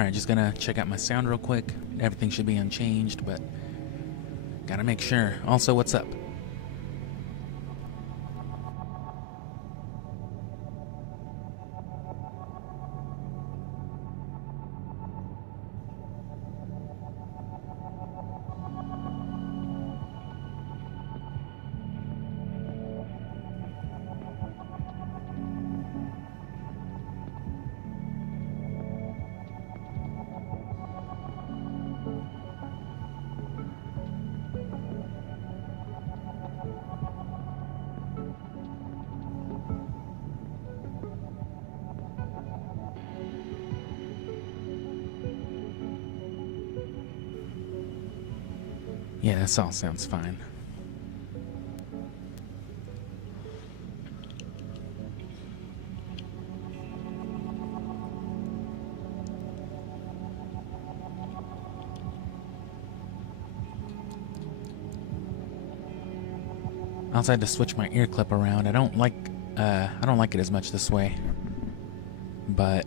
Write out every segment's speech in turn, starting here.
Alright, just gonna check out my sound real quick. Everything should be unchanged, but gotta make sure. Also, what's up? Yeah, this all sounds fine. I also had to switch my ear clip around. I don't like it as much this way. But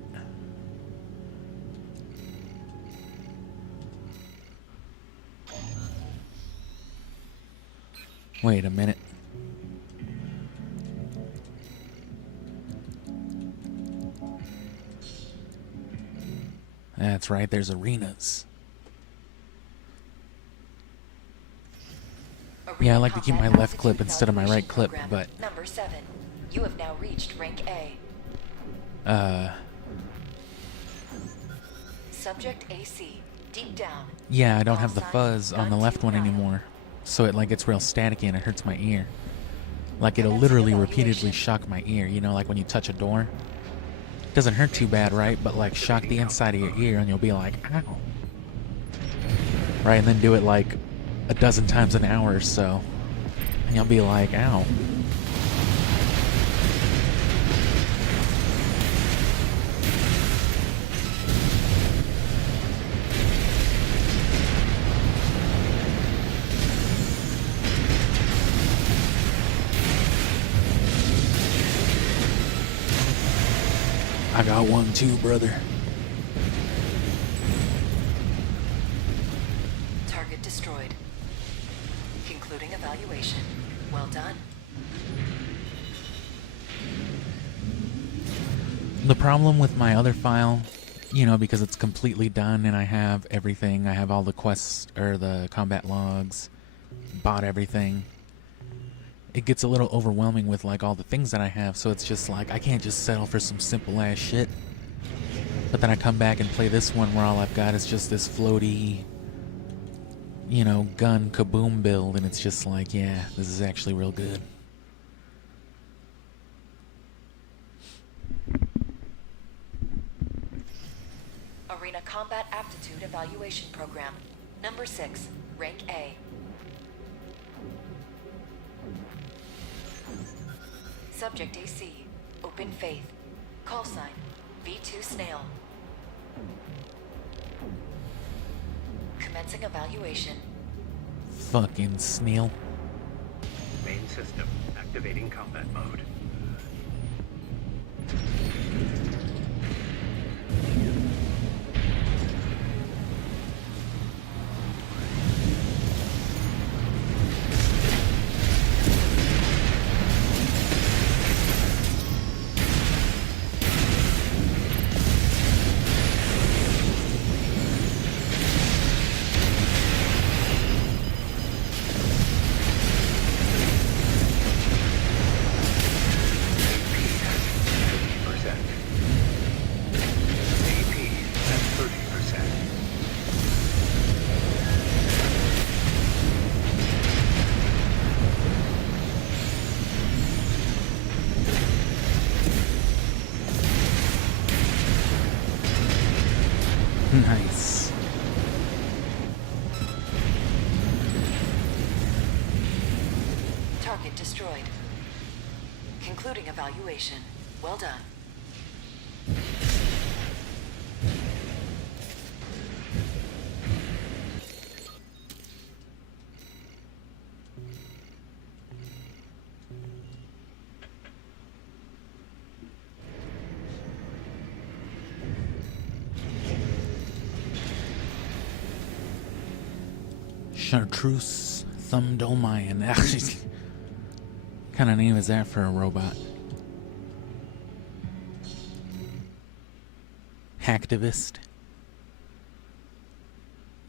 wait a minute. That's right, there's arenas. Yeah, I like to keep my left clip instead of my right clip, but Number 7. You have now reached rank A. Subject AC. Deep down. yeah, I don't have the fuzz on the left one anymore. So it like gets real staticky and it hurts my ear. Like it'll literally repeatedly shock my ear, you know, like when you touch a door. Doesn't hurt too bad, right? But like shock the inside of your ear and you'll be like, ow. Right, and then do it like a dozen times an hour or so. And you'll be like, ow. I got one too, brother. Target destroyed. Concluding evaluation. Well done. The problem with my other file, you know, because it's completely done and I have everything, I have all the quests, or the combat logs, bought everything. It gets a little overwhelming with like all the things that I have, so it's just like I can't just settle for some simple ass shit. But then I come back and play this one where all I've got is just this floaty, you know, gun kaboom build, and it's just like, yeah, this is actually real good. Arena Combat Aptitude Evaluation Program. Number 6. Rank A. Subject AC. Open Faith. Call sign. V2 Snail. Commencing evaluation. Fucking snail. Main system activating combat mode. Nice. Target destroyed. Concluding evaluation. Well done. Chartreuse Thumbdolmayan. What kind of name is that for a robot? Hacktivist?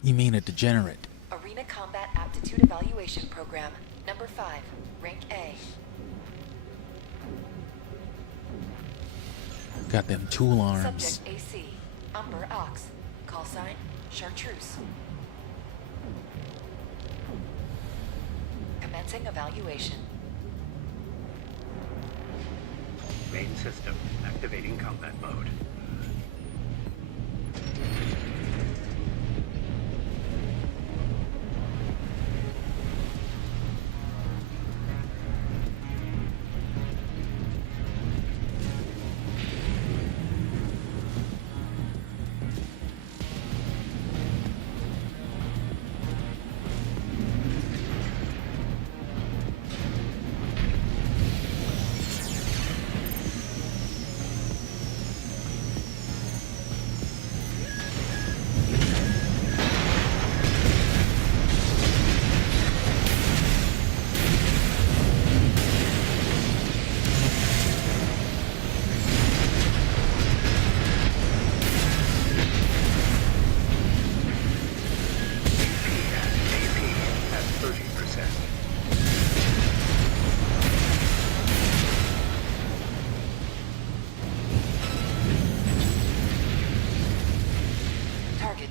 You mean a degenerate? Arena Combat Aptitude Evaluation Program, number 5, rank A. Got them tool arms. Subject AC, Umber Ox, call sign, Chartreuse. Commencing evaluation. Main system activating combat mode.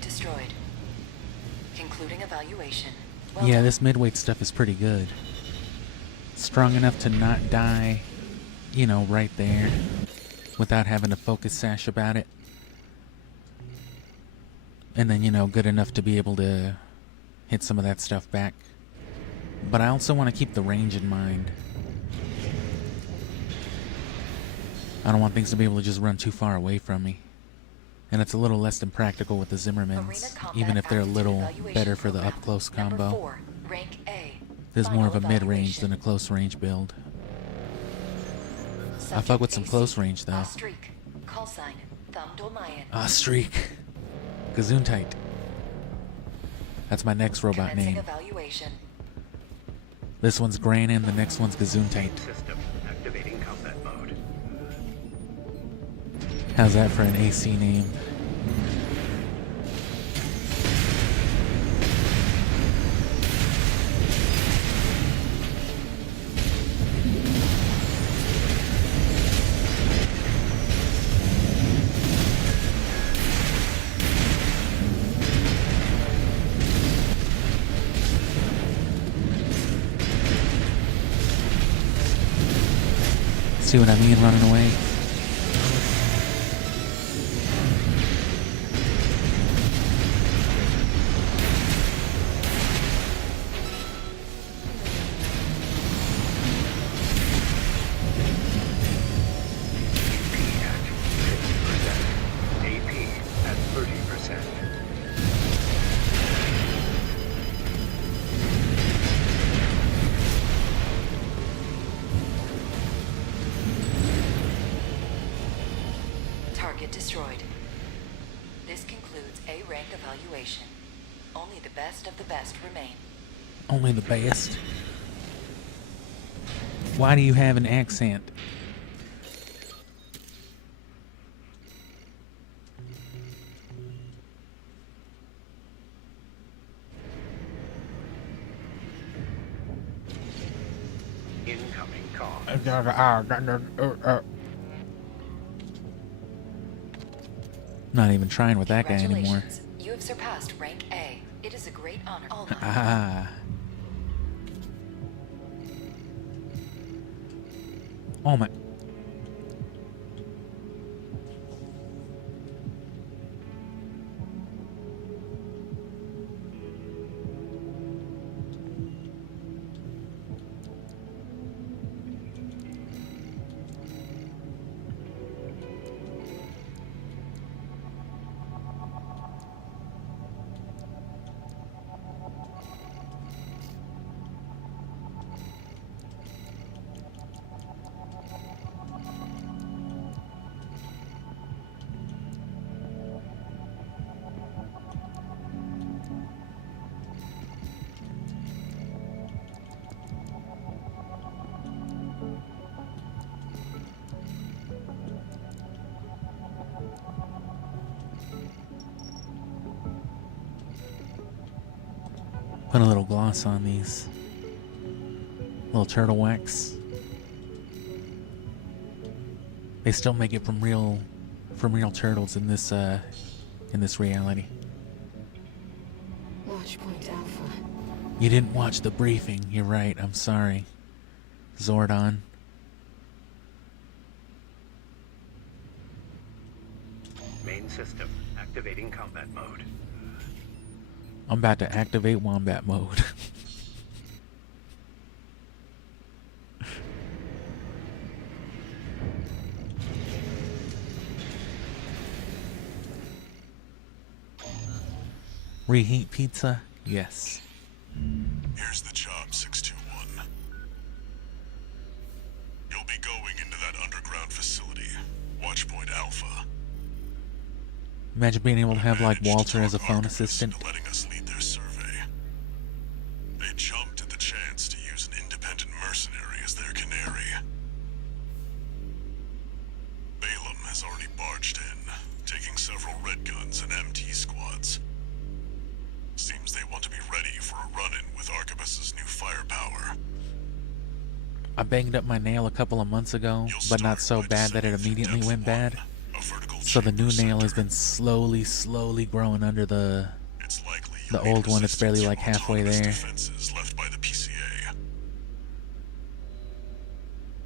Destroyed. Concluding evaluation. Well yeah, this midweight stuff is pretty good. Strong enough to not die, you know, right there, without having to focus sash about it. And then, you know, good enough to be able to hit some of that stuff back. But I also want to keep the range in mind. I don't want things to be able to just run too far away from me. And it's a little less than practical with the Zimmermans, even if they're a little better for the up-close combo. 4, rank A. There's more of a mid-range than a close-range build. I fuck with some close-range, though. Streak. Call sign, Thumbdolmayan. Streak. Gesundheit. That's my next robot name. Evaluation. This one's Granin, the next one's Gesundheit. System activating combat mode. How's that for an AC name? See what I mean running away? Target destroyed. This concludes A rank evaluation. Only the best of the best remain. Only the best? Why do you have an accent? Incoming call. Not even trying with that guy anymore. Congratulations. You have surpassed rank A. It is a great honor. All mine. Ah. Oh my. Put a little gloss on these. Little turtle wax. They still make it from real turtles in this reality. Watch point Alpha. You didn't watch the briefing. You're right. I'm sorry. Zordon. Main system activating combat mode. I'm about to activate wombat mode. Reheat pizza? Yes. Here's the job, 621. You'll be going into that underground facility, Watchpoint Alpha. Imagine being able to have like Managed to Walter as a talk phone Archivist assistant. into letting us lead their survey. They jumped at the chance to use an independent mercenary as their canary. Balaam has already barged in, taking several red guns and MT squads. Seems they want to be ready for a run-in with Arquebus's new firepower. I banged up my nail a couple of months ago, but not so bad that it immediately went bad. So the new nail has been slowly growing under the old one. It's barely like halfway there. Defenses left by the PCA.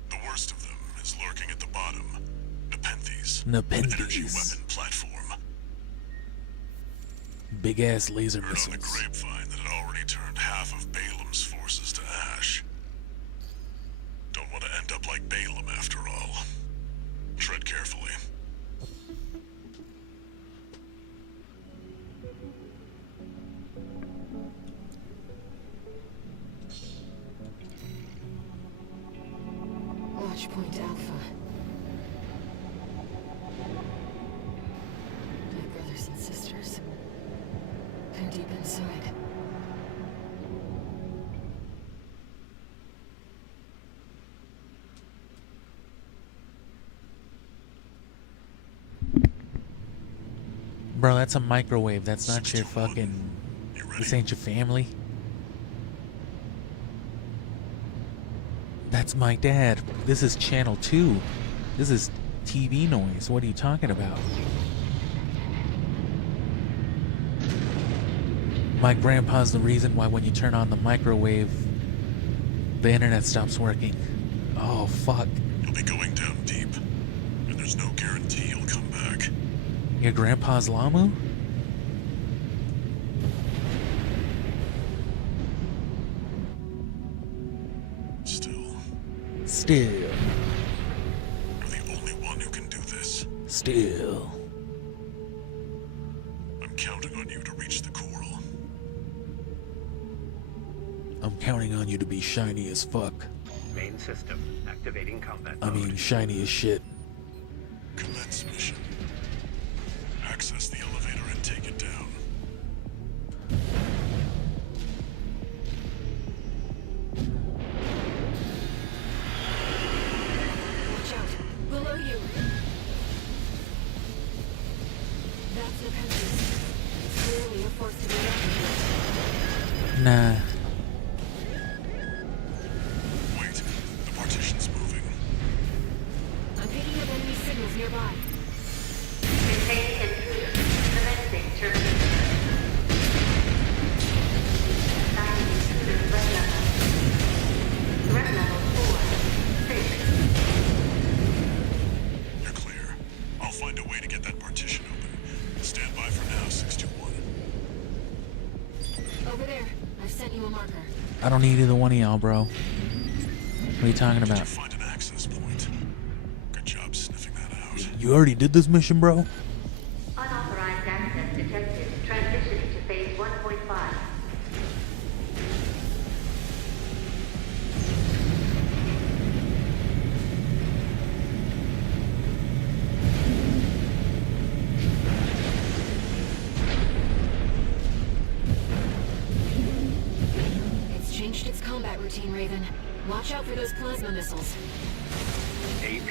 The worst of them is lurking at the bottom. Nepenthes. An energy Nepenthes. weapon platform. Big ass laser Heard on the missiles. grapevine that it already turned half of Balaam's forces to ash. Don't want to end up like Balaam after all. Tread carefully. Watch point Alpha. My brothers and sisters. They're deep inside. Bro, that's a microwave. That's not your fucking... This ain't your family. That's my dad. This is channel 2. This is TV noise. What are you talking about? My grandpa's the reason why when you turn on the microwave, the internet stops working. Oh, fuck. You'll be going down deep, and there's no guarantee you'll come back. Your grandpa's Lamu? Still. You're the only one who can do this. Still. I'm counting on you to reach the coral. I'm counting on you to be shiny as fuck. Main system activating combat I mode. mean, shiny as shit. Commence mission. Access the elevator and take it down. Watch out. Below you. That's Nepenthes. It's clearly a force to be reckoned with. Nah. Wait, the partition's moving. I'm picking up enemy signals nearby. Containing intruder. Commencing turn. Assigning intruder threat level. Threat level 4. 6. You're clear. I'll find a way to get that partition open. Stand by for now, 621. Over there. I've sent you a marker. I don't need either one of y'all, bro. What are you talking Did you about? find an access point? Good job sniffing that out. You already did this mission, bro? Unauthorized access detected. Transitioning to phase 1.5. It's changed its combat routine, Raven. Watch out for those plasma missiles. AP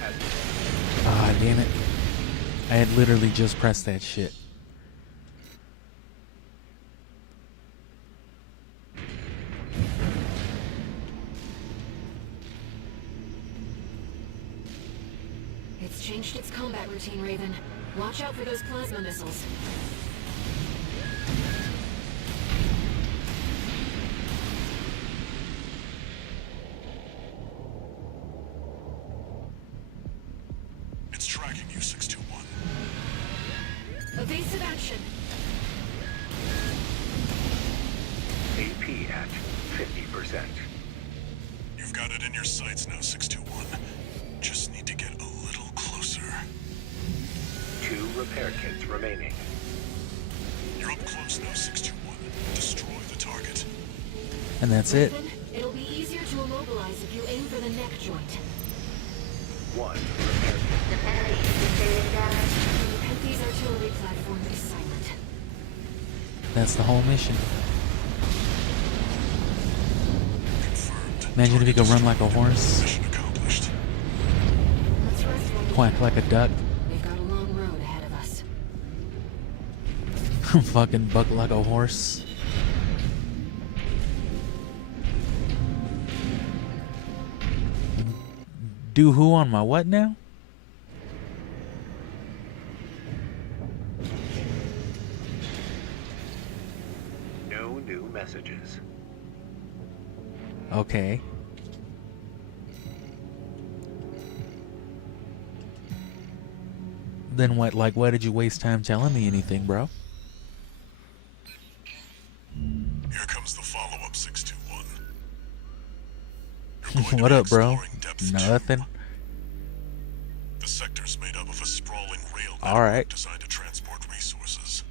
has Ah, damn it. I had literally just pressed that shit. It's changed its combat routine, Raven. Watch out for those plasma missiles. It's tracking you, 621. Evasive action. AP at 50%. You've got it in your sights now, 621. Just need to get a little closer. 2 repair kits remaining. You're up close now, 621. Destroy the target. And that's it. Raven, it'll be easier to immobilize if you aim for the neck joint. 1 repair kit. The Nepenthes artillery platform is silent. That's the whole mission. Confirmed. Imagine if you could run like a horse, Mission accomplished. Let's rest while we quack like a duck, We've got a long road ahead of us. fucking buck like a horse. Do who on my what now? No new messages. Okay. Then what, like, why did you waste time telling me anything, bro? Here comes the follow-up, 621. You're going to What be up, bro? exploring depth Nothing. 2. The sector's made up of a sprawling rail All right. network designed to transport resources.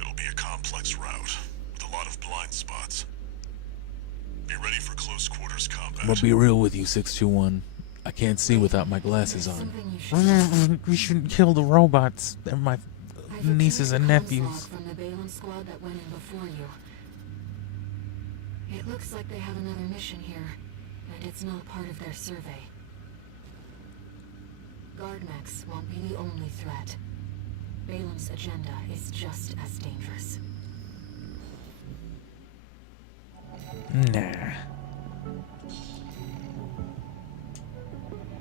It'll be a complex route with a lot of blind spots. Be ready for close quarters combat. I'm gonna be real with you, 621. I can't see without my glasses on. Something you should We shouldn't kill the robots. They're my I've nieces and obtained a comms nephews. log from the Balaam squad that went in before you. It looks like they have another mission here, and it's not part of their survey. Guard mechs won't be the only threat. Balaam's agenda is just as dangerous. Nah.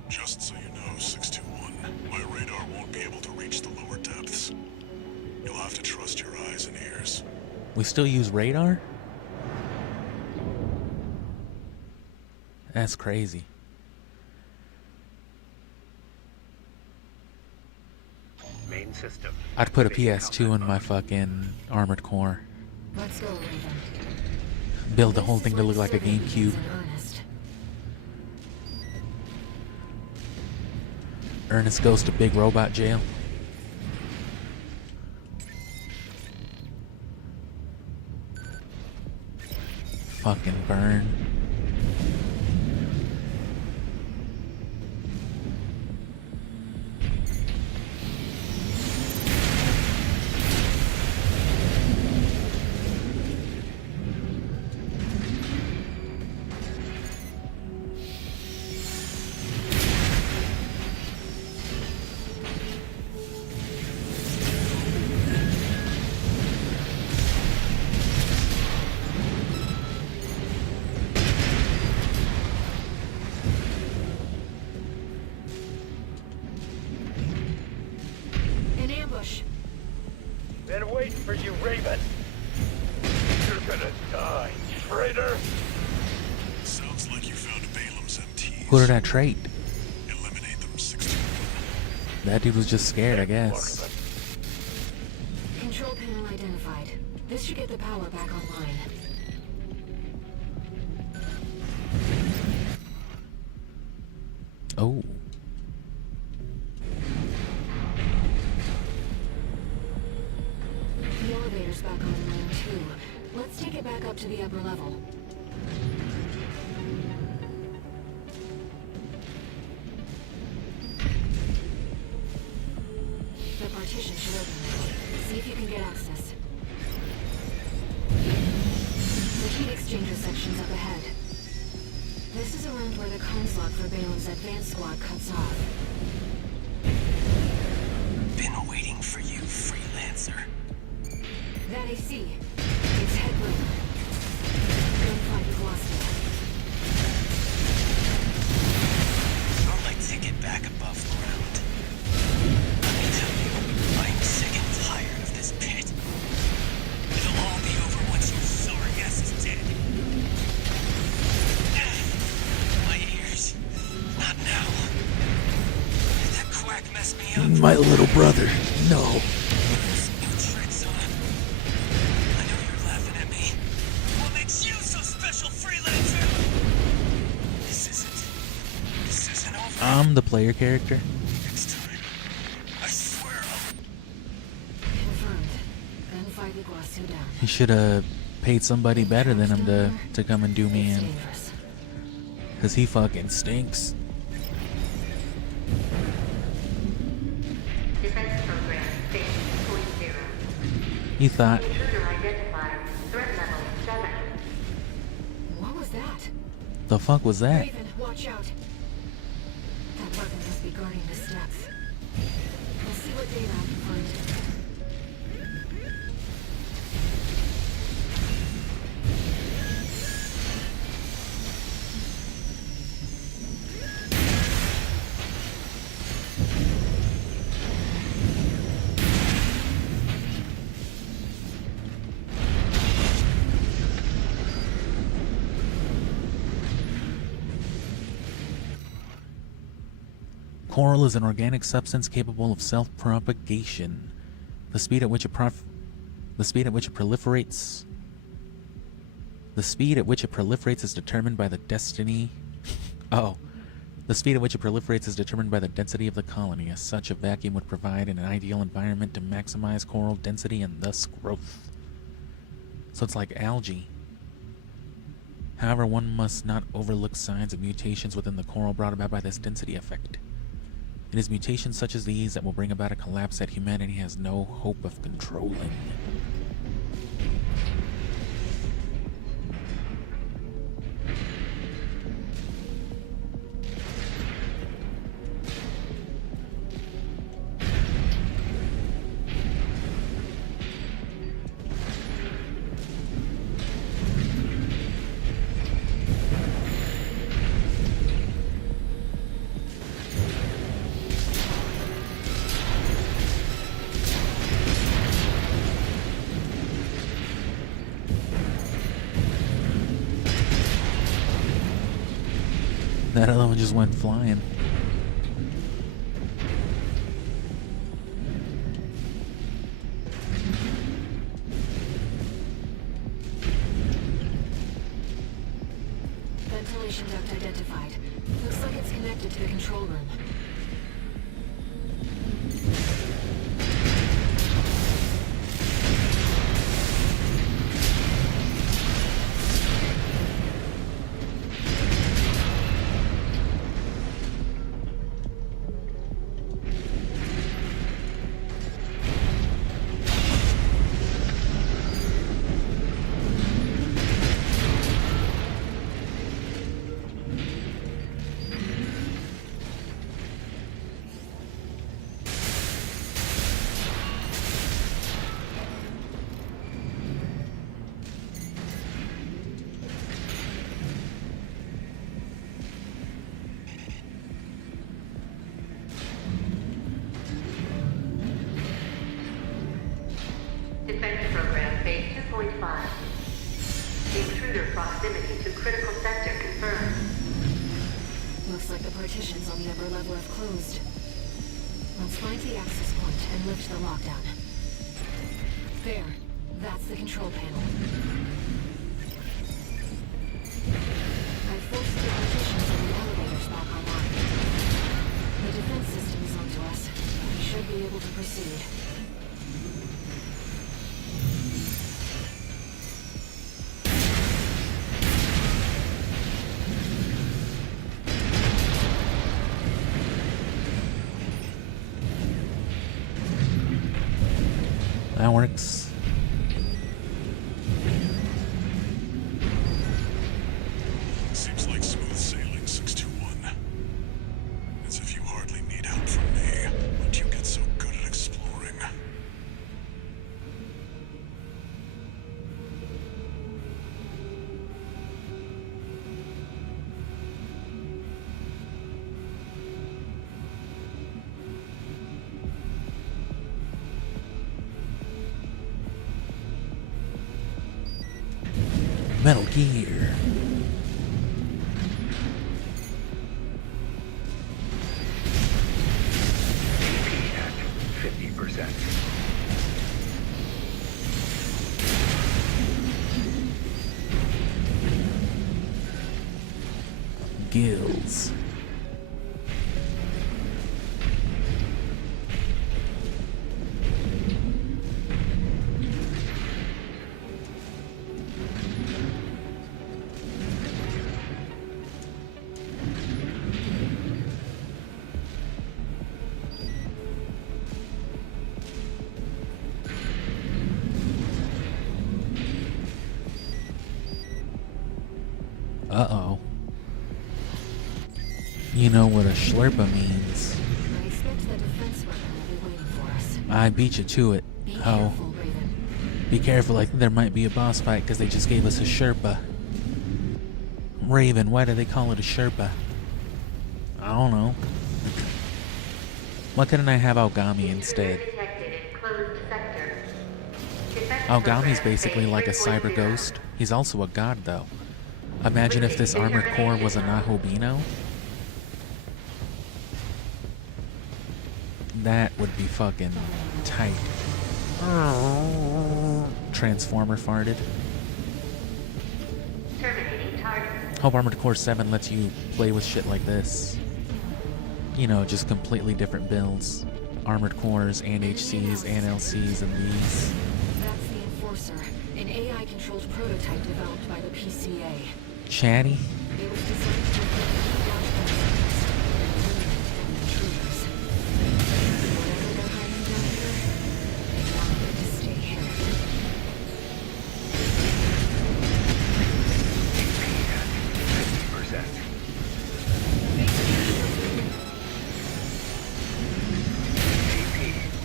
Just so you know, 621, my radar won't be able to reach the lower depths. You'll have to trust your eyes and ears. We still use radar? That's crazy. Main system. I'd put a activating PS2 in combat my mode. fucking armored core. Let's go, Raven. Build the whole This thing is to when look like a survey begins GameCube. in earnest. Ernest goes to Big Robot Jail. Fucking burn. In ambush. Been waiting for you, Raven. You're gonna die, traitor. Sounds like you found Balaam's MTs. Who did I trade? Eliminate them, 621. That dude was just scared, I guess. Control panel identified. This should get the power back online. Oh. The elevator's back online too. Let's take it back up to the upper level. The partition should open now. See if you can get access. The heat exchanger section's up ahead. This is around where the comms log for Balaam's advanced squad cuts off. Been waiting for you, freelancer. That AC. It's headroom. Gunfight is lost. You're my ticket back My little brother. No. New tricks, huh? I know you're laughing at me. What makes you so special, freelancer? This isn't over. I'm the player character. Next time, I swear I'll... Confirmed. Gunfight Iguazu down. He should have paid somebody better than him to come and do me It's in. dangerous. Because he fucking stinks. Defense program phase 2.0. He thought, Intruder identified. Threat level 7. What was that? the fuck was that? Raven, watch out. That weapon must be guarding the steps. We'll see what data I can find. Coral is an organic substance capable of self-propagation. The speed at which it proliferates is determined by the density of the colony. As such, a vacuum would provide an ideal environment to maximize coral density and thus growth. So it's like algae. However, one must not overlook signs of mutations within the coral brought about by this density effect. It is mutations such as these that will bring about a collapse that humanity has no hope of controlling. That other one just went flying. Ventilation duct identified. Looks like it's connected to the control room. Defense program phase 2.5. Intruder proximity to critical sector confirmed. Looks like the partitions on the upper level have closed. Let's find the access point and lift the lockdown. There. That's the control panel. I forced the partitions on the elevators back online. The defense system is onto us. We should be able to proceed. That works. Seems like smooth sailing, 621. As if you hardly need help from me, but you get so good at exploring. Metal Gear. skills. Uh-oh. You know what a Schlurpa means. I expect that defense weapon will be waiting for us. I beat you to it. Be Oh, careful, Raven. be careful. I think there might be a boss fight because they just gave us a Sherpa. Raven, why do they call it a Sherpa? I don't know. Why couldn't I have Aogami instead? Detected in closed sector. Defense Aogami's program basically phase like a 3.0. cyber ghost. He's also a god, though. Imagine if this armored core was a Nahobino. That would be fucking tight. Transformer farted. Terminating target. Hope Armored Core 7 lets you play with shit like this. You know, just completely different builds. Armored Cores, and HCs, and LCs, and these. That's the Enforcer, an AI-controlled prototype developed by the PCA. Chatty? It was designed to prevent watchpoint signals and eliminate intruders. Whatever they're hiding down here, they want it to stay hidden. AP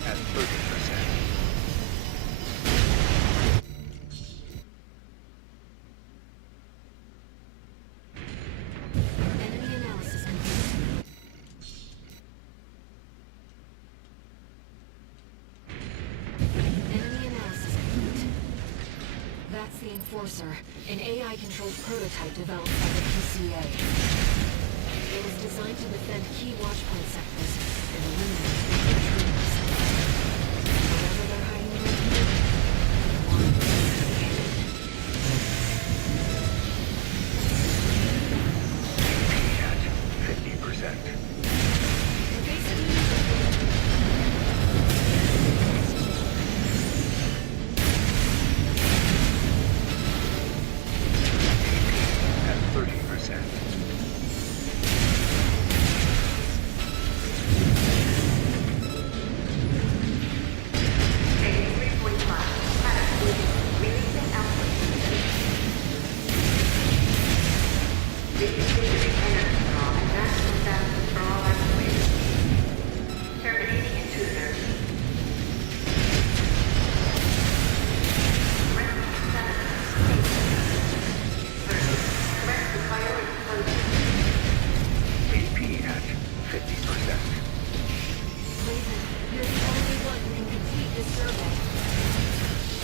at 50%. AP at 30%. Enemy analysis complete. Enemy analysis complete. That's the Enforcer, an AI-controlled prototype developed by the PCA. It was designed to defend key watchpoint sectors and eliminate intruders. Whatever they're hiding down here, they want it to stay hidden. AP at 50%. At 30%. Phase 3.5. Releasing output. Reconfiguring energy draw and maximum balance for all actuators. Terminating intruder. Correct 7. Correct the fire explosion. AP at 50%. Raven, you're the only one who can complete this survey.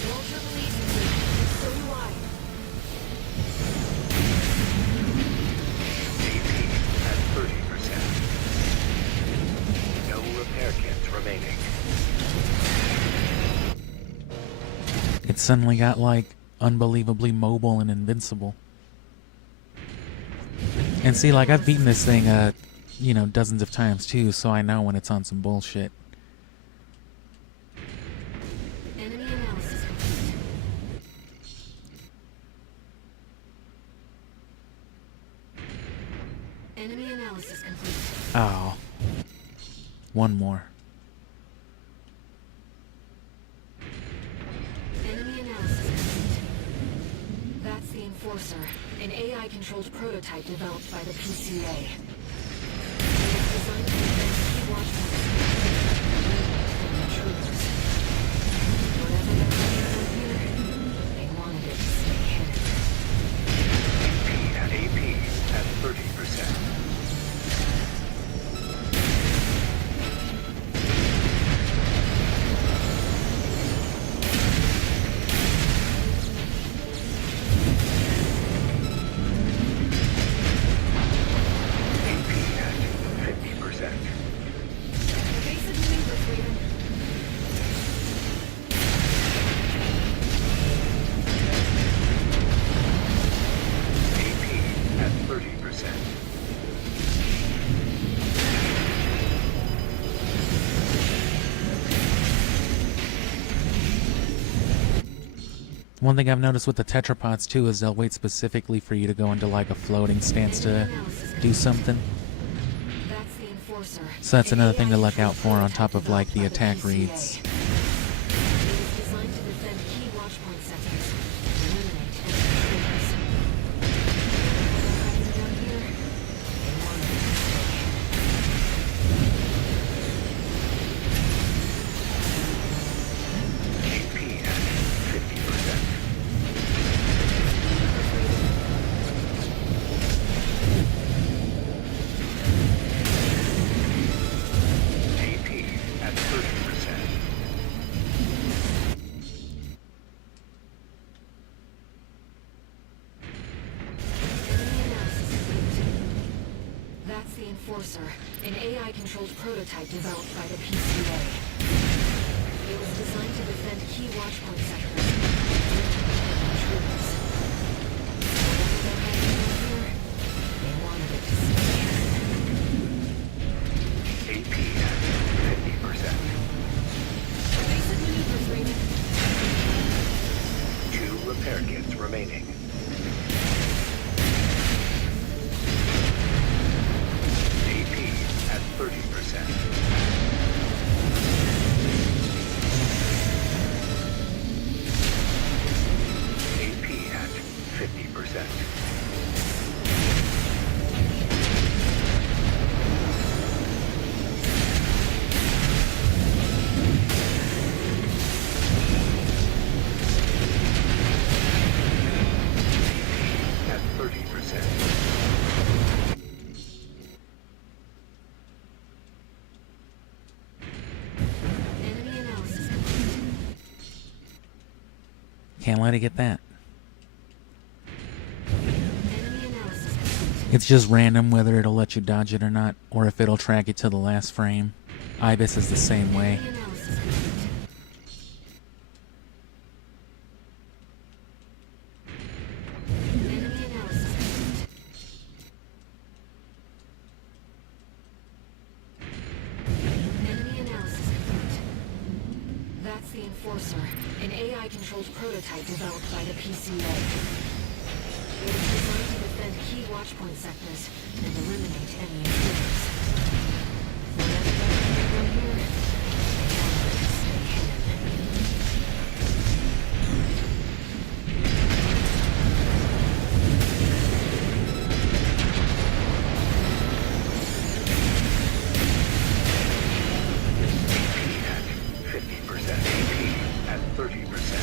Walter believes in you, and so do I. AP at 30%. No repair kits remaining. It suddenly got, like, unbelievably mobile and invincible. And see, like, I've beaten this thing, you know, dozens of times, too, so I know when it's on some bullshit. Enemy analysis complete. Enemy analysis complete. Oh. One more. Enemy analysis complete. That's the Enforcer, an AI-controlled prototype developed by the PCA. It was designed to defend key watchpoints and eliminate intruders. Whatever they're hiding out here, they wanted it to stay hidden. AP at 30%. One thing I've noticed with the tetrapods too is they'll wait specifically for you to go into like a floating stance to do something. That's the Enforcer. So that's An another thing to look AI out for on top of like the developed by attack PCA. reads. It is designed to defend key watchpoint sectors and eliminate enemy intruders. What they're hiding down here, they wanted it to stay. AP at 50%. AP at 30%. Enemy analysis complete. That's the Enforcer, an AI-controlled prototype developed by the PCA. It was designed to defend key watchpoint sectors and eliminate intruders. Whatever they're hiding down here, they wanted it to stay. AP at 50%. Basic maneuvers, Raymond. 2 repair kits remaining. AP at 30%. AP at 50%. At 30%. Enemy analysis complete. Can't let it get that. Enemy analysis complete. It's just random whether it'll let you dodge it or not, or if it'll track it to the last frame. Ibis is the same way. Enemy analysis complete. Enemy analysis complete. Enemy analysis complete. That's the Enforcer, an AI-controlled prototype developed by the PCA. It is designed to defend key watchpoint sectors and eliminate enemy intruders. Whatever they're hiding down here, they wanted it to stay hidden. AP at 50%. AP at 30%.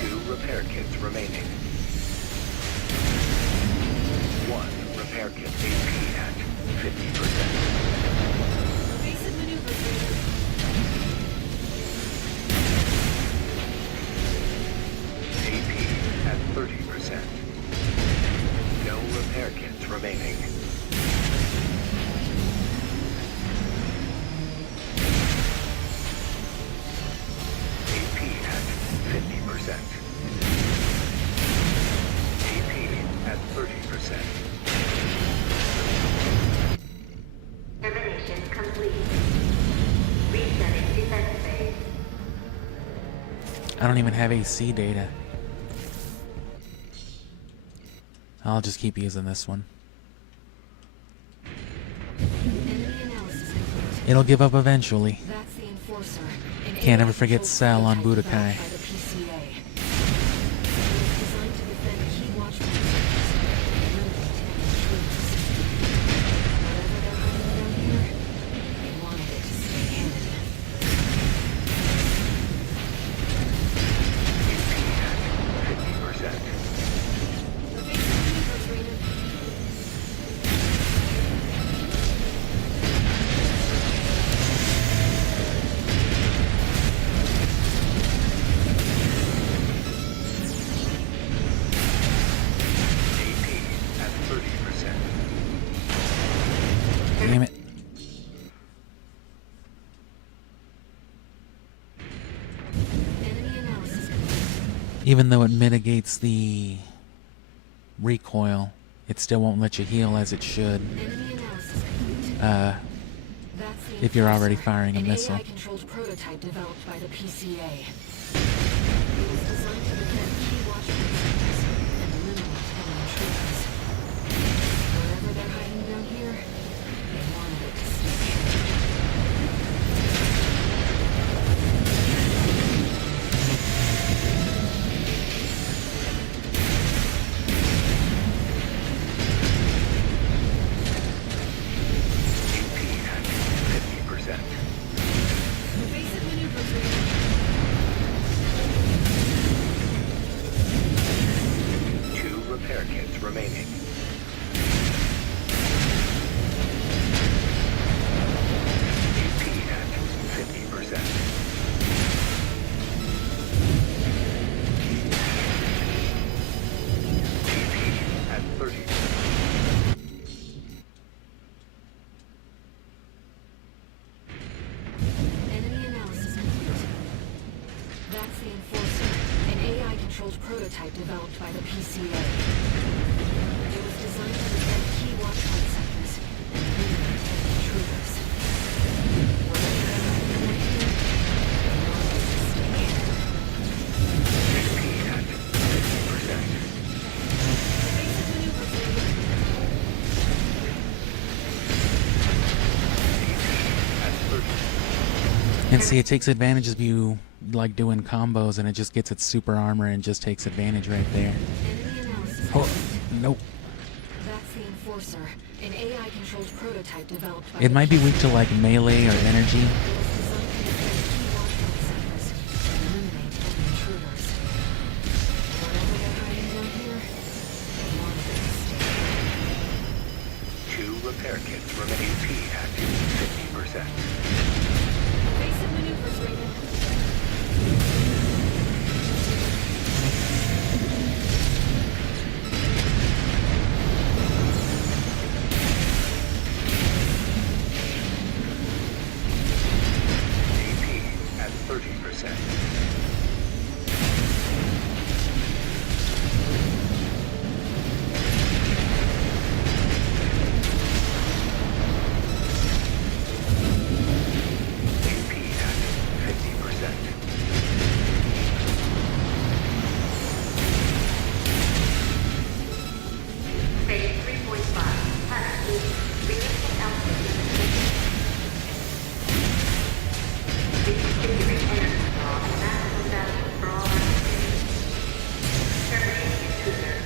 Two repair kits remaining. 1 repair kit. AP at 50%. Basic maneuvers, Raymond. AP at 30%. No repair kits remaining. AP at 50%. AP at 30%. Termination complete. Resetting defense phase. I don't even have AC data. I'll just keep using this one. Enemy analysis complete. It'll give up eventually. That's the Enforcer. An Can't ever forget AI-controlled Cell on prototype Budokai. developed by the PCA. It is designed to defend key watchpoint sectors and eliminate enemy intruders. Whatever they're hiding down here, they wanted it to stay hidden. AP at 50%. Basic maneuvers, Raymond. AP at 30%. Damn it. Enemy analysis complete. Even though it mitigates the recoil, it still won't let you heal as it should. Enemy analysis complete. Uh, That's the if you're already Enforcer, firing a an missile. AI-controlled prototype developed by the PCA. It was designed to defend key watchpoint sectors and eliminate hidden intruders. Whatever they're hiding down here, they wanted it to stay. AP at 50%. Evasive maneuvers ready. 2 repair kits remaining. AP at 50%. AP at 30%. Enemy analysis complete. That's the Enforcer, an AI-controlled prototype developed by the PCA. It was designed to defend key watchpoint sectors and eliminate hidden intruders. Whatever they're hiding down here, they wanted it to stay. AP at 50%. Evasive maneuvers ready. At 30%. And see, it takes advantage of you like doing combos, and it just gets its super armor and just takes advantage right there. Enemy analysis Oh, complete. nope. That's the Enforcer, an AI-controlled prototype developed by It the might be weak to like melee or energy. It was designed to defend key watchpoint sectors and eliminate hidden intruders. Whatever they're hiding down here, they wanted it to stay. 2 repair kits remain. AP at 50%. Evasive maneuvers ready. AP at 30%. AP at 50%. Phase 3.5. Planet realistic altitude. Reconfiguring energy law and maximum value for all activities. Terminating intruder.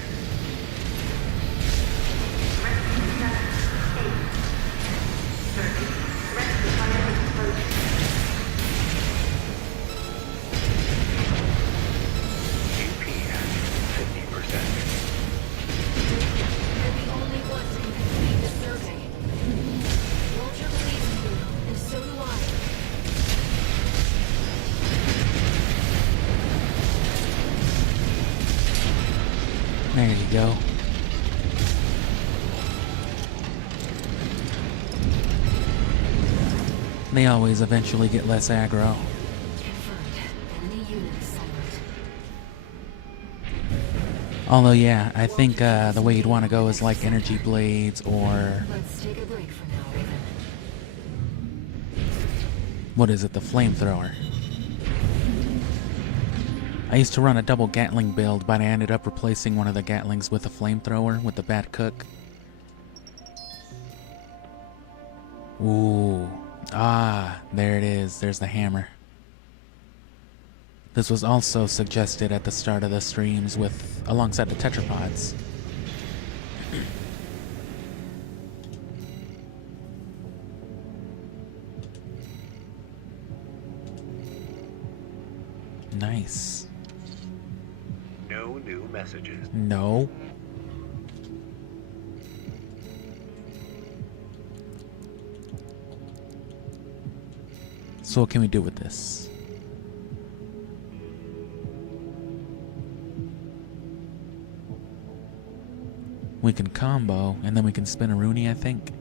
Rescue status 8. 30. Rescue fire explosion. AP at 50%. You're the only ones who can complete the survey. Walter believes in you, and so do I. There you go. They always eventually get less aggro. Confirmed. Enemy unit is silent. Although, yeah, I think the way you'd want to go is like energy blades or Let's take a break for now, Raven. what is it, the flamethrower. I used to run a double Gatling build, but I ended up replacing one of the Gatlings with a flamethrower with the Bat Cook. Ooh. Ah, there it is. There's the hammer. This was also suggested at the start of the streams with alongside the tetrapods. Nice. No new messages. No. So what can we do with this? We can combo, and then we can spin a Rooney, I think.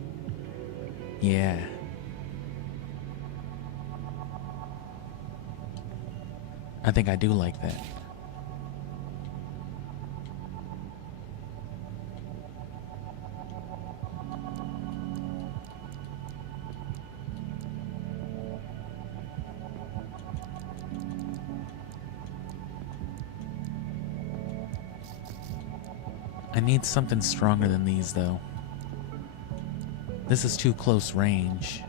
Yeah. I think I do like that. I need something stronger than these, though. This is too close range.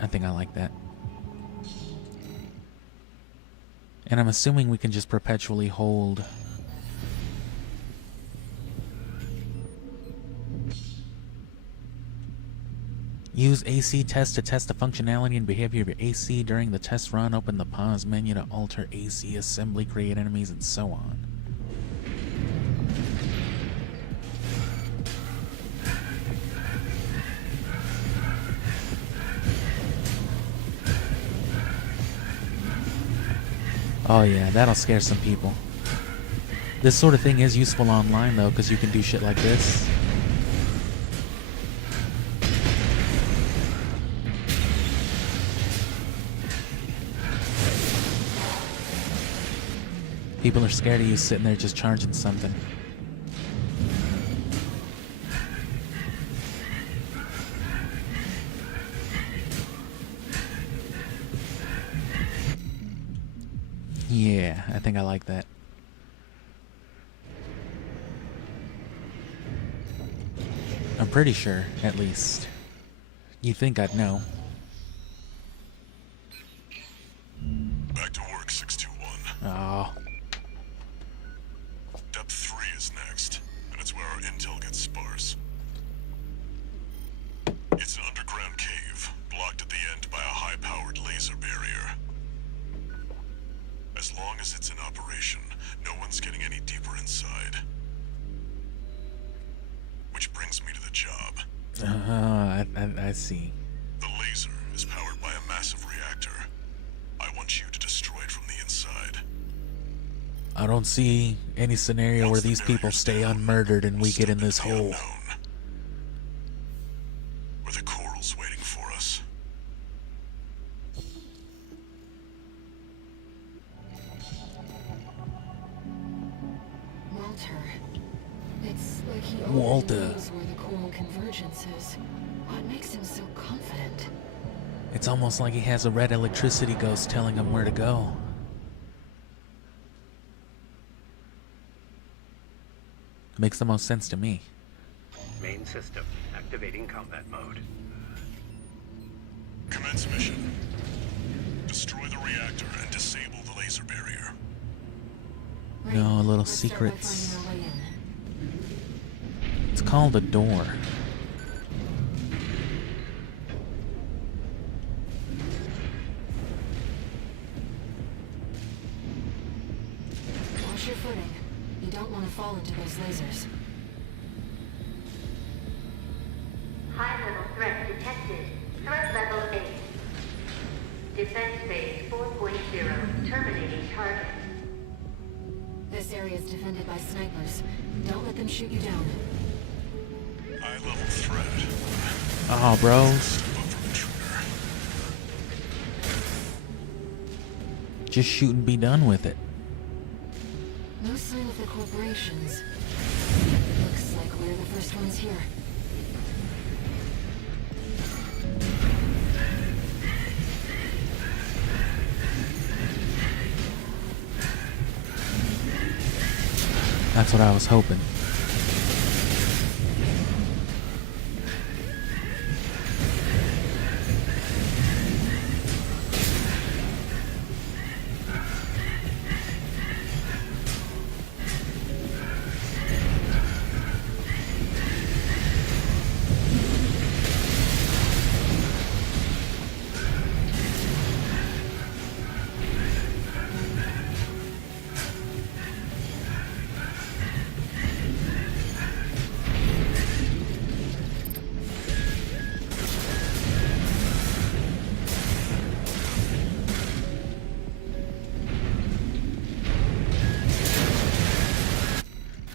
I think I like that. And I'm assuming we can just perpetually hold. Use AC test to test the functionality and behavior of your AC during the test run. Open the pause menu to alter AC assembly, create enemies, and so on. Oh yeah, that'll scare some people. This sort of thing is useful online though, because you can do shit like this. People are scared of you sitting there just charging something. Yeah, I think I like that. I'm pretty sure, at least. You'd think I'd know. Back to work, 621. Oh. Depth 3 is next, and it's where our intel gets sparse. It's an underground cave, blocked at the end by a high-powered laser barrier. As long as it's in operation, no one's getting any deeper inside. Which brings me to the job. I see. The laser is powered by a massive reactor. I want you to destroy it from the inside. I don't see any scenario where these people stay unmurdered and we get in this hole. Where the coral's waiting for us. Walter. It's like he Walter. already knows where the coral convergence is. What makes him so confident? It's almost like he has a red electricity ghost telling him where to go. Makes the most sense to me. Main system activating combat mode. Commence mission. Destroy the reactor and disable the laser barrier. No, little Let's start by secrets. finding our way in. It's called a door. Watch your footing. You don't want to fall into those lasers. High-level threat detected. Threat level 8. Defense phase 4.0. Terminating target. This area is defended by snipers. Don't let them shoot you down. High-level threat. Oh, bros. Step up from intruder. Just shoot and be done with it. No sign of the corporations. Looks like we're the first ones here. That's what I was hoping.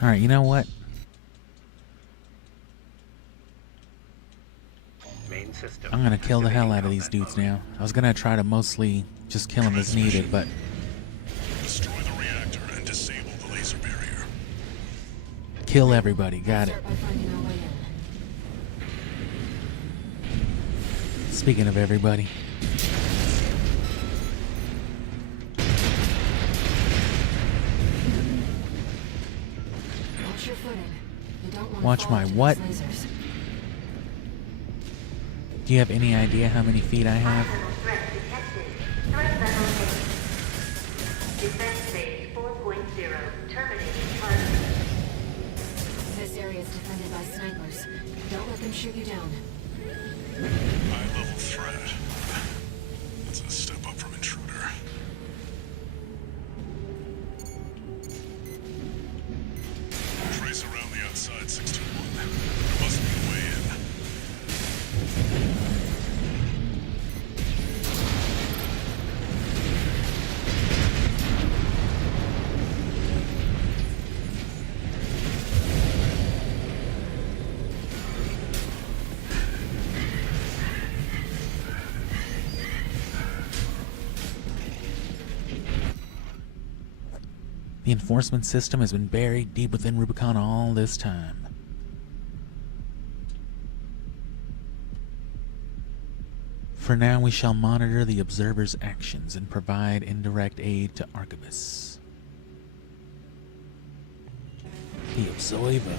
Alright, you know what? Main system. I'm gonna kill the hell out of activating these dudes combat now. I was gonna try to mostly just kill them as needed, but Destroy the reactor and disable the laser barrier. kill everybody. Got it. Start by finding our way in. Speaking of everybody, Watch your footing. You don't want to Watch fall my into what? these lasers. do you have any idea how many feet I have? Possible threat detected. Threat level 8. Defense phase 4.0. Terminating target. This area is defended by snipers. Don't let them shoot you down. High-level threat. That's a step up from intruder. Trace around the outside, 621. There must be a way in. The enforcement system has been buried deep within Rubicon all this time. For now, we shall monitor the observer's actions and provide indirect aid to Arquebus. The Observer.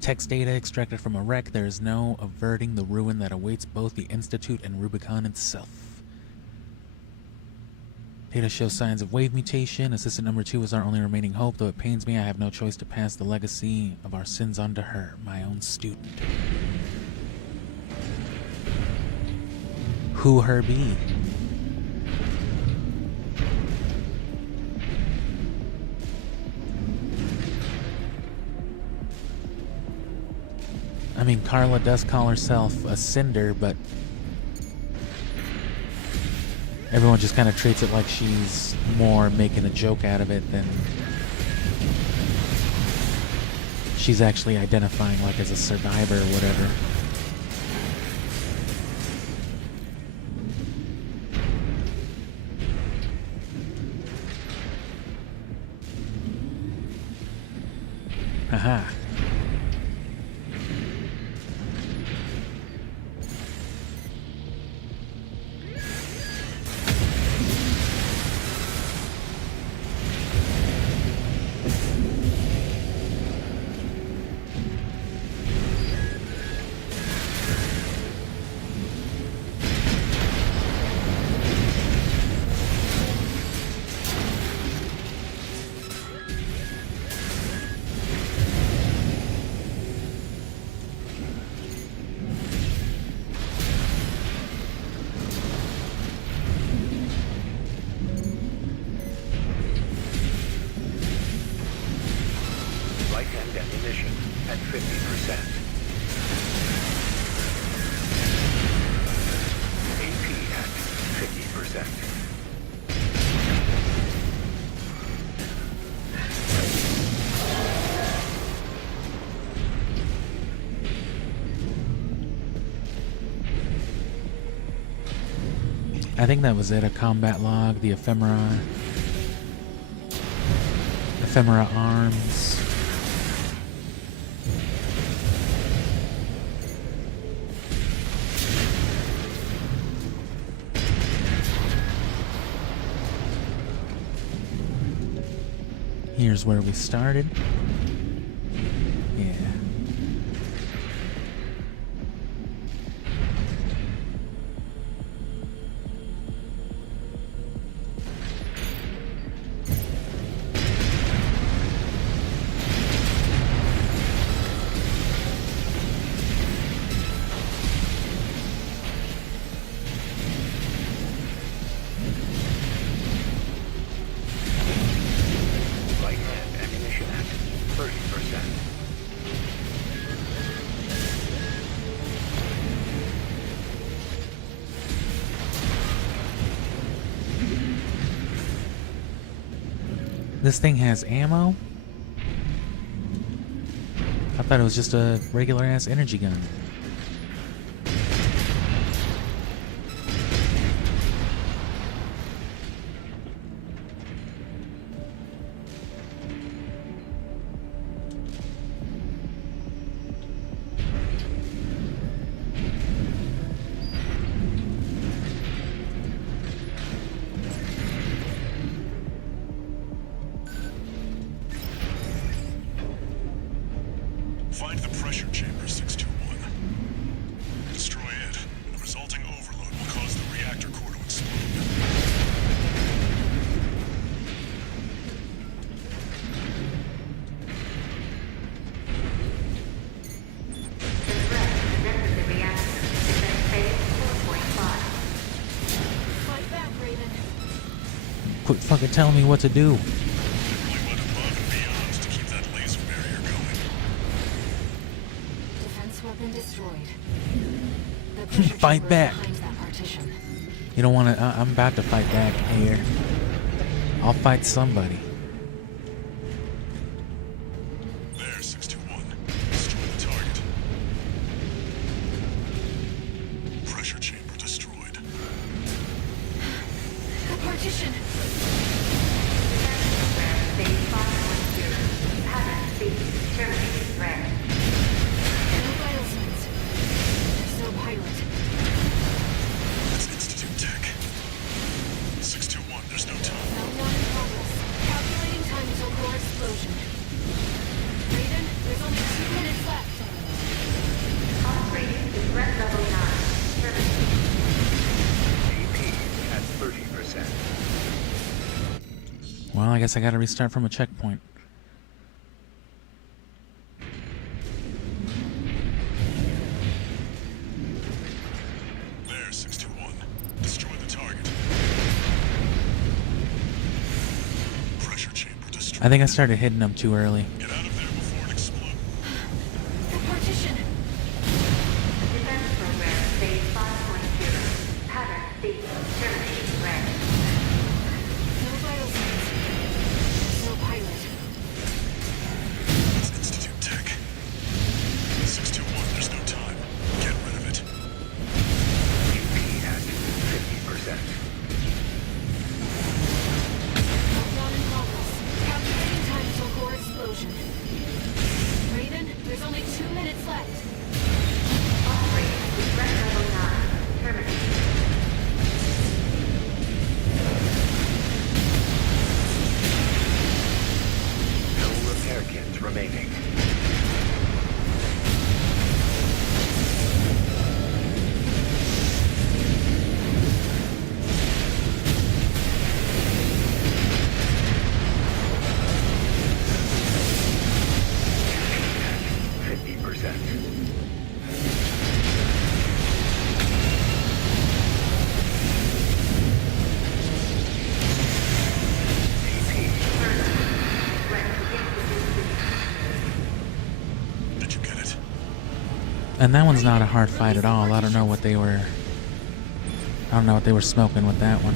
Text data extracted from a wreck. There is no averting the ruin that awaits both the Institute and Rubicon itself. Data shows signs of wave mutation. Assistant number 2 is our only remaining hope, though it pains me I have no choice to pass the legacy of our sins on to her, my own student. Who her be? I mean, Carla does call herself a cinder, but everyone just kind of treats it like she's more making a joke out of it than she's actually identifying like as a survivor or whatever. Haha. Light and ammunition at 50%. AP at 50%. I think that was it. A combat log, the ephemera arms. Here's where we started. Yeah. Light hand ammunition at 30%. This thing has ammo? I thought it was just a regular ass energy gun. Find the pressure chamber 621. Destroy it, and the resulting overload will cause the reactor core to explode. The threat has entered the reactor. Defense phase 4.5. Fight back, Raven. Quit fucking telling me what to do. Really went above and beyond to keep that laser barrier going. Defense weapon destroyed. The pressure Fight chamber back. behind that partition. You don't want to. I'm about to fight back here. I'll fight somebody. There, 621. Destroy the target. Pressure chamber destroyed. The partition. Phase 5.0. Pattern C. Terminated threat. No vital signs. There's no pilot. That's Institute Tech. 621, there's no time. Countdown in progress. Calculating time until core explosion. Raven, there's only 2 minutes left. Upgrading to threat level 9. Terminated. AP at 30%. Well, I guess I gotta restart from a checkpoint. There, 621. Destroy the target. Pressure chamber destroyed. I think I started hitting them too early. Get out of there before it explodes. The partition. Defense program phase 5.0. Pattern C. Terminated threat. No vital signs. There's no pilot. That's Institute Tech. 621, there's no time. Get rid of it. AP at 50%. Countdown in progress. Calculating time until core explosion. Raven, there's only 2 minutes left. Upgrading to threat level 9. Terminated. No repair kits remaining. AP at 50%. Did you get it? And that one's not a hard fight at all. I don't know what they were. I don't know what they were smoking with that one.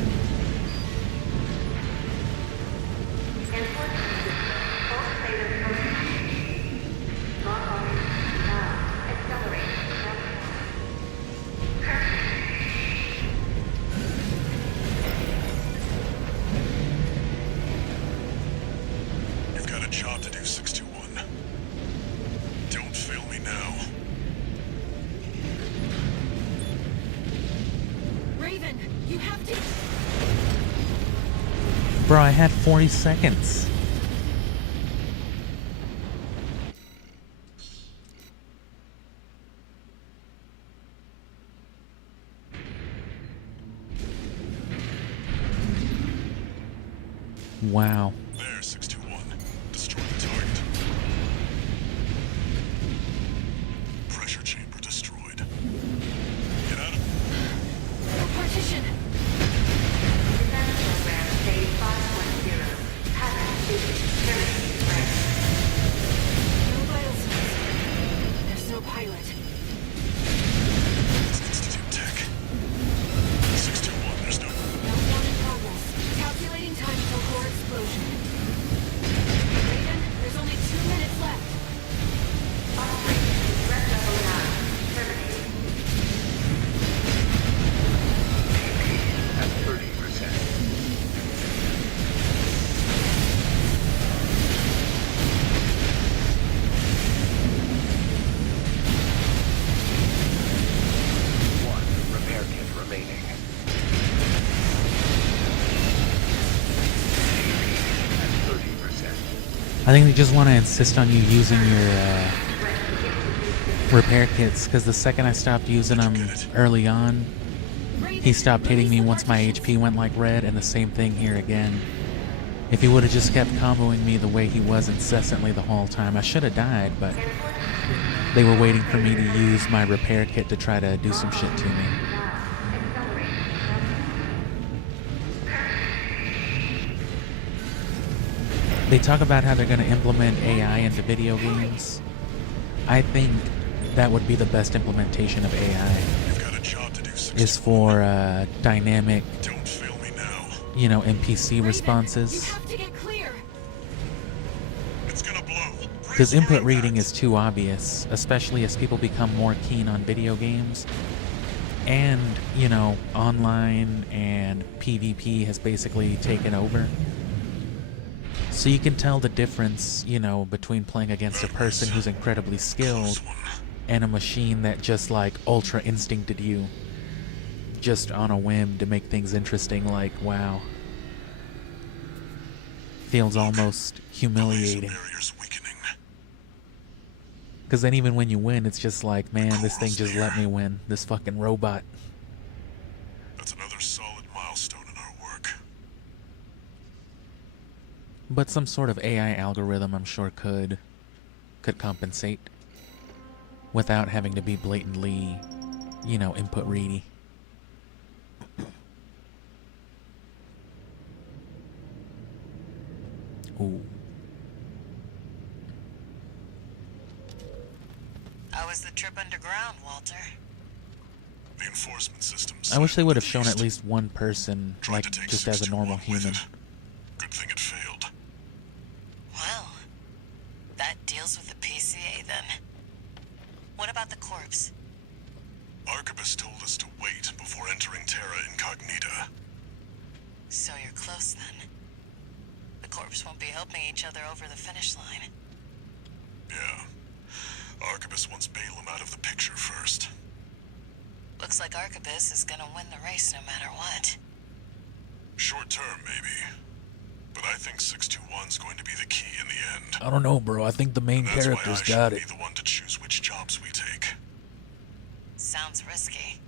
You've got a job to do, 621. Don't fail me now. Raven, you have to. Bro, I had 40 seconds. Wow. There, 621. Destroy the target. Pressure chamber destroyed. Get out of Partition! Defense program phase 5.0. Hazard station terminated rank. No vital signs. There's no pilot. Institute Tech. 621, there's no... Meltdown in progress. Calculating time until core explosion. Raven, there's only 2 minutes left. Operation threat level 9. Terminated. At 30%. One repair kit remaining. At 30%. I think they just want to insist on you using your repair kits, because the second I stopped using them early on, he stopped hitting me once my HP went like red, and the same thing here again. If he would have just kept comboing me the way he was incessantly the whole time, I should have died, but they were waiting for me to use my repair kit to try to do some shit to me. They talk about how they're going to implement AI into video games. I think that would be the best implementation of AI, You've got a job to do, 621. is for dynamic, Don't fail me now. you know, NPC You responses. have to get clear. It's gonna blow. Because Brace for input reading impact. is too obvious, especially as people become more keen on video games. And, you know, online and PvP has basically taken over. So you can tell the difference, you know, between playing against a person who's incredibly skilled Close one. and a machine that just like ultra instincted you just on a whim to make things interesting. Like, wow. Feels almost Laser humiliating. barrier's weakening. Because then even when you win, it's just like, man, this thing just let me win. This fucking robot. That's another solid milestone in our work. But some sort of AI algorithm, I'm sure, could compensate without having to be blatantly, you know, input ready. Ooh. How was the trip underground, Walter? The enforcement systems. I wish they would have shown at least one person, Tried like, to take just as a 621 normal with human. it. Good thing it failed. Well, that deals with the PCA then. What about the corpse? Arquebus told us to wait before entering Terra Incognita. So you're close then. The corpse won't be helping each other over the finish line. Yeah. Arquebus wants Balaam out of the picture first. Looks like Arquebus is gonna win the race no matter what. Short term, maybe. But I think 621's going to be the key in the end. I don't know, bro. I think the main That's why I character's should got it. be the one to choose which jobs we take. Sounds risky.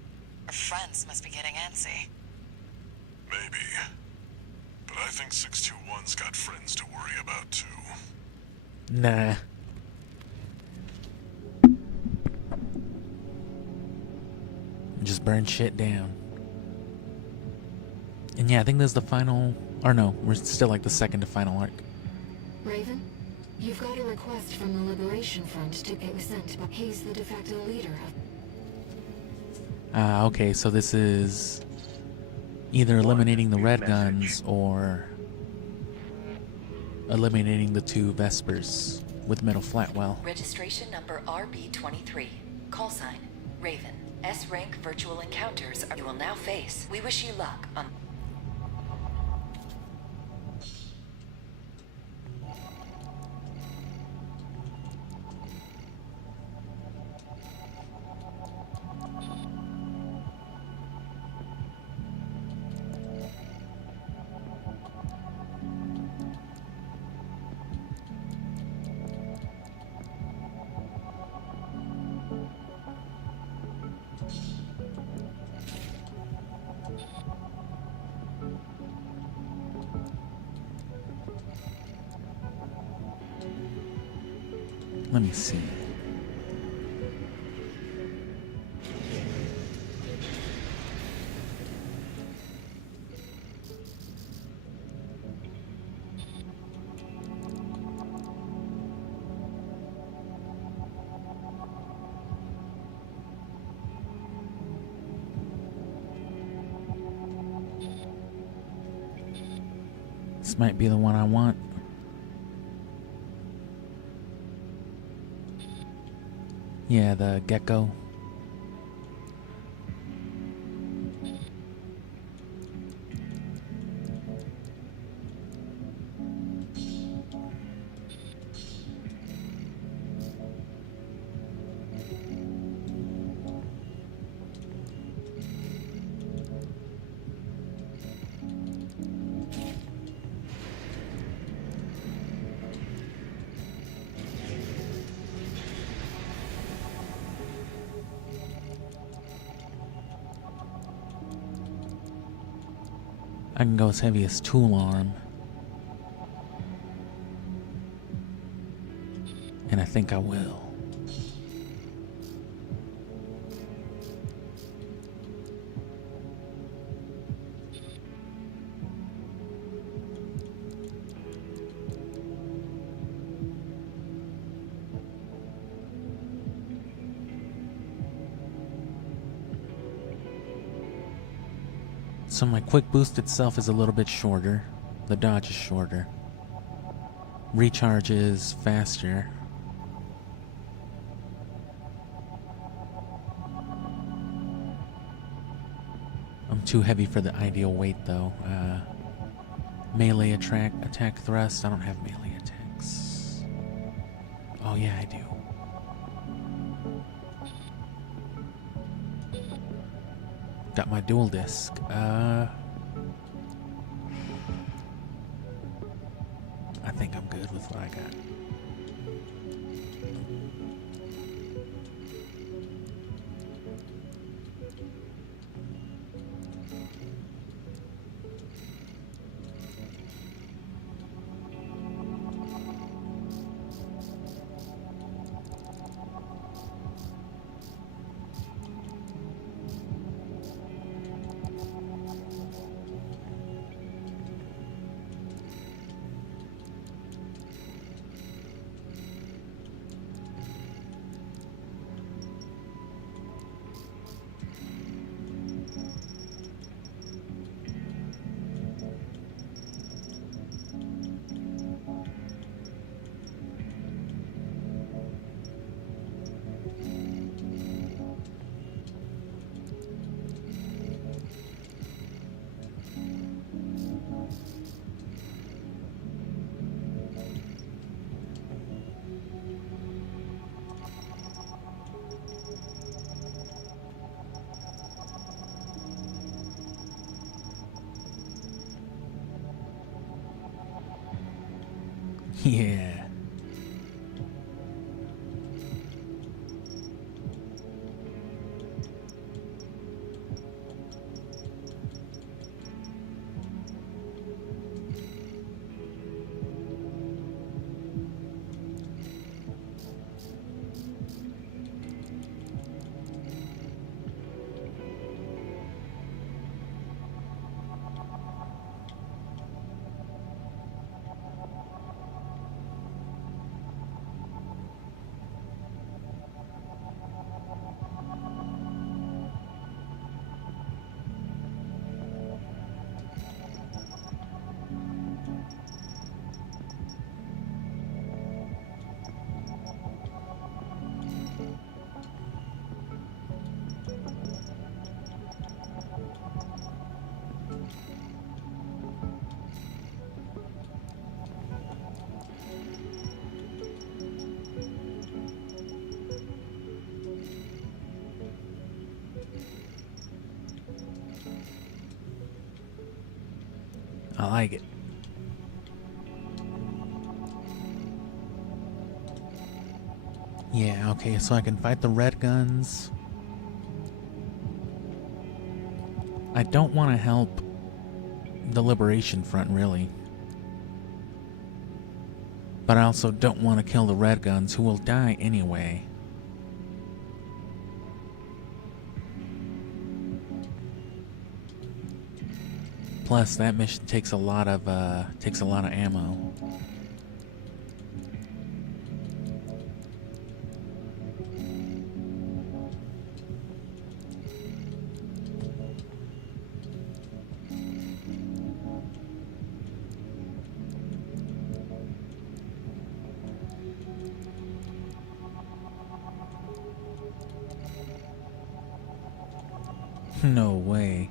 Our friends must be getting antsy. Maybe. But I think 621's got friends to worry about, too. Nah. Just burn shit down. And yeah, I think this is the final... Or no, we're still like the second to final arc. Raven, you've got a request from the Liberation Front to get sent, but he's the de facto leader of... Okay, so this is either eliminating the red guns or eliminating the two Vespers with Metal Flatwell. Registration number RB23. Call sign, Raven. S-rank virtual encounters you will now face. We wish you luck on... Let me see. This might be the one I want. Yeah, the gecko. I can go as heavy as tool arm. And I think I will. So my quick boost itself is a little bit shorter. The dodge is shorter. Recharge is faster. I'm too heavy for the ideal weight though. Melee attack thrust. I don't have melee attacks. Oh yeah, I do. Got my dual disc. I think I'm good with what I got. Yeah. I like it. Yeah, okay, so I can fight the red guns. I don't want to help the Liberation Front, really. But I also don't want to kill the red guns, who will die anyway. Plus, that mission takes a lot of ammo. No way.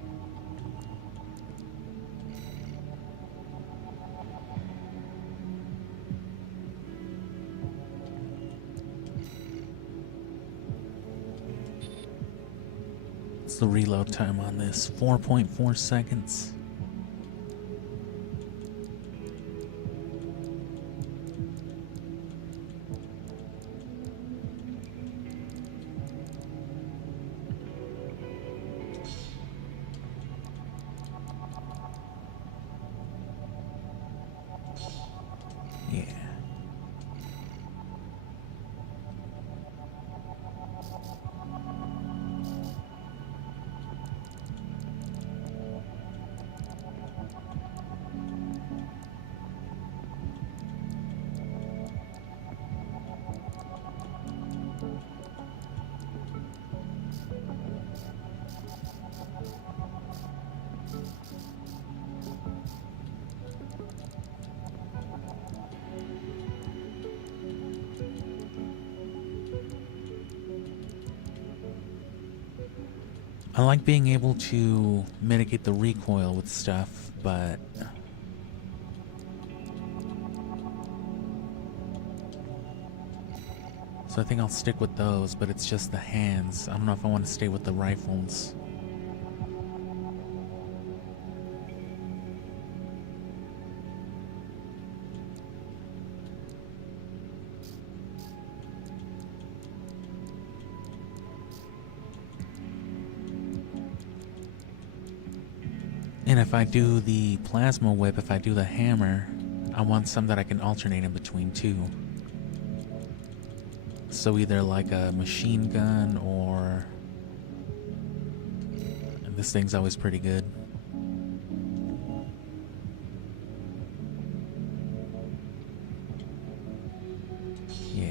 What's the reload time on this? 4.4 seconds. Yeah. I like being able to mitigate the recoil with stuff, but so I think I'll stick with those, but it's just the hands. I don't know if I want to stay with the rifles. And if I do the plasma whip, if I do the hammer, I want some that I can alternate in between too. So either like a machine gun or... And this thing's always pretty good. Yeah.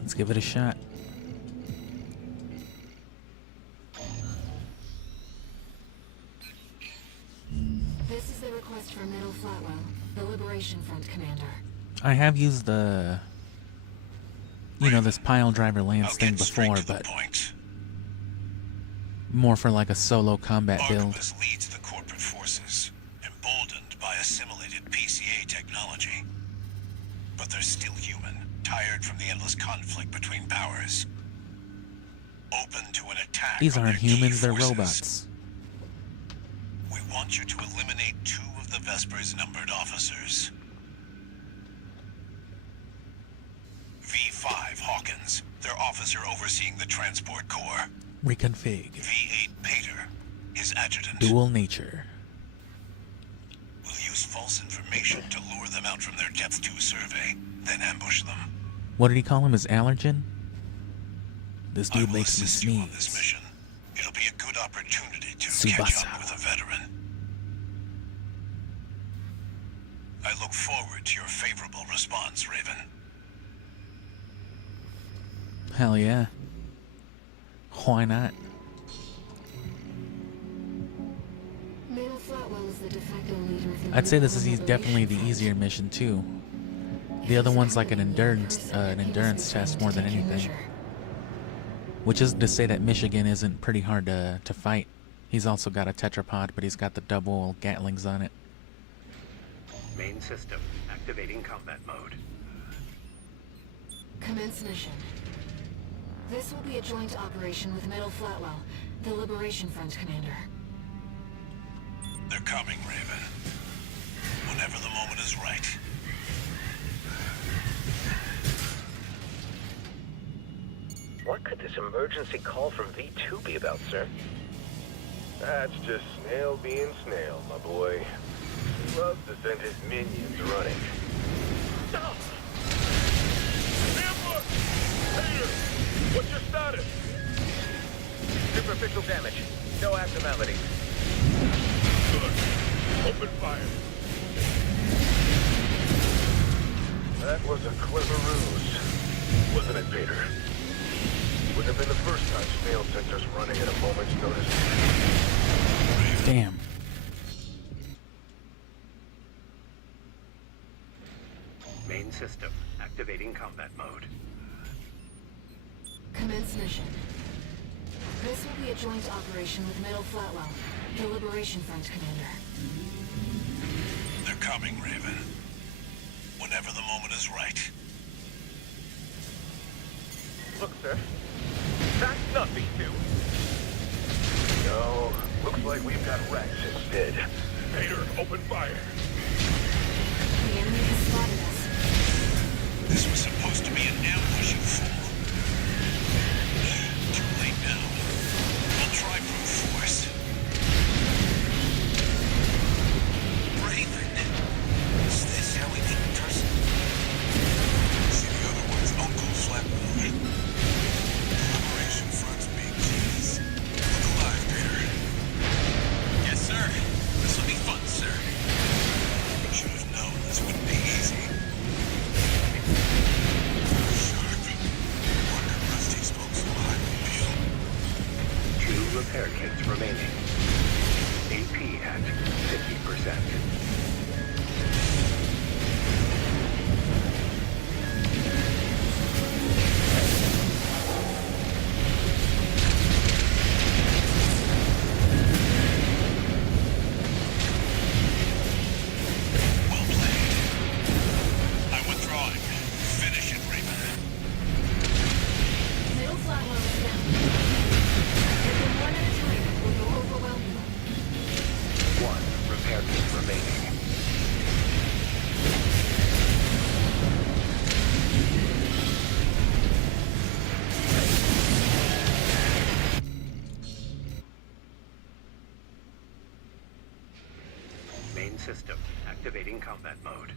Let's give it a shot. This is the request for Middle Flatwell, the Liberation Front commander. I have used the, you know, this pile driver lance thing before, but more for like a solo combat build. Arquebus leads the corporate forces, emboldened by assimilated PCA technology. But they're still human, tired from the endless conflict between powers. Open to an attack. These on aren't their key humans, they're forces. robots. We want you to eliminate 2 of the Vesper's numbered officers. V5 Hawkins, their officer overseeing the transport corps. Reconfig. V8 Pater, his adjutant. Dual nature. We'll use false information to lure them out from their Depth 2 survey, then ambush them. What did he call him? His allergen? This I dude will makes me assist you on this sneeze. mission. It'll be a good opportunity to Tsubasa. catch up with a veteran. I look forward to your favorable response, Raven. Hell yeah. Why not? Middle Flatwell is the de facto leader of the I'd say this is Liberation definitely the Front. easier mission too. The other one's like an endurance test more than anything. Which isn't to say that Michigan isn't pretty hard to fight. He's also got a tetrapod, but he's got the double Gatlings on it. Main system activating combat mode. Commence mission. This will be a joint operation with Metal Flatwell, the Liberation Front commander. They're coming, Raven. Whenever the moment is right. What could this emergency call from V2 be about, sir? That's just Snail being Snail, my boy. He loves to send his minions running. Stop! Ambush! Peter! What's your status? Superficial damage. No abnormality. Good. Open fire. That was a clever ruse, wasn't it, Peter? Would have been the first time Snail sent us running at a moment's notice. Damn. Main system activating combat mode. Commence mission. This will be a joint operation with Metal Flatwell, the Liberation Front commander. They're coming, Raven. Whenever the moment is right. Look, sir. That's not V2. No, looks like we've got Rex instead. Peter, open fire. The enemy has spotted us. This was supposed to be an ambush, you fool. Too late now. I'll try brute force. Raven, is this how we meet in person? See the other one's Uncle Flatwell. Liberation Front's big keys. Look alive, Peter. Yes, sir. This will be fun, sir. Should have known this wouldn't be easy. Wonder Rusty spoke so highly of you. 2 repair kits remaining. AP at 50%. Well played. I'm withdrawing. Finish it, Raven. Middle Flatwell is down. Hit them one at a time or they'll overwhelm you. 1 repair kit remaining. Main system activating combat mode.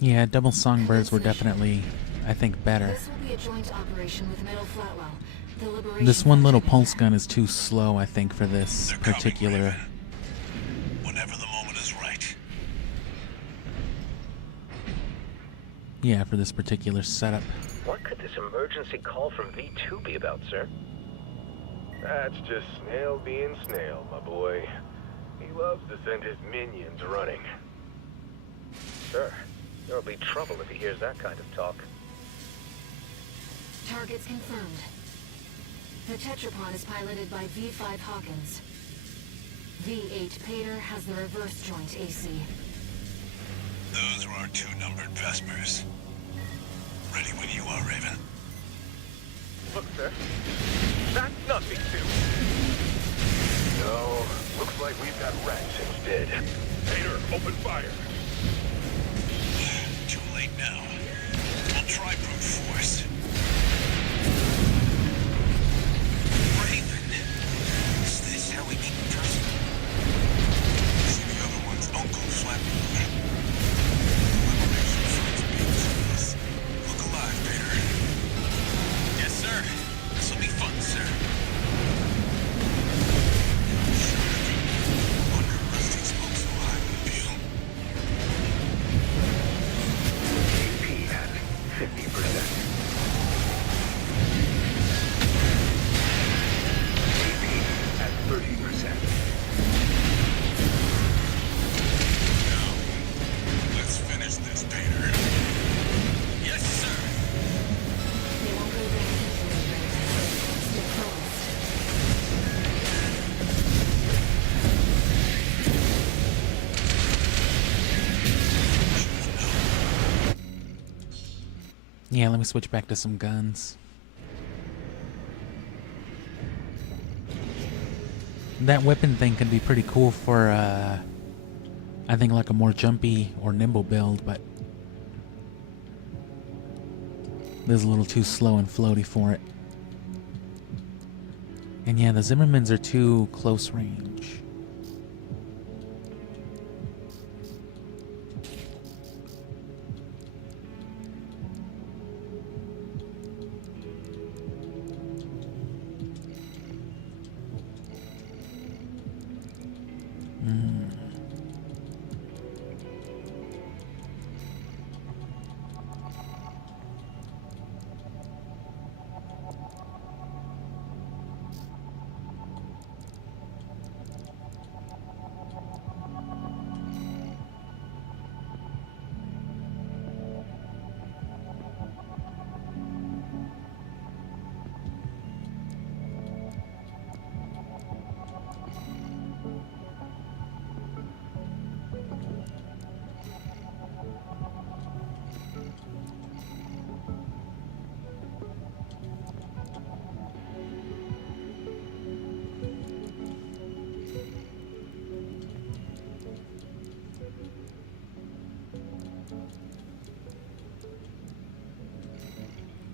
Yeah, double songbirds were definitely, I think, better. This will be a joint operation with Metal Flatwell, the Liberation This one Front little commander. pulse gun is too slow, I think, for this They're coming, particular. Raven. Whenever the moment is right. Yeah, for this particular setup. What could this emergency call from V2 be about, sir? That's just Snail being Snail, my boy. He loves to send his minions running. Sir, there'll be trouble if he hears that kind of talk. Targets confirmed. The Tetrapod is piloted by V5 Hawkins. V8 Pater has the reverse joint AC. Those were our 2 numbered Vespers. Ready when you are, Raven. Look, sir. That's not V2. No, looks like we've got Rex instead. Peter, open fire. Too late now. I'll try brute force. Raven, is this how we meet in person? See the other one's Uncle Flatwell. Liberation Front's big keys. Look alive, Peter. Yes, sir. This will be fun, sir. Wonder Rusty spoke so highly of you. Yeah, let me switch back to some guns. That weapon thing can be pretty cool for, I think, like a more jumpy or nimble build, but this is a little too slow and floaty for it. And yeah, the Zimmermans are too close range.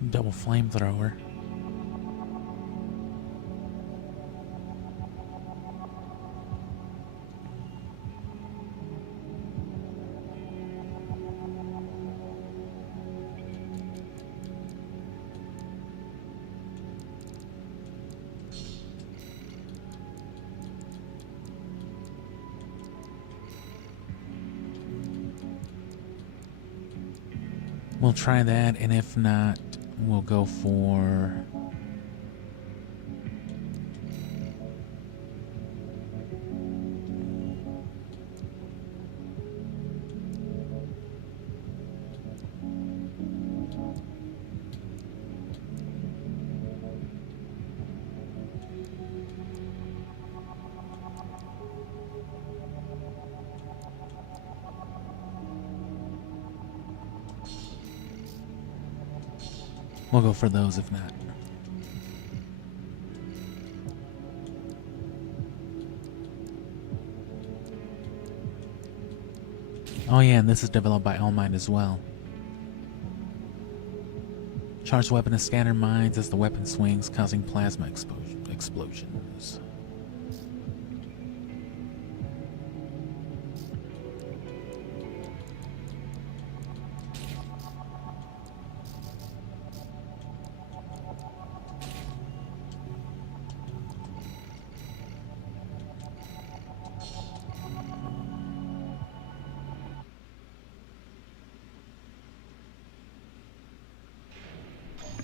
Double flamethrower. We'll try that, and if not, we'll go for... We'll go for those if not. Oh yeah, and this is developed by All Might as well. Charged weapon is scatter mines as the weapon swings, causing plasma explosions.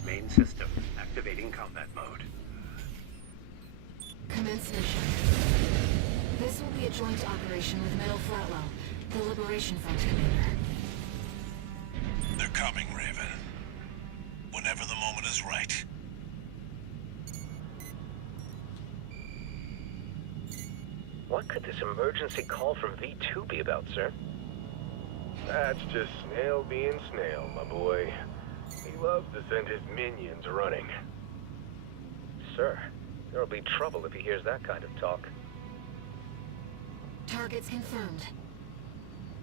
Main system activating combat mode. Commence mission. This will be a joint operation with Metal Flatwell, the Liberation Front commander. They're coming, Raven. Whenever the moment is right. What could this emergency call from V2 be about, sir? That's just Snail being Snail, my boy. He loves to send his minions running. Sir, there'll be trouble if he hears that kind of talk. Targets confirmed.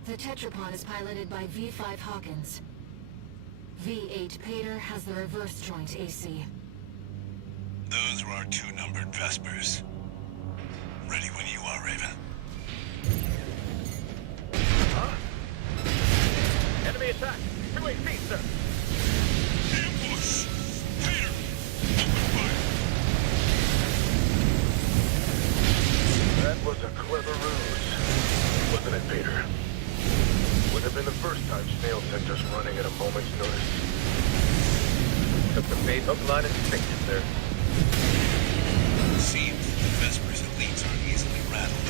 The tetrapod is piloted by V5 Hawkins. V8 Pater has the reverse joint AC. Those were our two numbered Vespers. Ready when you are, Raven. Huh? Enemy attack! 2 AC, sir! Ambush! Peter! Open fire! That was a clever ruse, wasn't it, Peter? Would have been the first time Snail sent us running at a moment's notice. Took the bait, hook, line, and sinker, sir. Seems the Vespers' elites aren't easily rattled.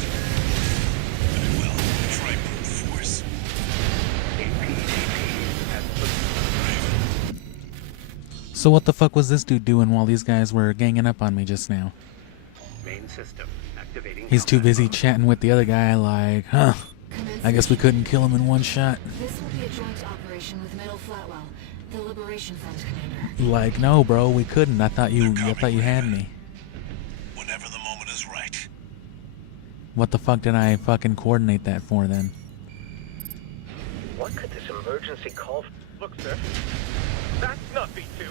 Very well, try brute force. Raven. So what the fuck was this dude doing while these guys were ganging up on me just now? Main system activating. He's too combat busy mode. chatting with the other guy like, I guess we couldn't kill him in one shot. This will be a joint operation with Metal Flatwell, The Liberation Front, Commander. Like, no, bro, we couldn't. I thought you had me. Whenever the moment is right. What the fuck did I fucking coordinate that for then? What could this emergency call? Look, sir. That's not V2.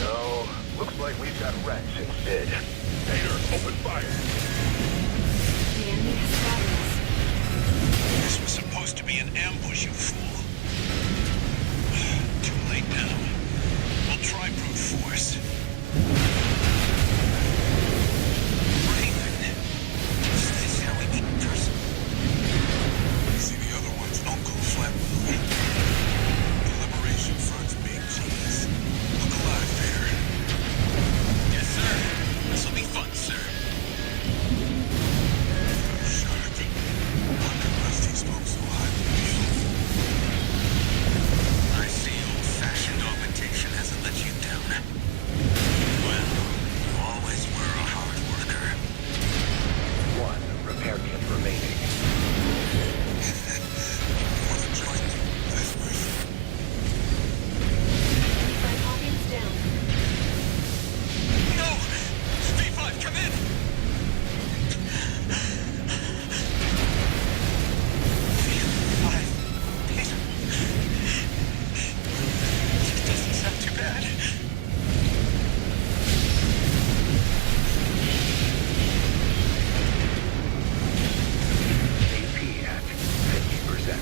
No, looks like we've got Rex instead. Hater, open fire. The enemy has spotted us. This was supposed to be an ambush, you fool. Too late now. We'll try brute force. Raven. Is this how we meet in person? See the other ones don't go flat with me. The Liberation Front's big cheese. Look alive, Vader. Yes, sir. This'll be fun, sir. Shark. Wonder why these folks so highly built. I see old-fashioned augmentation hasn't let you down. Well, you always were a hard worker. One repair kit remaining. Wanna join me? That's worth it. By Hawkins down. No! V5, come in! V5, Peter. It doesn't sound too bad. AP at 50%.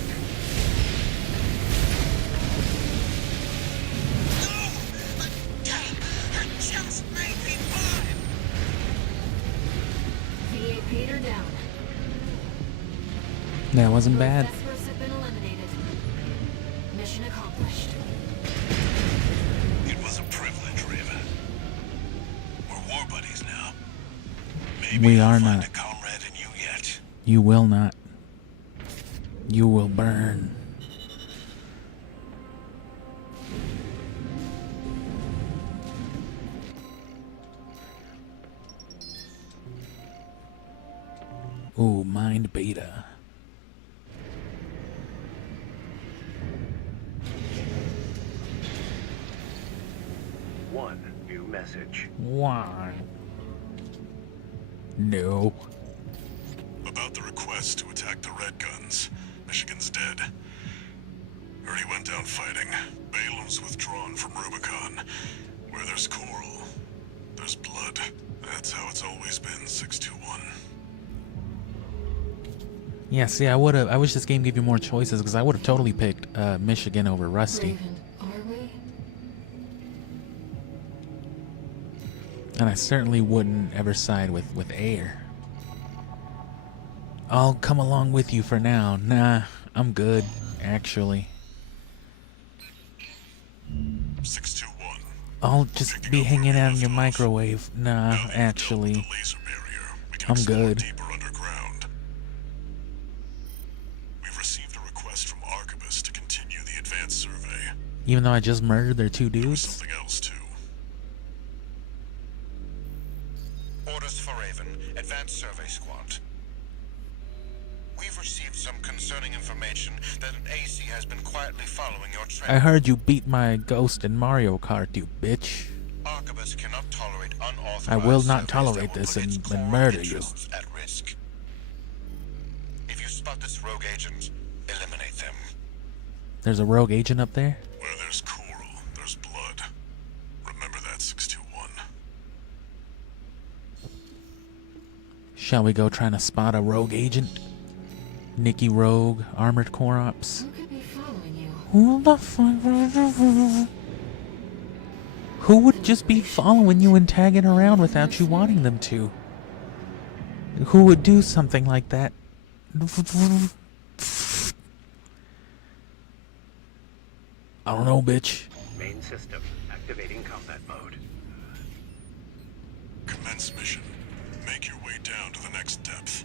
Just make me fine! VA Peter down. That wasn't Both bad. Vespers have been eliminated. Mission accomplished. It was a privilege, Raven. We're war buddies now. Maybe We I'll are find not. a comrade in you yet. You will not. You will burn. Ooh, mind beta. One new message. Why? No. About the request to attack the Red Guns. Michigan's dead. Already went down fighting. Balaam's withdrawn from Rubicon. Where there's coral, there's blood. That's how it's always been, 621. Yeah, see, I wish this game gave you more choices, because I would have totally picked Michigan over Rusty. Raven, are we? And I certainly wouldn't ever side with Air. I'll come along with you for now. Nah, I'm good, actually. 621. I'll just be hanging out in your microwave. Nah, Now that you've built actually, the laser barrier, we can I'm explore good. deeper underground. We've received a request from Archibus to continue the advanced survey. Even though I just murdered their two There was dudes. something else too. Orders for Raven, Advanced Survey Squad. We've received some concerning information that an AC has been quietly following your trail. I heard you beat my ghost in Mario Kart, you bitch. Archibus cannot tolerate unauthorized I will not surveys tolerate that will this put its and core murder you. interests at risk. If you spot this rogue agent, eliminate them. There's a rogue agent up there? Where there's coral, there's blood. Remember that, 621. Shall we go trying to spot a rogue agent? Nikki Rogue, Armored Core Ops. Who could be following you? Who the fuck? Who would just be following you and tagging around without you wanting them to? Who would do something like that? I don't know, bitch. Main system activating combat mode. Commence mission. Make your way down to the next depth.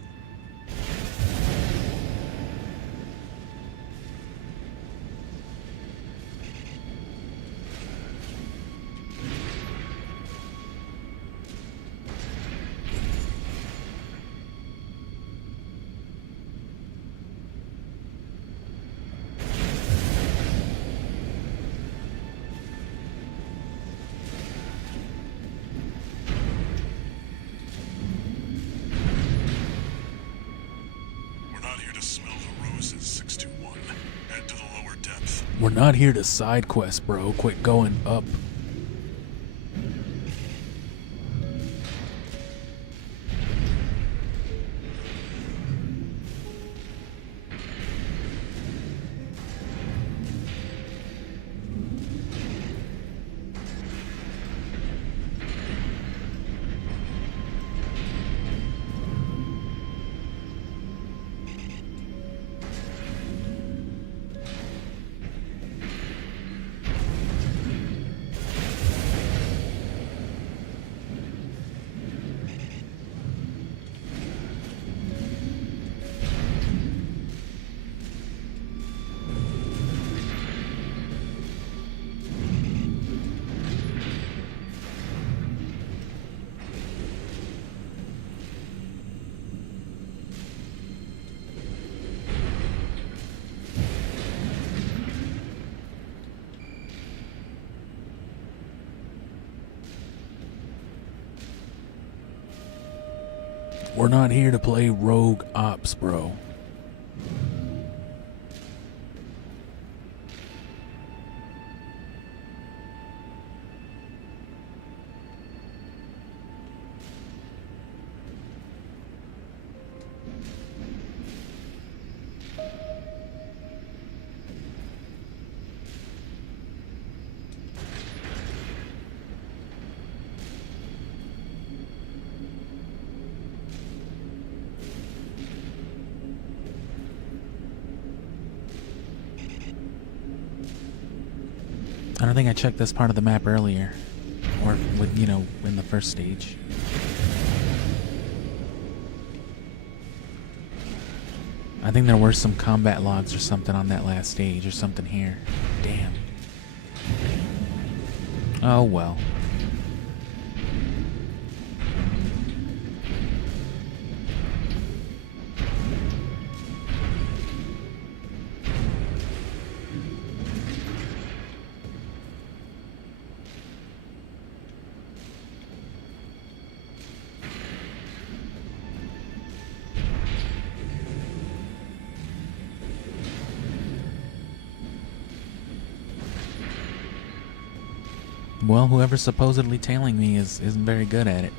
not here to side quest, bro. Quit going up. We're not here to play rogue ops, bro. I don't think I checked this part of the map earlier. Or with, you know, in the first stage. I think there were some combat logs or something on that last stage or something here. Damn. Oh well. Well, whoever's supposedly tailing me isn't very good at it.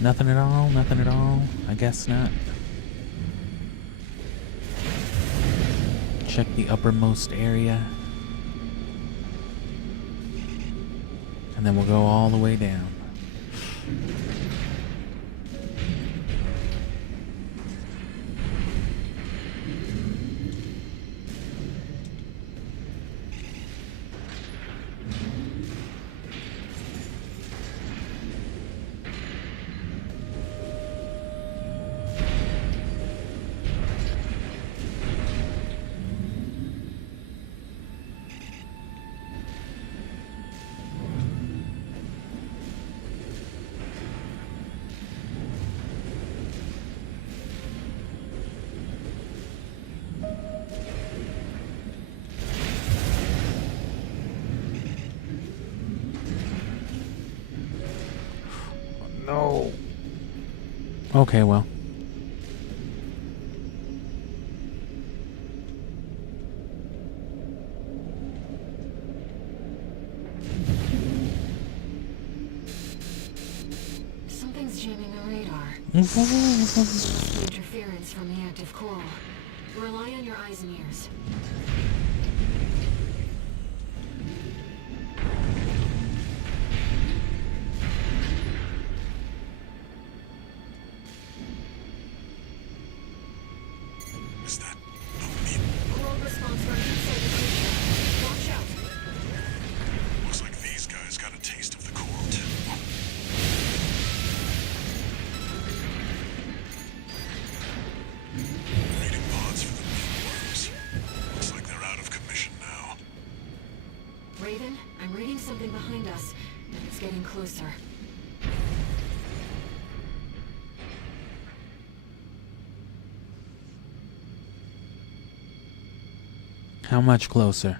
Nothing at all, nothing at all. I guess not. Check the uppermost area. And then we'll go all the way down. No. Okay, well. Something's jamming the radar. Interference from the active coral. Rely on your eyes and ears. Is that a mid? Coral response from inside the creature. Watch out. Looks like these guys got a taste of the coral too. closer. How much closer?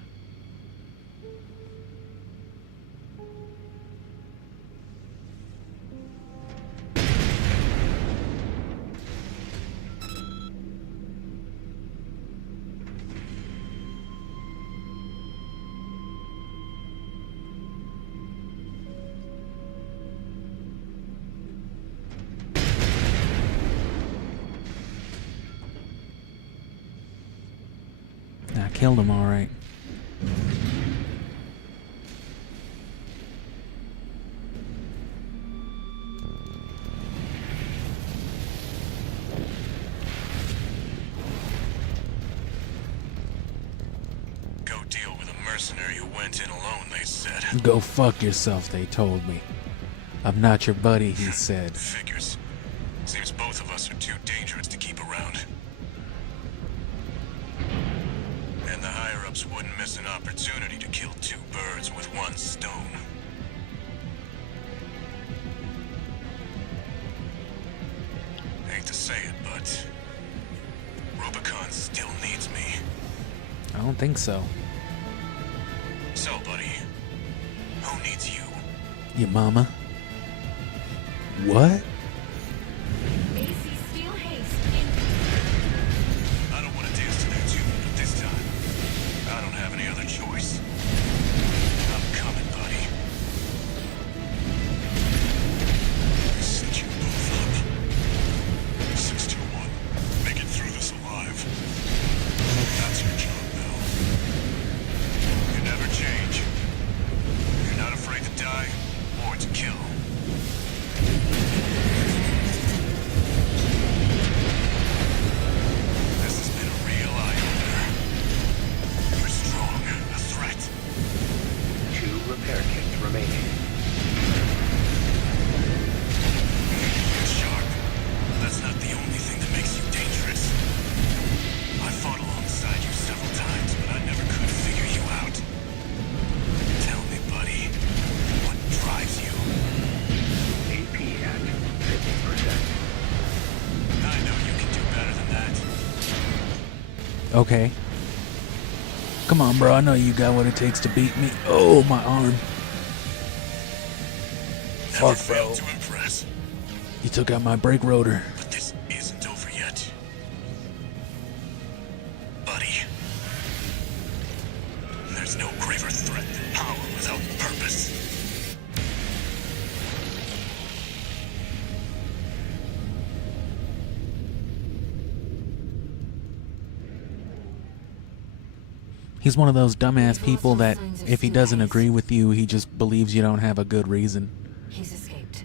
I killed him all right. Go deal with a mercenary who went in alone, they said. Go fuck yourself, they told me. I'm not your buddy, he said. Figures. Seems both of us are too dangerous to keep around. And the higher-ups wouldn't miss an opportunity to kill two birds with one stone. Hate to say it, but Rubicon still needs me. I don't think so. So, buddy, who needs you? Your mama? What? AC Steel Haste. I don't want to dance to their tune, but this time, I don't have any other choice. I'm coming, buddy. I set you both up. 621, make it through this alive. That's your job now. You never change. You're not afraid to die or to kill. This has been a real eye-opener. You're strong, a threat. 2 repair kits remaining. You're sharp. That's not the only thing that makes you dangerous. I fought alongside you several times, but I never could figure you out. Tell me, buddy, what drives you? AP at 50%. I know you can do better than that. Okay. Come on, bro. I know you got what it takes to beat me. Oh, my arm. Never Fuck, failed bro. to impress. You took out my brake rotor. But this isn't over yet. Buddy. There's no graver threat than power without purpose. He's one of those dumbass people that if he doesn't agree with you, he just believes you don't have a good reason. He's escaped.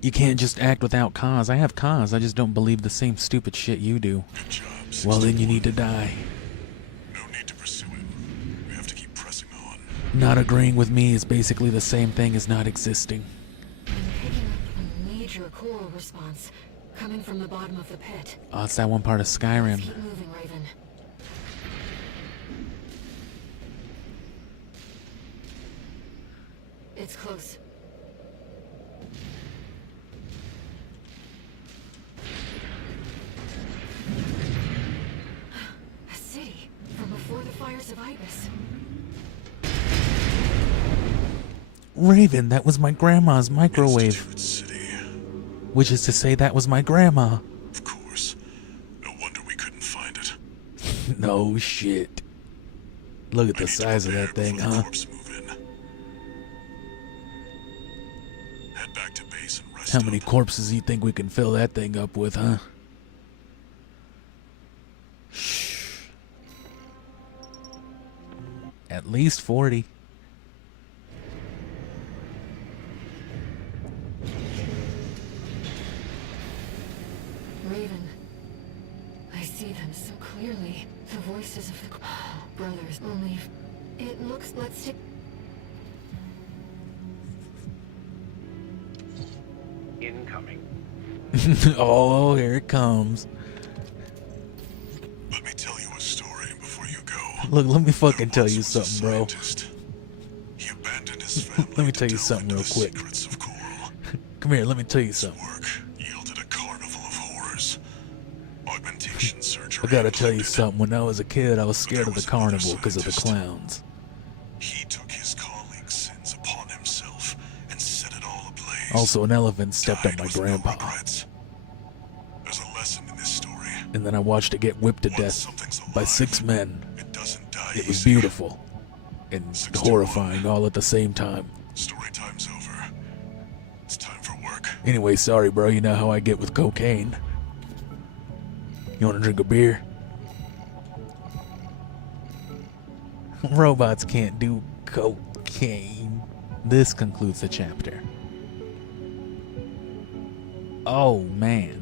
You can't just act without cause. I have cause. I just don't believe the same stupid shit you do. Good job. Well, then you 61. need to die. No need to pursue it. We have to keep pressing on. Not agreeing with me is basically the same thing as not existing. I'm picking up a major coral response coming from the bottom of the pit. Oh, it's that one part of Skyrim. Keep moving, Raven. It's close. A city from before the fires of Ibis. Raven, that was my grandma's microwave. Institute City. Which is to say that was my grandma. Of course. No wonder we couldn't find it. No shit. Look at the size of that thing, Before the huh? corpse move in. Head back to base and rest How many up. corpses do you think we can fill that thing up with, huh? Shh. At least 40. Raven. I see them so clearly. The voices of the brothers. Only it looks. Let's take. Incoming. Oh, here it comes. Let me tell you a story before you go. Look, let me fucking There tell you once was a something, bro. scientist. He abandoned his Let me tell you something real quick. Come here, let me tell you something. Work yielded a carnival of horrors. Augmentation surgery. I gotta tell you included. something. When I was a kid, I was scared of the was another carnival because of the scientist. clowns. He took his colleagues' sins upon himself and set it all ablaze. Also, an elephant stepped on Died my with no grandpa. regrets. There's a lesson in this story. And then I watched it get whipped to Once death something's by alive, 6 men. It doesn't die It was easy. beautiful and 61. horrifying all at the same time. Story time's over. It's time for work. Anyway, sorry, bro. You know how I get with cocaine. You want to drink a beer? Robots can't do cocaine. This concludes the chapter. Oh, man.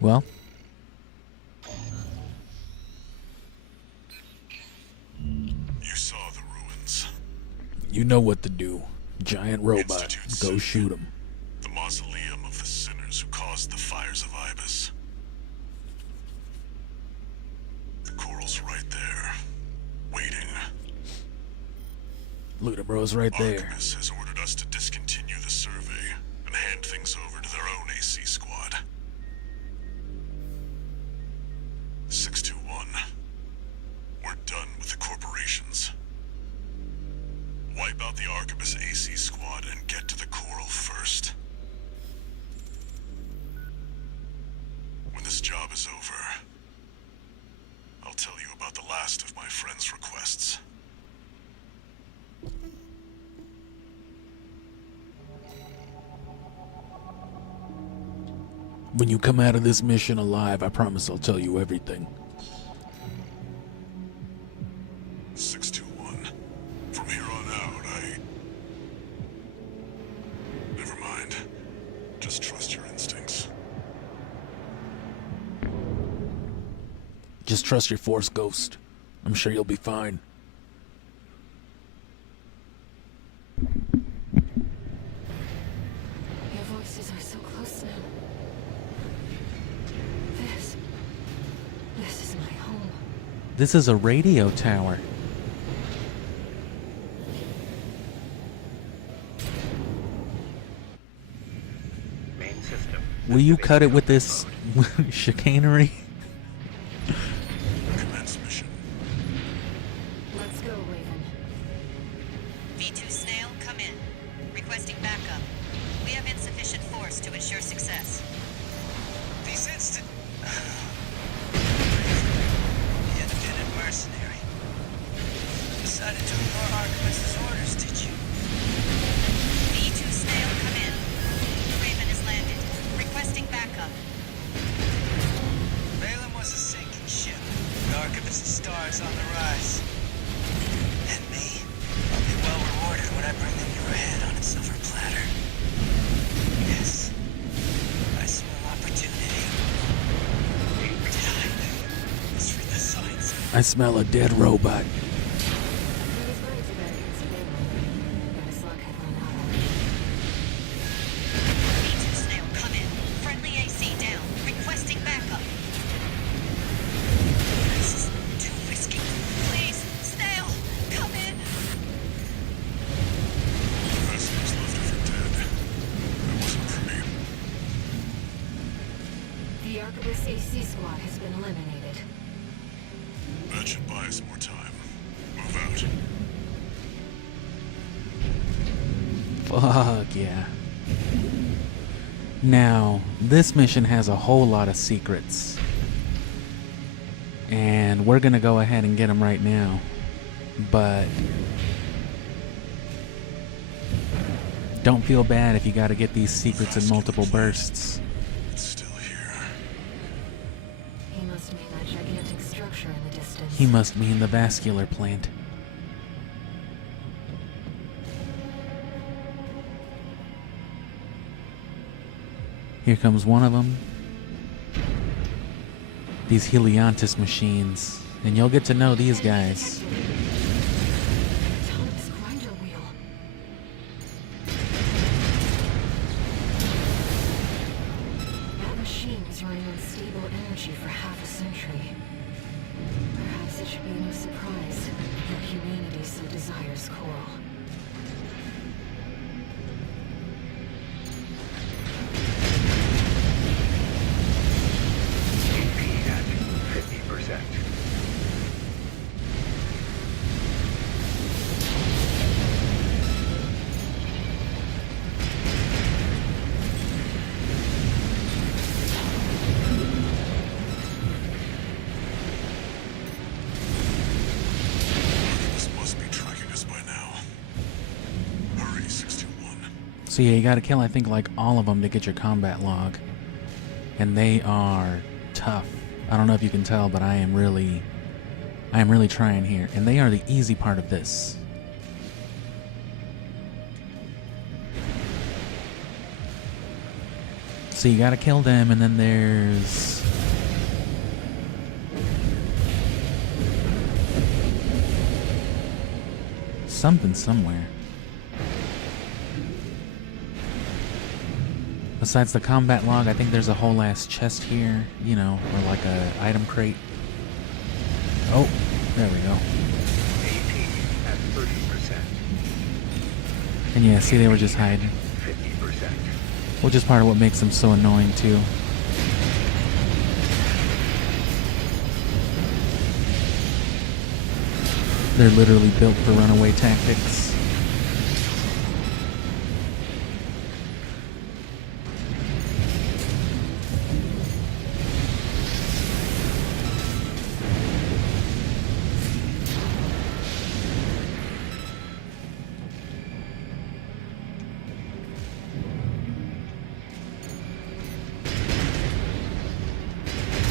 Well, You saw the ruins. you know what to do. Giant robot. Go shoot him. The mausoleum of the sinners who caused the fires of Ibis. The coral's right there, waiting. Look at him, bro. It's right there. Artemis has ordered us to discontinue the survey and hand things over to their own AC squad. 621. We're done with the corporations. Wipe out the Archibus AC squad and get to the coral first. When this job is over, I'll tell you about the last of my friend's requests. When you come out of this mission alive, I promise I'll tell you everything. 621. From here on out, Never mind. Just trust your instincts. Just trust your force, Ghost. I'm sure you'll be fine. Your voices are so close now. This is my home. This is a radio tower. Main system. Will you cut it with this chicanery? Commence mission. Let's go, Raven. V2 Snail, come in. Requesting backup. We have insufficient force to ensure success. These instant... The independent mercenary. Decided to ignore Artemis' orders, did you? V2 Snail, come in. Raven has landed. Requesting backup. Balaam was a sinking ship. The Archivist stars on the rise. And me? I'll be well rewarded when I bring them your head on a silver platter. Yes. I smell opportunity. Did I? Misread the signs. I smell a dead robot. He was right to bet against Balaam, but his luck had run out already. V2 Snail, come in. Friendly AC down. Requesting backup. This is too risky. Please, Snail, come in. Vessel's left her for dead. That wasn't for me. The Archibus AC squad has been eliminated. That should buy us more time. Move out. Fuck yeah. Now, this mission has a whole lot of secrets. And we're gonna go ahead and get them right now. But don't feel bad if you gotta get these secrets in multiple bursts. It's still here. He must mean that gigantic structure in the distance. He must mean the vascular plant. Here comes one of them. These Heliantis machines. And you'll get to know these guys. Thomas grinder wheel. That machine was running on stable energy for half a century. Perhaps it should be no surprise that humanity so desires coral. AP at 50%. This must be tracking us by now. Hurry, 621. So yeah, you gotta kill, I think, like all of them to get your combat log. And they are tough. I don't know if you can tell, but I am really trying here. And they are the easy part of this. So you gotta kill them, and then there's... something somewhere. Besides the combat log, I think there's a whole ass chest here, you know, or like a item crate. Oh, there we go. AP at 30%. And yeah, see, they were just hiding. 50%. Which is part of what makes them so annoying too. They're literally built for runaway tactics.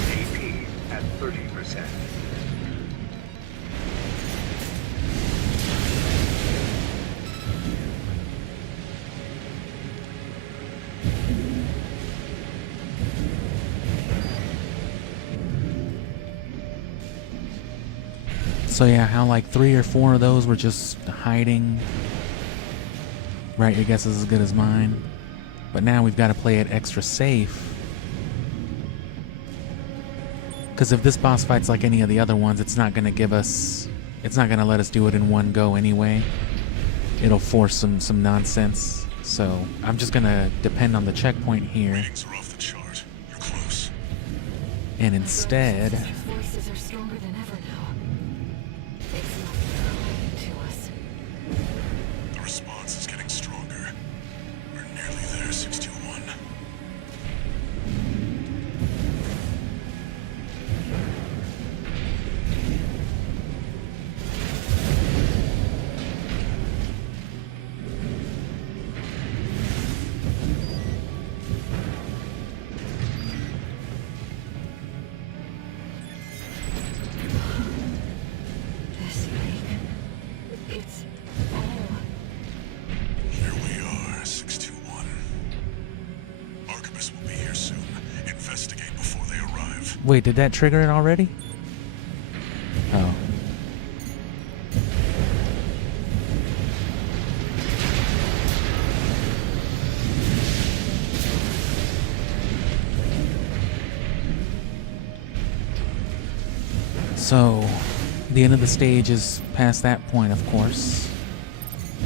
AP at 30%. So yeah, how like 3 or 4 of those were just hiding. Right, your guess is as good as mine. But now we've got to play it extra safe. Because if this boss fight's like any of the other ones, it's not going to give us... It's not going to let us do it in one go anyway. It'll force some nonsense. So I'm just going to depend on the checkpoint here. Ratings are off the chart. You're close. And instead... Their voices are stronger than ever now. It's like they're calling to us. The response is getting stronger. We're nearly there, 621. This lake, it's all... Here we are, 621. Archibus will be here soon. Investigate before they arrive. Wait, did that trigger it already? Oh. So, the end of the stage is past that point, of course.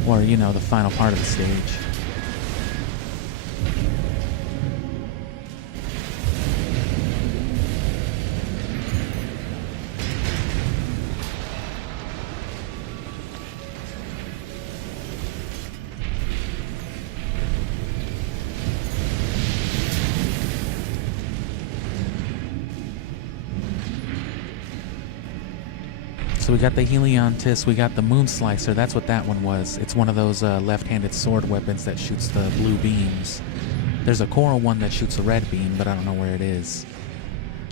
Or, you know, the final part of the stage. So we got the Heliontis, we got the Moon Slicer, that's what that one was. It's one of those left-handed sword weapons that shoots the blue beams. There's a coral one that shoots a red beam, but I don't know where it is.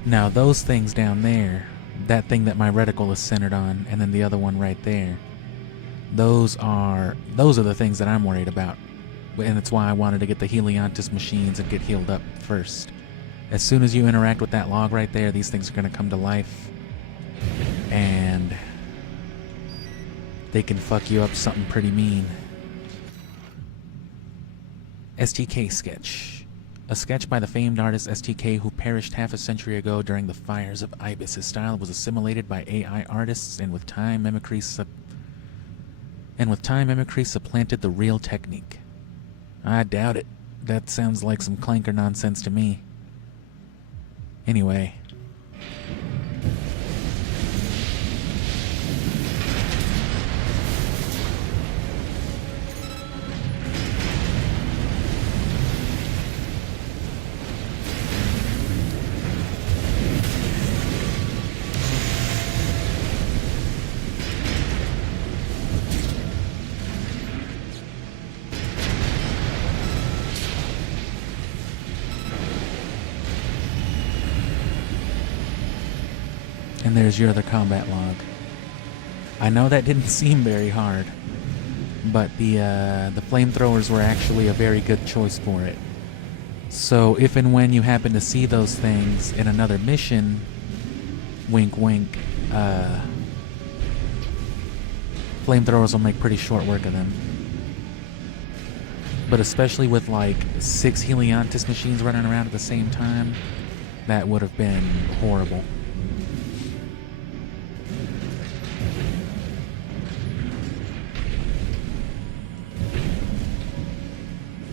Now those things down there, that thing that my reticle is centered on, and then the other one right there, those are the things that I'm worried about. And it's why I wanted to get the Heliontis machines and get healed up first. As soon as you interact with that log right there, these things are going to come to life. And they can fuck you up something pretty mean. STK sketch. A sketch by the famed artist STK, who perished half a century ago during the fires of Ibis. His style was assimilated by AI artists, and with time mimicry supplanted the real technique. I doubt it. That sounds like some clanker nonsense to me. Anyway. And there's your other combat log. I know that didn't seem very hard, but the flamethrowers were actually a very good choice for it. So if and when you happen to see those things in another mission, wink wink, flamethrowers will make pretty short work of them. But especially with like 6 Heliantis machines running around at the same time, that would have been horrible.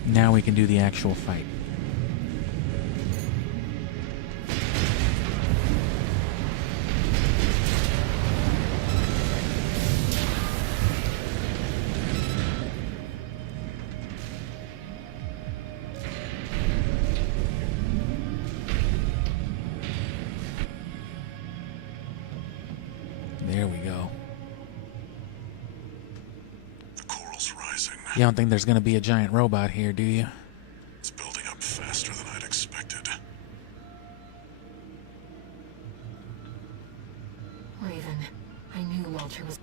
Now we can do the actual fight. There we go. The coral's rising. You don't think there's gonna be a giant robot here, do you? It's building up faster than I'd expected. Raven, I knew Walter was...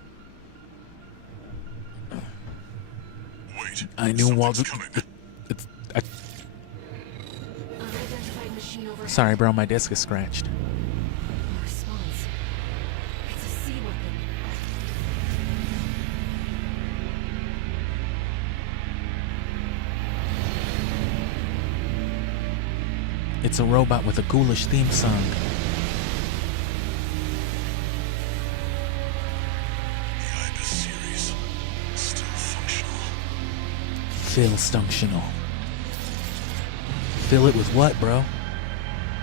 Wait. I knew Walter. Coming. Unidentified machine overhead. Sorry, bro, my disc is scratched. No response. It's a sea weapon. It's a robot with a ghoulish theme song. The Ibis series. Still functional. Fill stunctional. Fill it with what, bro?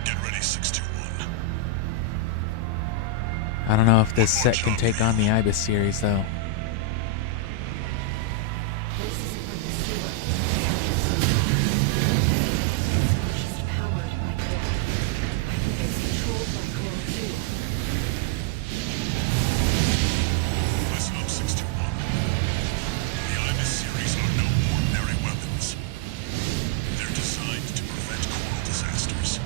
Get ready, 621. I don't know if this set can take on the Ibis series, though. This isn't like the sea weapon. She's powered by coral. I think it's controlled by coral too. Listen up, 621. The Ibis series are no ordinary weapons. They're designed to prevent coral disasters.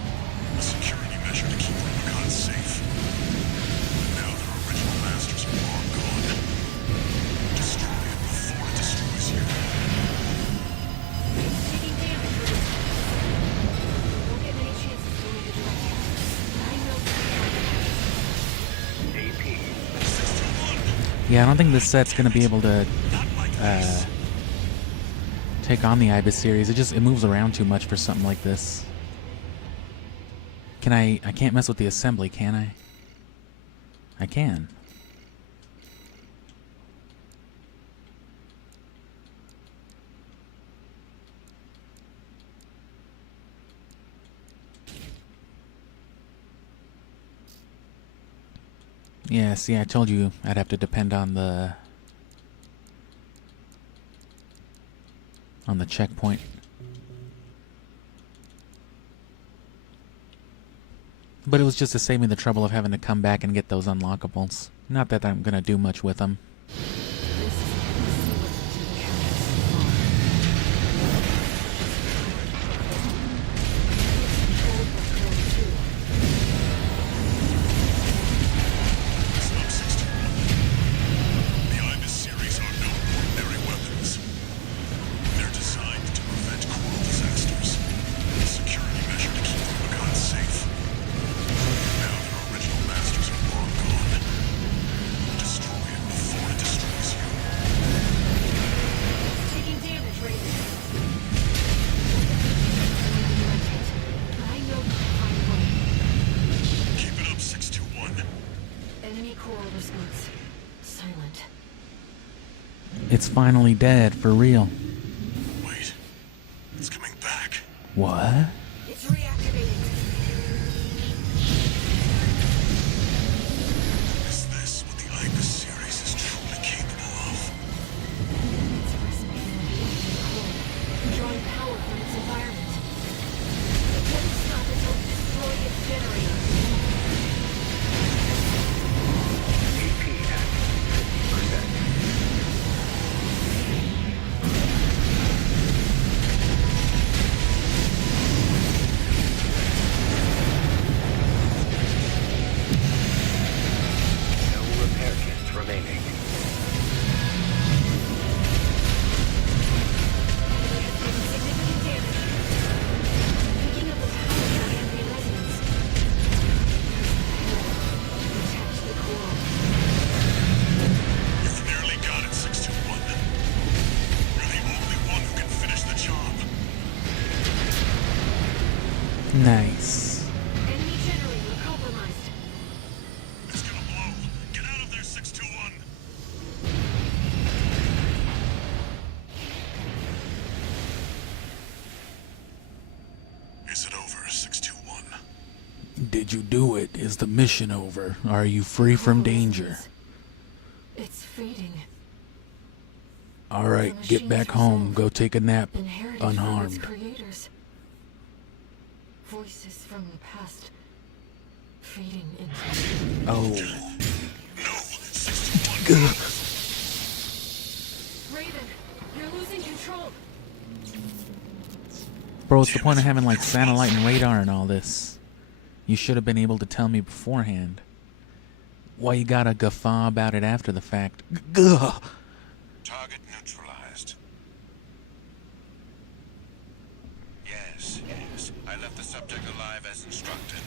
A security measure to keep Rubicon safe. But now their original masters are long gone. Destroy it before it destroys you. It's taking damage for this. Don't get many chances to leave it direct. I know AP. 621! Yeah, I don't think this set's gonna be able to Not like this. take on the Ibis series. It moves around too much for something like this. Can I can't mess with the assembly, can I? I can. Yeah, see, I told you I'd have to depend on the checkpoint. But it was just to save me the trouble of having to come back and get those unlockables. Not that I'm gonna do much with them. Listen up, 621. The Ibis series are no ordinary weapons. They're designed to prevent coral disasters. A security measure to keep Rubicon safe. Now their original masters are long gone. Destroy it before It's finally dead, for real. Wait. It's coming back. What? It's reactivating. Is this what the IBIS series is truly capable of? It's responding to the core, drawing power from its environment. It won't stop until it destroys its generator. AP at 50%. No repair kits remaining. Significant damage. Picking up the power from ambient resonance. Detach the core. You've nearly got it, 621. You're the only one who can finish the job. Nice. Enemy generator compromised. It's gonna blow. Get out of there, 621. Is it over, 621? Did you do it? Is the mission over? Are you free from danger? It's fading. Alright, get back home. Go take a nap. Inherited from its Unharmed. creators. Voices from the past fading into. Oh. No, 621. Raven, you're losing control. Bro, what's the point of having like satellite and radar and all this? You should have been able to tell me beforehand. Why you gotta guffaw about it after the fact? Gah. Target neutralized. Yes, yes. I left the subject alive as instructed.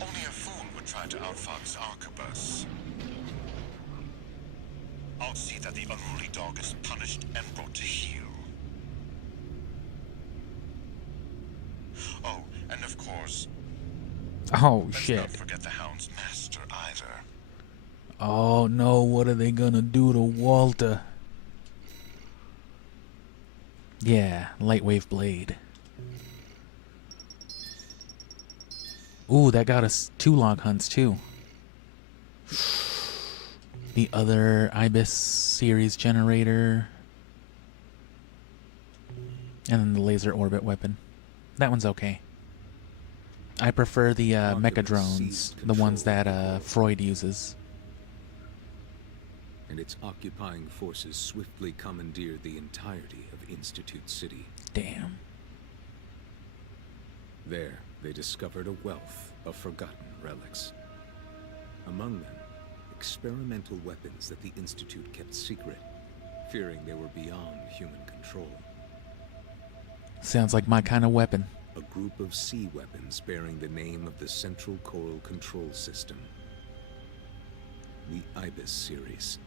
Only a fool would try to outfox Arquebus. I'll see that the unruly dog is punished and brought to heel. Oh, and of course, Oh let's shit. not forget the Hound's master either. Oh no, what are they gonna do to Walter? Yeah, lightwave blade. Ooh, that got us 2 log hunts too. The other IBIS series generator. And then the laser orbit weapon. That one's okay. I prefer the mecha drones, the ones that Freud uses. And its occupying forces swiftly commandeered the entirety of Institute City. Damn. There, they discovered a wealth of forgotten relics. Among them, experimental weapons that the Institute kept secret, fearing they were beyond human control. Sounds like my kind of weapon. A group of sea weapons bearing the name of the Central Coral Control System. The IBIS series.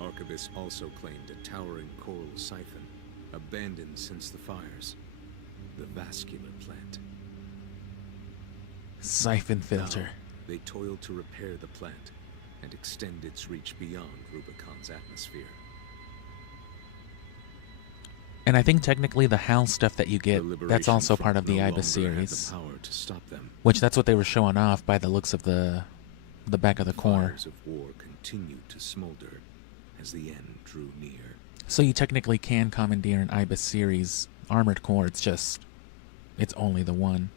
Arquebus also claimed a towering coral siphon, abandoned since the fires. The vascular plant. Siphon filter. Now, they toiled to repair the plant and extend its reach beyond Rubicon's atmosphere. And I think technically the HAL stuff that you The get, Liberation that's also Front part of the no IBIS longer had series. the power to stop them. Which that's what they were showing off by the looks of the back of the core. Fires of war continued to smolder as the end drew near. So you technically can commandeer an IBIS series armored core, it's only the one.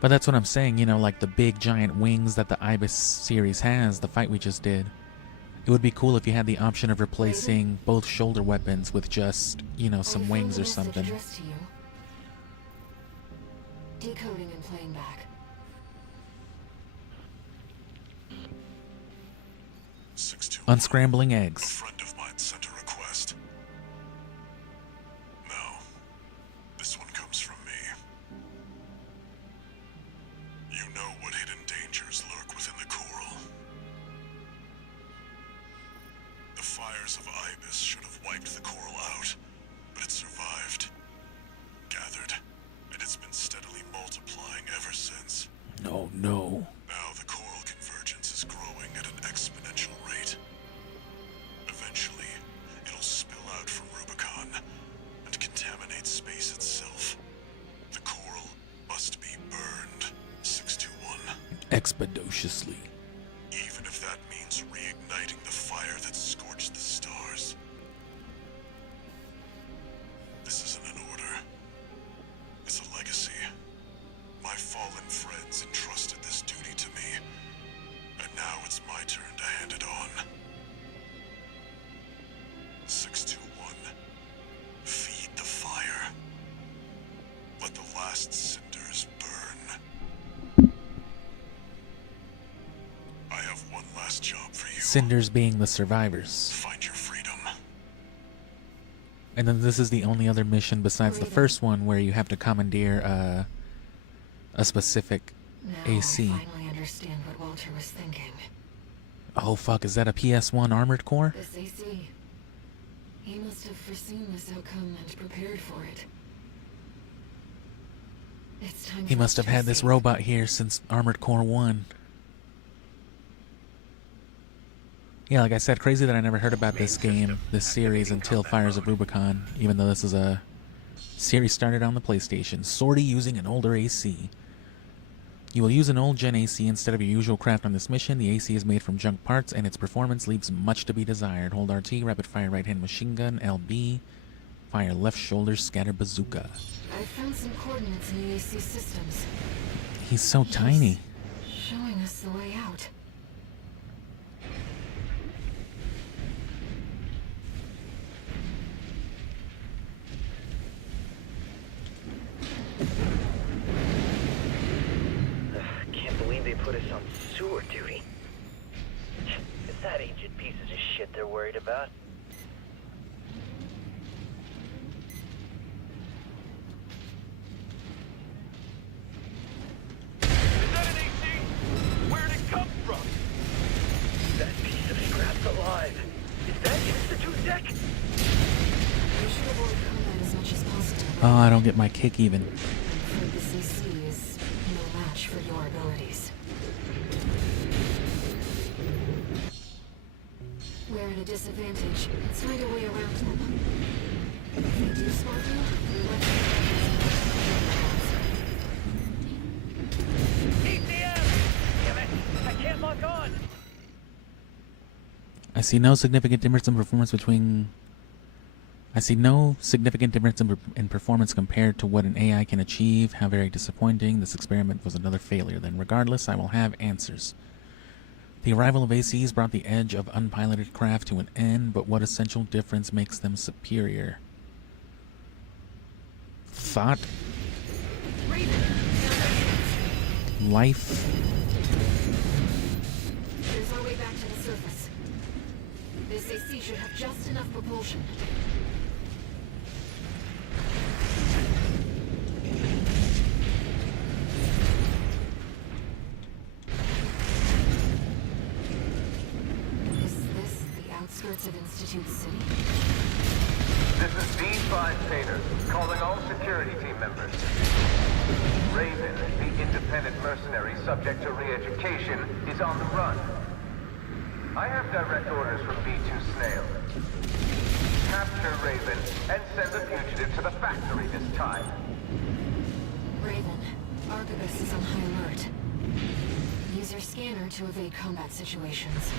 But that's what I'm saying, you know, like the big giant wings that the IBIS series has, the fight we just did. It would be cool if you had the option of replacing both shoulder weapons with just, you know, some wings or something. Addressed to you. Decoding and playing back. Unscrambling A eggs. friend of mine sent a request. No, this one comes from me. You know what hidden dangers lurk within the coral. The fires of IBIS should have wiped the coral out, but it survived, gathered, and it's been steadily multiplying ever since. Oh no. Now, expeditiously. Even if that means reigniting the fire that scorched the stars. This isn't an order. It's a legacy. My fallen friends entrusted this duty to me, and now it's my turn to hand it on. 621. Feed the fire. Let the last cinders burn. I have one last job for you. Cinders being the survivors. Find your freedom. And then this is the only other mission besides the first one where you have to commandeer a specific Now AC. I finally understand what Walter was thinking. Oh fuck, is that a PS1 armored core? This AC. He must have foreseen this outcome and prepared for it. It's time He for must us have to had this escape. robot here since Armored Core 1. Yeah, like I said, crazy that I never heard about this game, this series, until Fires of Rubicon, even though this is a series started on the PlayStation. Sortie using an older AC. You will use an old gen AC instead of your usual craft on this mission. The AC is made from junk parts, and its performance leaves much to be desired. Hold RT, rapid fire right hand machine gun, LB, fire left shoulder scatter bazooka. I found some coordinates in the AC systems. He's so tiny. Showing us the way out. Can't believe they put us on sewer duty. It's that ancient pieces of shit they're worried about. Is that an AC? Where'd it come from? That piece of scrap's alive. Is that Institute Tech? We should avoid combat as much as possible. Oh, I don't get my kick even. I'm afraid this AC is no match for your abilities. We're at a disadvantage. Let's find a way around them. If they do spot you, let's ECM! Damn it! I can't lock on! I see no significant difference in performance between... I see no significant difference in performance compared to what an AI can achieve. How very disappointing. This experiment was another failure. Then regardless, I will have answers. The arrival of ACs brought the edge of unpiloted craft to an end, but what essential difference makes them superior? Thought? Life? There's our way back to the surface. This AC should have just enough propulsion. Is this the outskirts of Institute City? This is B5 Tater, calling all security team members. Raven, the independent mercenary subject to re-education, is on the run. I have direct orders from B2 Snail. Capture Raven and send the fugitive to the factory this time. Raven, Arquebus is on high alert. Use your scanner to evade combat situations.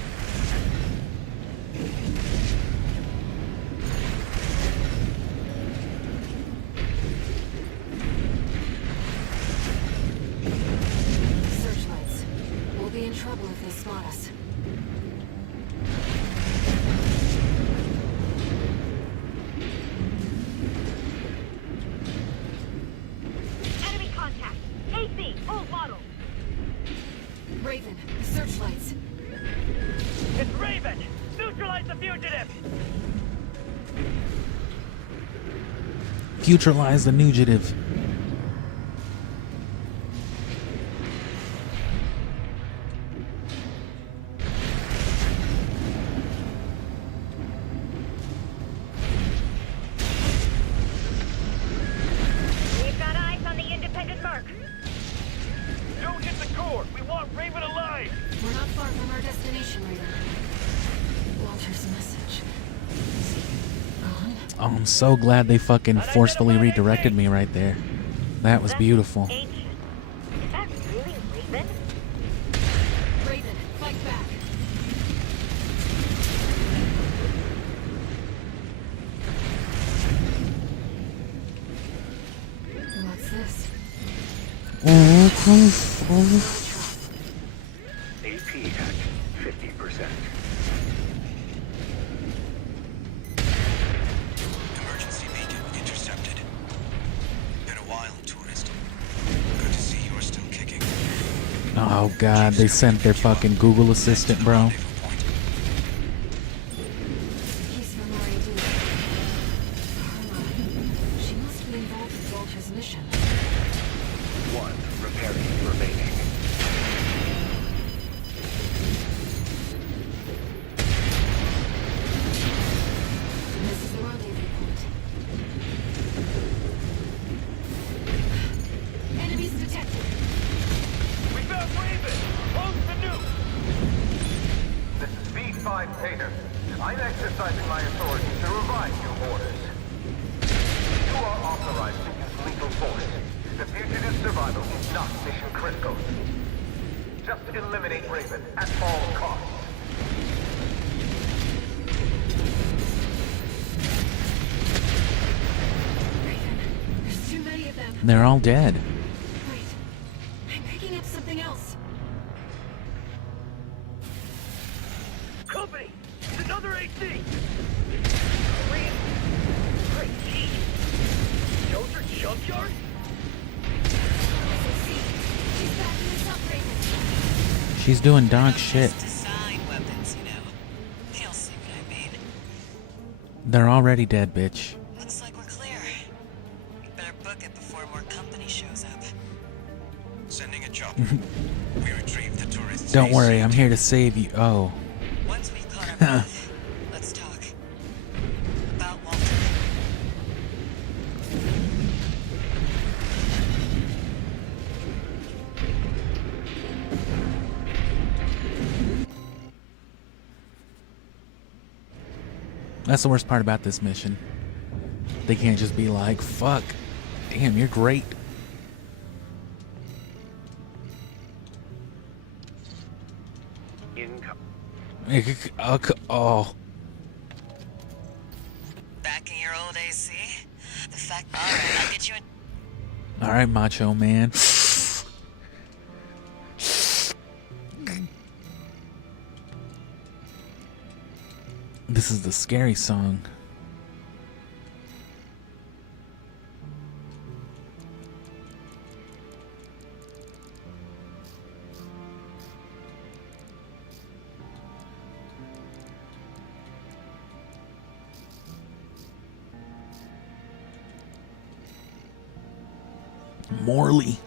Searchlights. We'll be in trouble if they spot us. Enemy contact. AC, full model. Raven, searchlights. It's Raven! Neutralize the fugitive! Futuralize the fugitive. We've got eyes on the independent mark. Don't hit the core! We want Raven alive! We're not far from our destination, Raven. Walter's message. Is he gone? Oh, I'm so glad they fucking forcefully redirected me right there. That was beautiful. Ancient. Is that really Raven? AP at 50%. Emergency beacon intercepted. Been a while, tourist. Good to see you're still kicking. Oh god, they sent their fucking Google Assistant, bro. He's from R&D. Karma. She must be involved with Walter's mission. 1 repairing remaining. This is the rendezvous point. Enemies detected. We found Raven! Close the nuke! This is V5 Tater. I'm exercising my authority to revive your orders. You are authorized to use lethal force. The fugitive's survival is not mission critical. Just eliminate Raven at all costs. There's too many of them. They're all dead. Wait. I'm picking up something else. Company! It's another AC! Korean? Great heat! Dozer junkyard? She's backing us up, Raven. She's doing dog shit. Design weapons, you know. You'll see what I mean. They're already dead, bitch. Looks like we're clear. We better book it before more company shows up. Sending a chopper. We retrieved the tourist's Don't AC. worry, I'm here to save you. Oh. Once we've caught our breath, let's talk. About Walter. That's the worst part about this mission. They can't just be like, fuck. Damn, you're great. Income. Oh. Back in your old AC? The fact. Alright, I'll get you in. Alright, macho man. This is the scary song. Morley.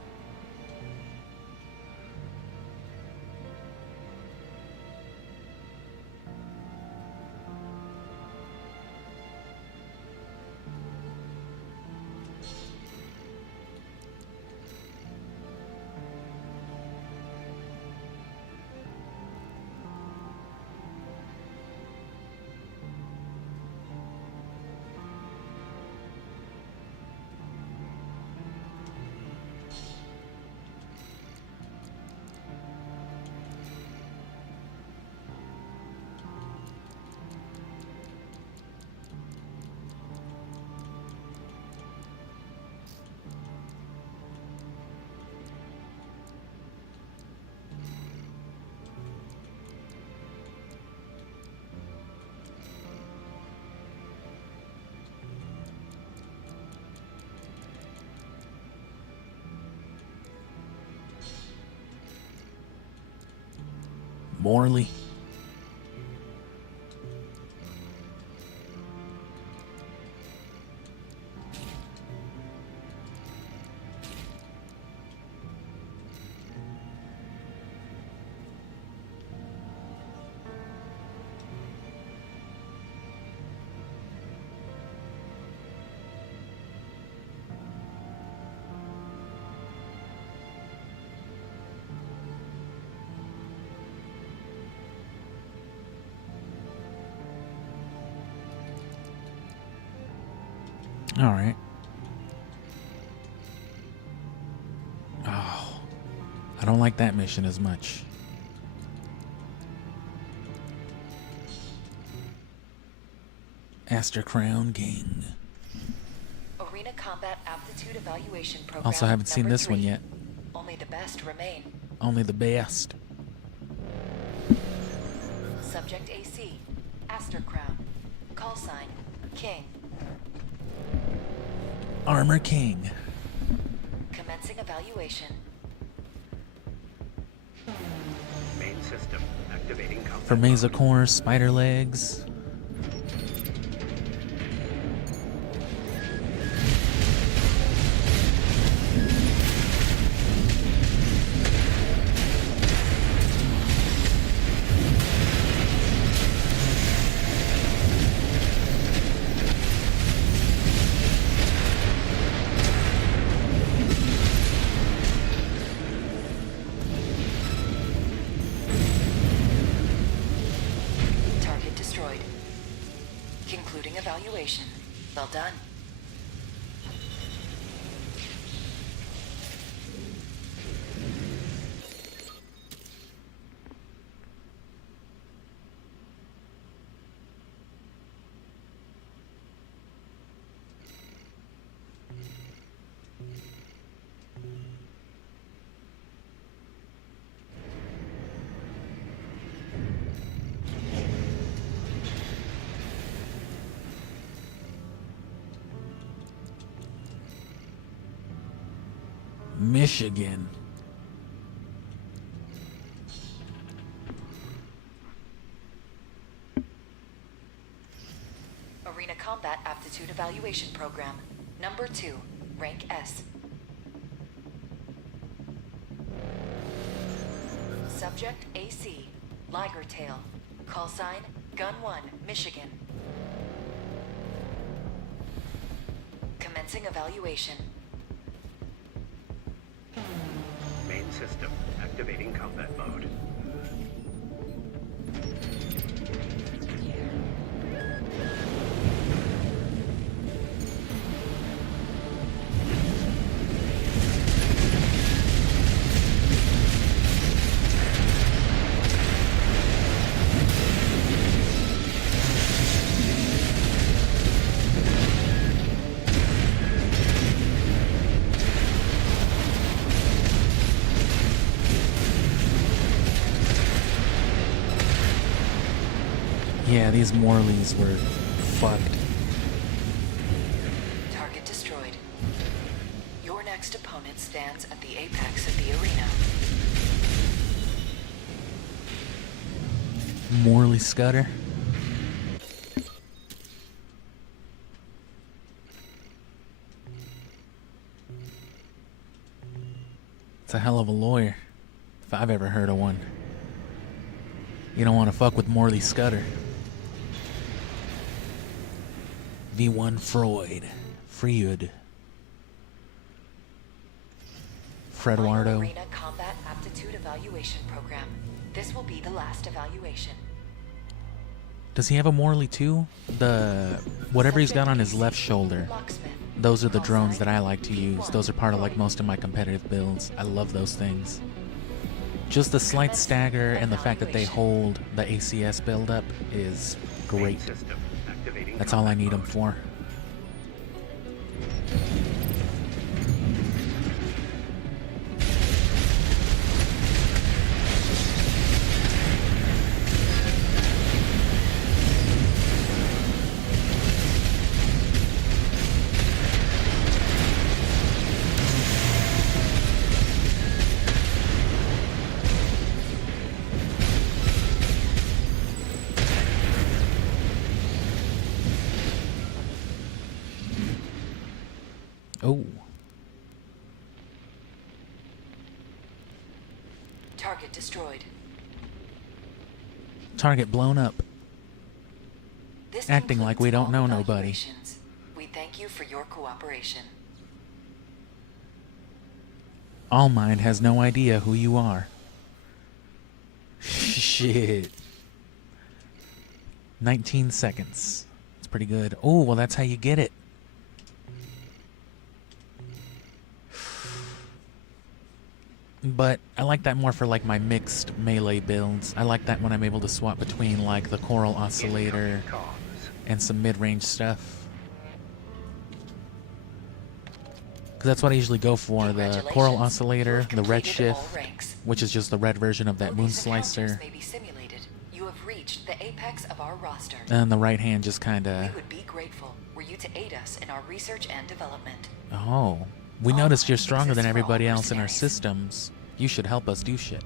Morley. All right. Oh, I don't like that mission as much. Aster Crown King. Arena Combat Aptitude Evaluation Program. Also, haven't seen number this one 3. yet. Only the best best remain. Only the best. Subject AC, Aster Crown. Call sign, King. Armor King. Commencing evaluation. Main system activating combat. For Mesocore, spider legs. Target destroyed. Concluding evaluation. Well done. Michigan. Arena Combat Aptitude Evaluation Program. Number 2, Rank S. Subject AC, Liger Tail. Call sign, Gun 1, Michigan. Commencing evaluation. Main system activating combat mode. Yeah, these Morleys were fucked. Target destroyed. Your next opponent stands at the apex of the arena. Morley Scudder. It's a hell of a lawyer, if I've ever heard of one. You don't want to fuck with Morley Scudder. V1 Freud. Fredwardo. Arena Combat Aptitude Evaluation Program. This will be the last evaluation. Does he have a Morley too? The whatever he's got on his left shoulder. Locksmith. Those are the drones that I like to use. Those are part of like most of my competitive builds. I love those things. Just the slight stagger and the fact that they hold the ACS build-up is great. That's all I need them for. Oh. Target destroyed. Target blown up. This Acting like we don't concludes all know nobody. evaluations. We thank you for your cooperation. All Mind has no idea who you are. Shit. 19 seconds. It's pretty good. Oh, well, that's how you get it. But I like that more for like my mixed melee builds. I like that when I'm able to swap between like the Coral Oscillator and some mid-range stuff. that's what I usually go for, the coral oscillator, the red Completed all shift, ranks. which is just the red version of that Though moon these encounters slicer. may be simulated, you have reached the apex of our roster. And the right hand just kind We of... would be grateful were you to aid us in our research and development. Oh. We noticed you're stronger than exists for all everybody else in our mercenaries. systems. You should help us do shit.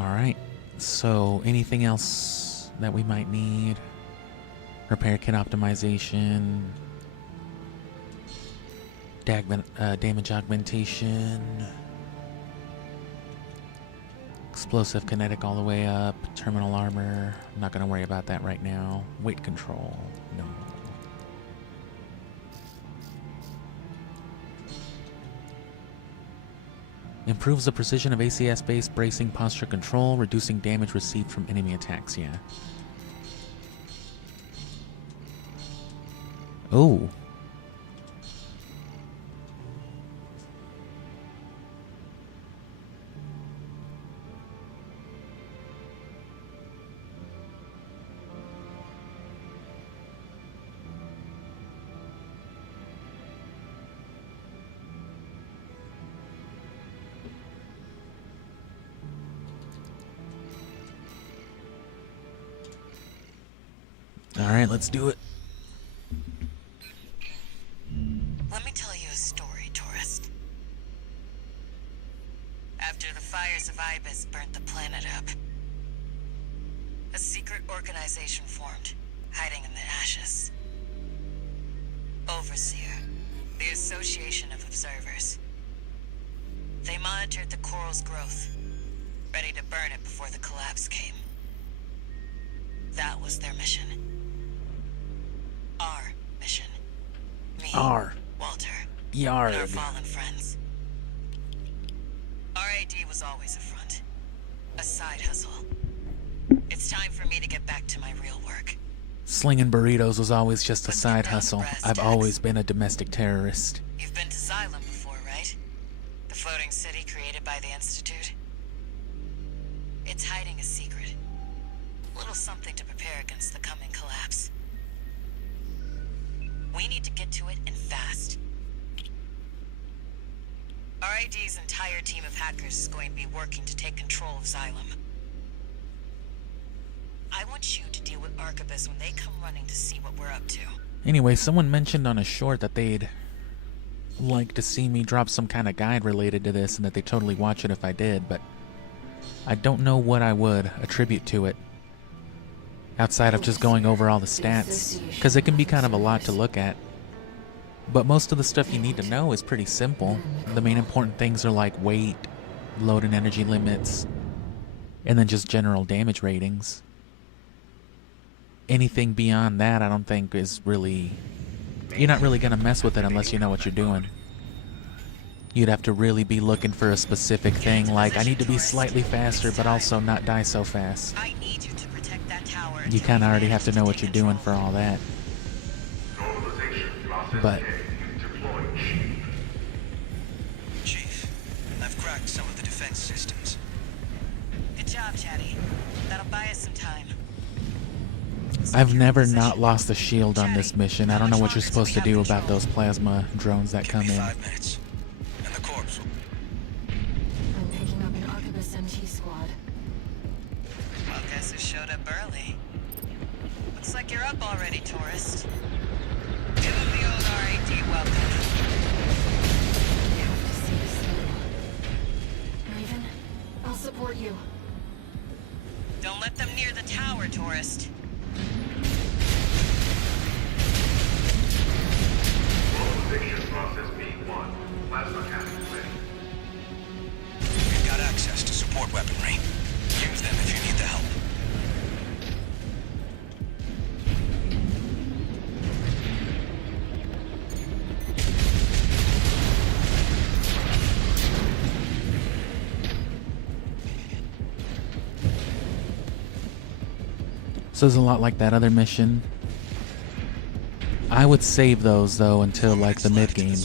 Alright, so anything else that we might need? Repair kit optimization, damage augmentation, explosive kinetic all the way up, terminal armor. I'm not going to worry about that right now. Weight control, no. Improves the precision of ACS-based bracing posture control, reducing damage received from enemy attacks, yeah. Oh. Alright, let's do it. Let me tell you a story, tourist. After the fires of Ibis burnt the planet up, a secret organization formed, hiding in the ashes. Overseer, the Association of Observers. They monitored the coral's growth, ready to burn it before the collapse came. That was their mission. Our mission. Me, R. Walter, Yarg. and our fallen friends. RAD was always a front. A side hustle. It's time for me to get back to my real work. Slinging burritos was always just a Let's side get down to hustle. brass I've tacks. always been a domestic terrorist. You've been to Xylem before, right? The floating city created by the Institute? It's hiding a secret. A little something to prepare against the coming collapse. We need to get to it, and fast. RID's entire team of hackers is going to be working to take control of Xylem. I want you to deal with Arquebus when they come running to see what we're up to. Anyway, someone mentioned on a short that they'd like to see me drop some kind of guide related to this and that they'd totally watch it if I did, but I don't know what I would attribute to it outside of just going over all the stats, because it can be kind of a lot to look at. But most of the stuff you need to know is pretty simple. The main important things are like weight, load and energy limits, and then just general damage ratings. Anything beyond that I don't think is really... You're not really going to mess with it unless you know what you're doing. You'd have to really be looking for a specific thing, like I need to be slightly faster but also not die so fast. I need you to protect that tower. You kind of already have to know what you're doing for all that. But Chief, I've cracked some of the defense systems. Good job, Chatty. That'll buy us some time. I've never not lost the shield on this mission. I don't know what you're supposed to do about those plasma drones that Give come me in. 5 minutes. And the corpse will... I'm picking up an Arquebus MT squad. Well, guess who showed up early? Looks like you're up already, tourist. Give him the old RAD welcome. Have to see this through. Raven, I'll support you. Don't let them near the tower, tourist. Polarization process B1. Plasma cannon ready. You've got access to support weaponry. Use them if you need the help. So it's a lot like that other mission. I would save those though until like the mid game,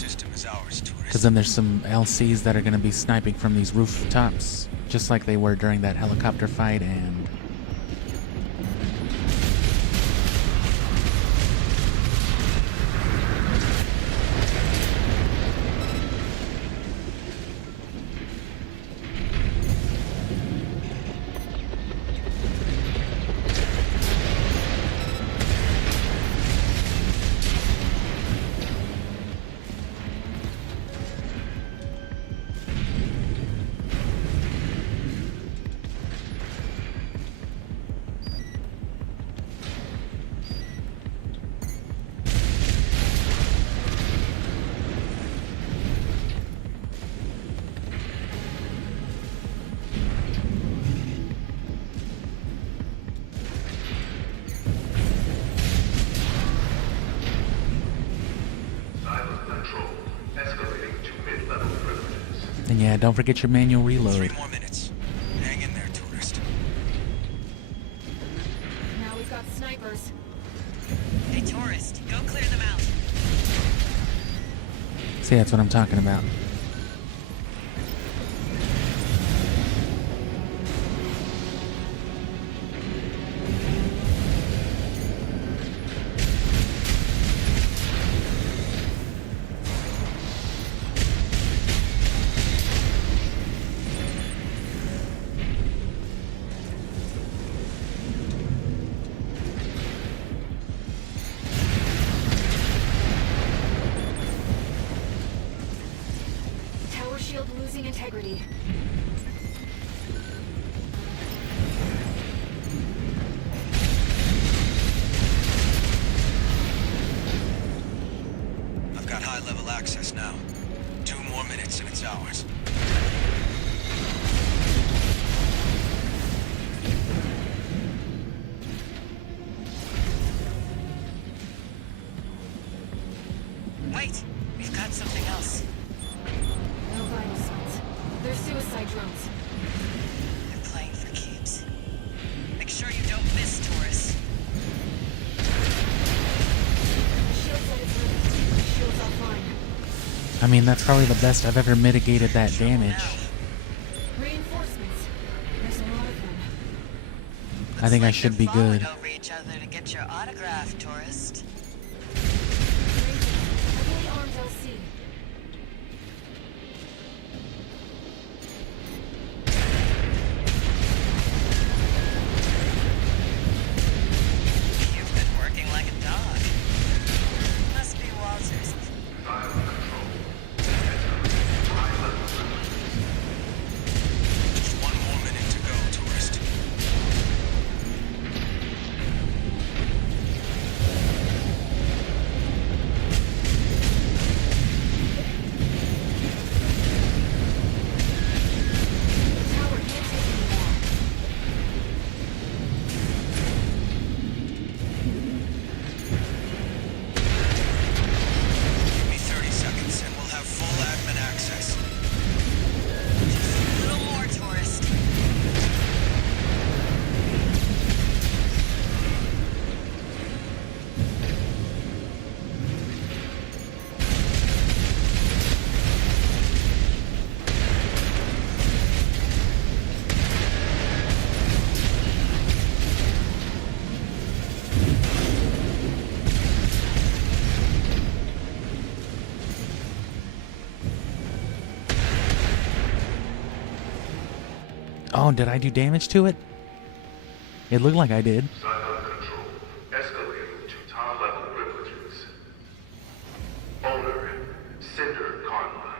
because then there's some LCs that are going to be sniping from these rooftops, just like they were during that helicopter fight. And yeah, don't forget your manual reload. 3 more minutes. Hang in there, tourist. Now we've got snipers. Hey, tourist, go clear them out. See, that's what I'm talking about. Tower shield losing integrity. I've got high-level access now. 2 more minutes and it's ours. Wait, we've got something else. No vital signs. They're suicide drones. They're playing for keeps. Make sure you don't miss, tourists. Shields at its limit. Shields offline. I mean, that's probably the best I've ever mitigated that damage. Reinforcements. There's a lot of them. I think I should be good. Falling over each other to get your autograph, tourist. Heavily armed LC. You've been working like a dog. Must be Walters. Just 1 more minute to go, tourist. Tower can't take any more. Give me 30 seconds and we'll have full admin access. Just a little more, tourist. Oh, did I do damage to it? It looked like I did. Cylon control. Escalating to top-level privileges. Owner, Cinder Karma.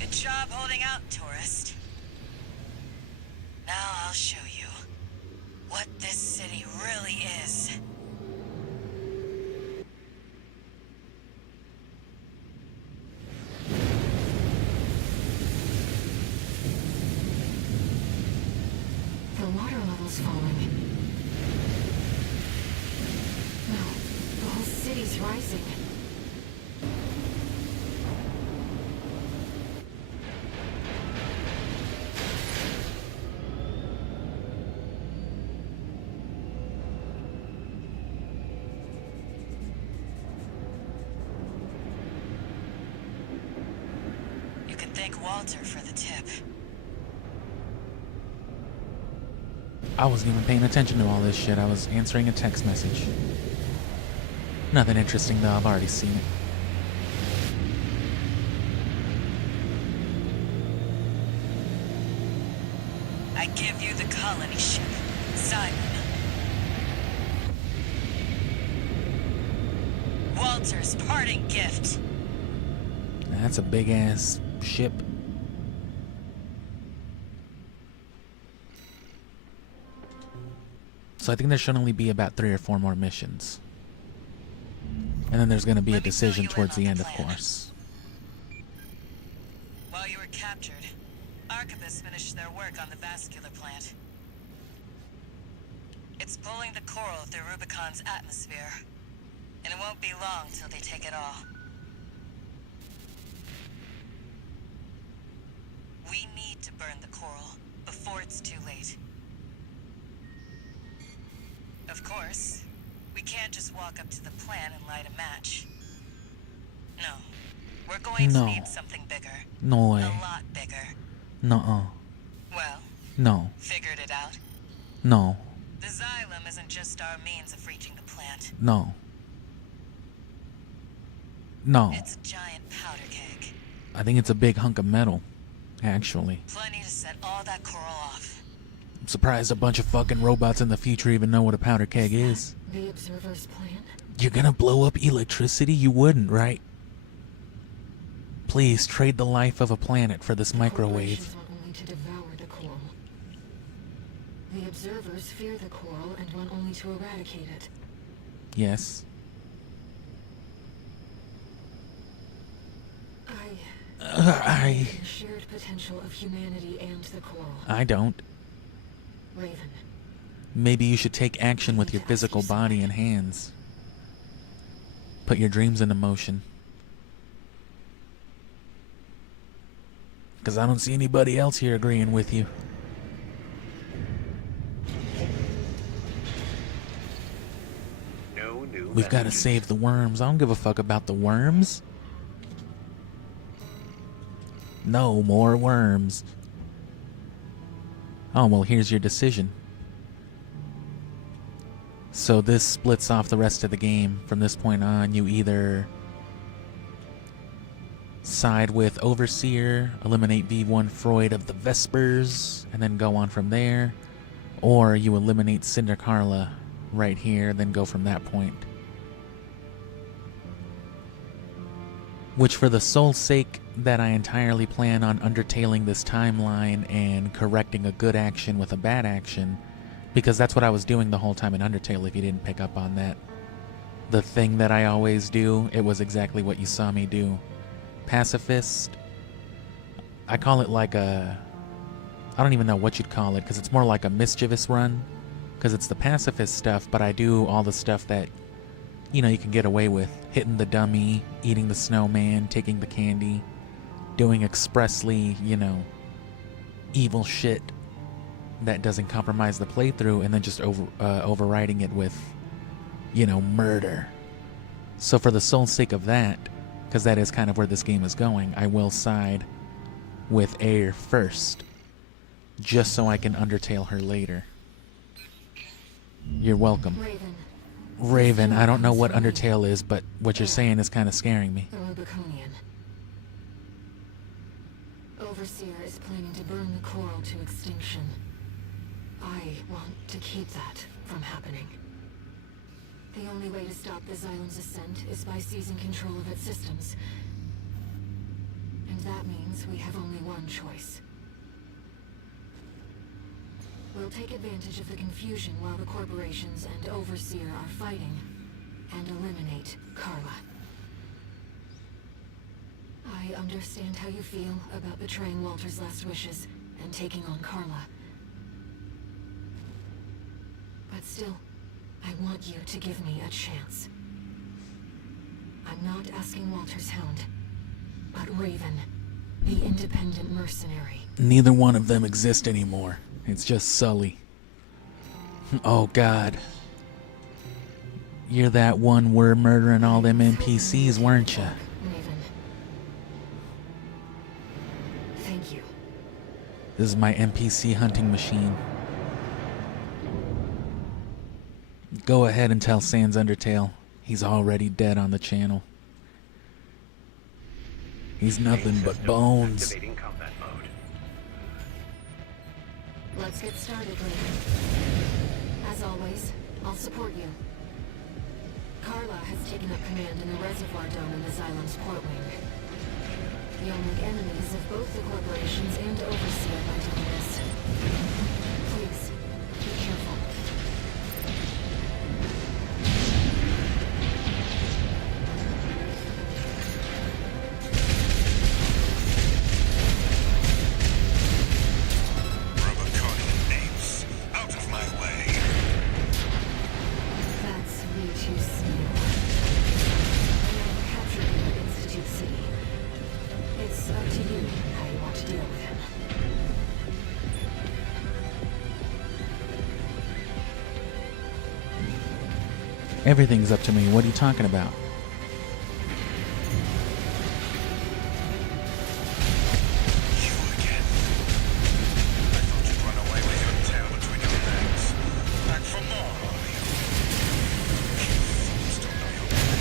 Good job holding out, tourist. Now I'll show you what this city really is. The water level's falling. No, the whole city's rising. thank Walter for the tip. I wasn't even paying attention to all this shit. I was answering a text message. Nothing interesting though, I've already seen it. I give you the colony ship, Simon. Walter's parting gift. That's a big ass ship. So I think there should only be about 3 or 4 more missions. And then there's going to be a decision towards the end, of course. While you were captured, Arquebus finished their work on the vascular plant. It's pulling the coral through Rubicon's atmosphere, and it won't be long till they take it all. We need to burn the coral before it's too late. Of course, we can't just walk up to the plant and light a match. No. We're going to need something bigger. No way. A lot bigger. Nuh-uh. Well, No. figured it out. No. The xylem isn't just our means of reaching the plant. No. No. It's a giant powder keg. I think it's a big hunk of metal, actually. Plenty to set all that coral off. I'm surprised a bunch of fucking robots in the future even know what a powder keg is. The observer's plan? You're gonna blow up electricity? You wouldn't, right? Please, trade the life of a planet for this microwave. Corporations want only to devour the coral. The observers fear the coral and want only to eradicate it. Yes. The shared potential of humanity and the coral. I don't. Raven. Maybe you should take action with your physical body and hands. Put your dreams into motion. Because I don't see anybody else here agreeing with you. No new We've got to messages. save the worms. I don't give a fuck about the worms. No more worms. Oh, well, here's your decision. So this splits off the rest of the game. From this point on, you either side with Overseer, eliminate V1 Freud of the Vespers, and then go on from there, or you eliminate Cinder Carla right here, then go from that point. Which, for the sole sake that I entirely plan on undertailing this timeline and correcting a good action with a bad action, because that's what I was doing the whole time in Undertale, if you didn't pick up on that. The thing that I always do, it was exactly what you saw me do. Pacifist, I call it like a... I don't even know what you'd call it, because it's more like a mischievous run, because it's the pacifist stuff, but I do all the stuff that, you know, you can get away with. Hitting the dummy, eating the snowman, taking the candy, doing expressly, you know, evil shit that doesn't compromise the playthrough, and then just overriding it with, you know, murder. So for the sole sake of that, because that is kind of where this game is going, I will side with Air first, just so I can Undertale her later. You're welcome. Raven, I don't know what Undertale is, but what you're saying is kind of scaring me. The Rubiconian. Overseer is planning to burn the coral to extinction. I want to keep that from happening. The only way to stop the Xylem's ascent is by seizing control of its systems. And that means we have only one choice. We'll take advantage of the confusion while the corporations and Overseer are fighting, and eliminate Carla. I understand how you feel about betraying Walter's last wishes and taking on Carla. But still, I want you to give me a chance. I'm not asking Walter's hound, but Raven, the independent mercenary. Neither one of them exist anymore. It's just Sully. Oh God. You're that one word murdering all them NPCs, weren't you? Raven. This is my NPC hunting machine. Go ahead and tell Sans Undertale he's already dead on the channel. He's nothing but bones. Activating combat mode. Let's get started, Raven. As always, I'll support you. Carla has taken up command in the reservoir dome in the Xylem's port wing. The only enemies of both the corporations and Overseer by doing this. Please, be careful. Rubiconian apes, out of my way. That's V2C. I have captured him at Institute C. It's up to you how you want to deal with him. Everything's up to me. What are you talking about? You again. I thought you'd run away with your tail between your legs. Back for more, are you? You fools don't know your place.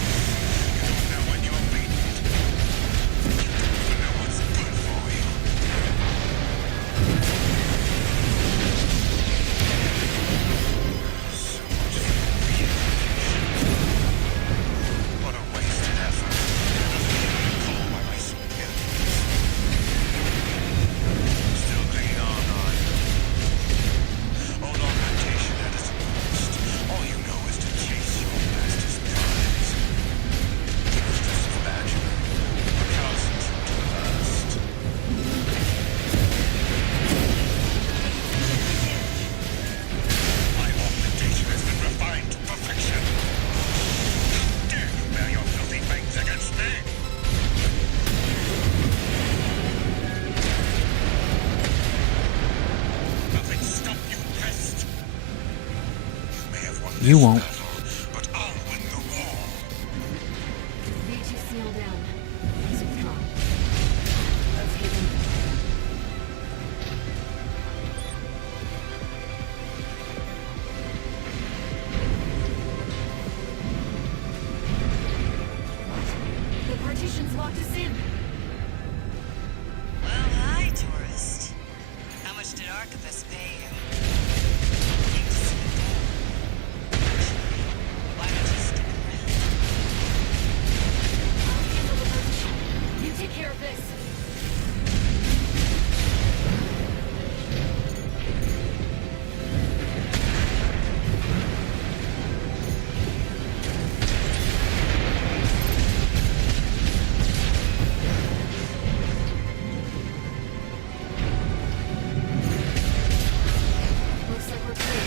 You don't know when you're beaten. You don't even know what's good for you. So much for reunification. What a wasted effort. Another human call by my superiors. Still clinging on, are you? Old augmentation at its worst. All you know is to chase your master's prize. It was just a badger. Recalcitrant to the last. My augmentation has been refined to perfection. How dare you bear your filthy fangs against me? Nothing stop you, pest. You may have won You this won't. battle, but I'll win the war. V2 seal down. Please withdraw. Let's get in. What? The partition's locked us in. Well, hi, tourist. How much did Archivist pay you? Think to sit down. Why don't you stick around? I'll handle the partition. You take care of this. Looks like we're clear.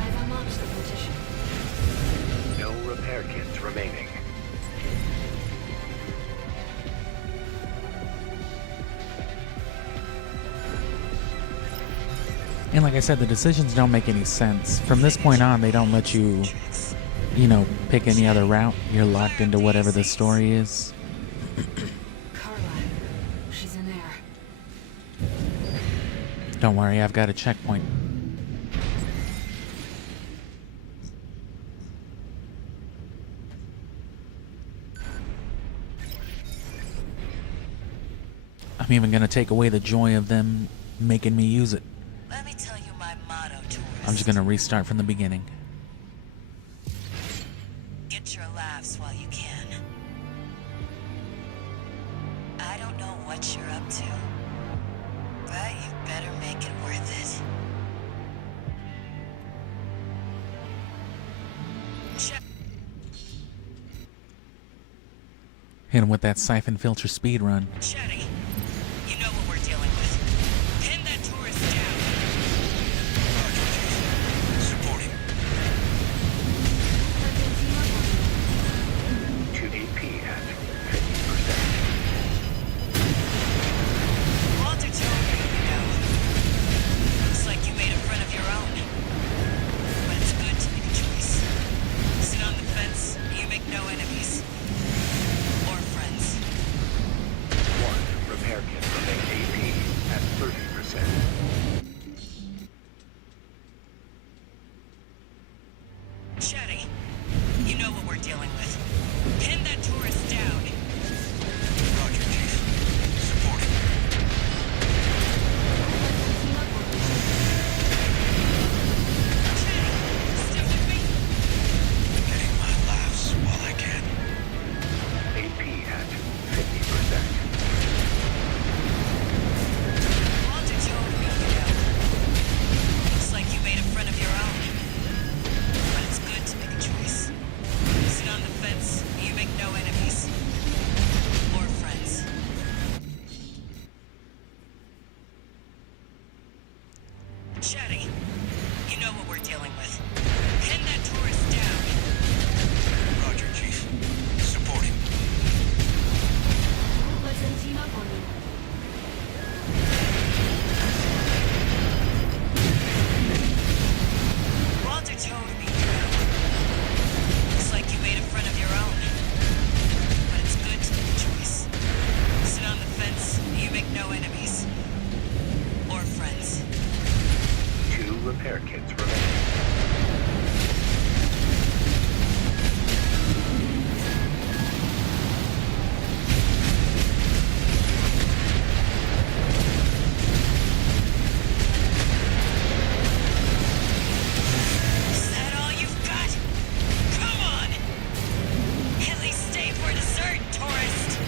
I've unlocked the partition. No repair kits remaining. And like I said, the decisions don't make any sense. From this point on, they don't let you, pick any other route. You're locked into whatever the story is. Carla. She's in there. Don't worry, I've got a checkpoint. I'm even gonna take away the joy of them making me use it. Let me tell you my motto, tourist. I'm just gonna restart from the beginning. Get your laughs while you can. I don't know what you're up to, but you better make it worth it. Check. Hit him with that siphon filter speed run. Chetty, you know what we're dealing with. Pin that tourist down. Supporting. 2DP at 50%. Walter told me, Looks like you made a friend of your own. But it's good to make a choice. Sit on the fence, you make no enemies. Or friends. One Chatty, you know what we're dealing with. Pin that tourist down. Roger, Chief. Supporting. Let them team up on you. Walter told me, looks like you made a friend of your own. But it's good to make a choice. Sit on the fence, you make no enemies. Or friends. 2 repair kits remaining. Is that all you've got? Come on! At least stay for dessert, tourist!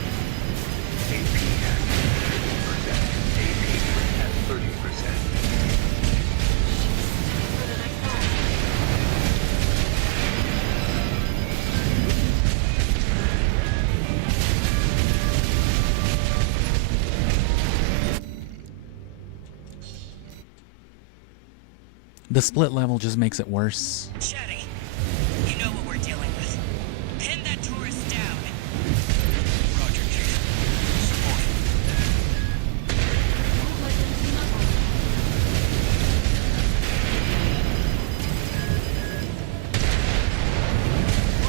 AP at 50%. AP at 30%. For the next part. The split level just makes it worse. Chatty, you know what we're dealing with. Pin that tourist down. Roger, Chief. Supporting. Let them team up on you.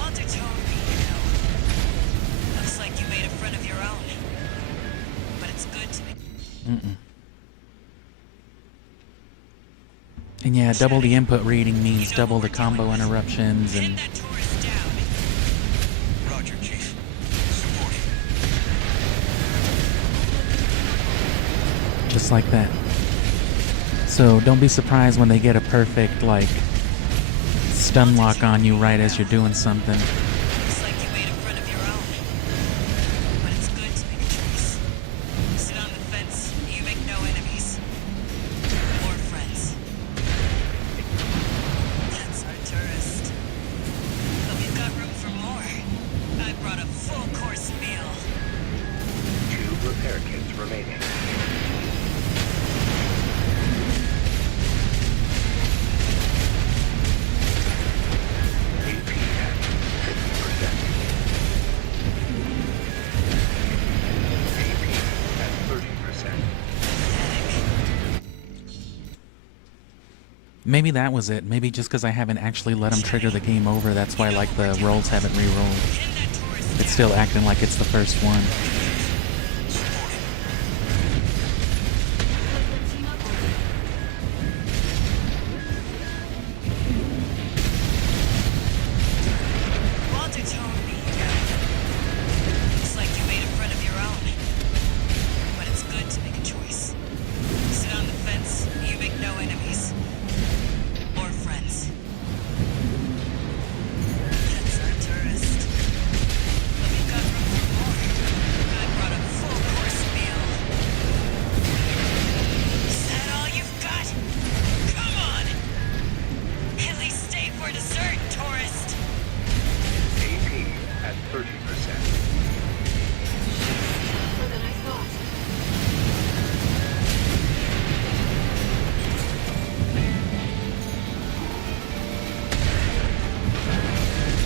Walter told me, looks like you made a friend of your own. But it's good to be... And yeah, double the input reading means double the combo interruptions Pin and that tourist down. Roger, Chief. Supporting. just like that. So don't be surprised when they get a perfect, like, stun lock on you right as you're doing something. Looks like you made a friend of your own. But it's good to make a choice. Sit on the fence, you make no enemies. Or friends. That's our tourist. But we've got room for more. I brought a full course meal. 2 repair kits remaining. AP at 50%. AP at 30%. Maybe that was it. Maybe just because I haven't actually let them trigger the game over, that's why, like, the rolls haven't re-rolled. Pin that tourist It's still acting like it's the first one. Let them team up on you. Walter told me, looks like you made a friend of your own. But it's good to make a choice. Sit on the fence, you make no enemies. Or friends. That's our tourist. But we've got room for more. I brought a full course meal. Is that all you've got? Come on! At least stay for dessert, tourist! AP at 30%. For the next boss.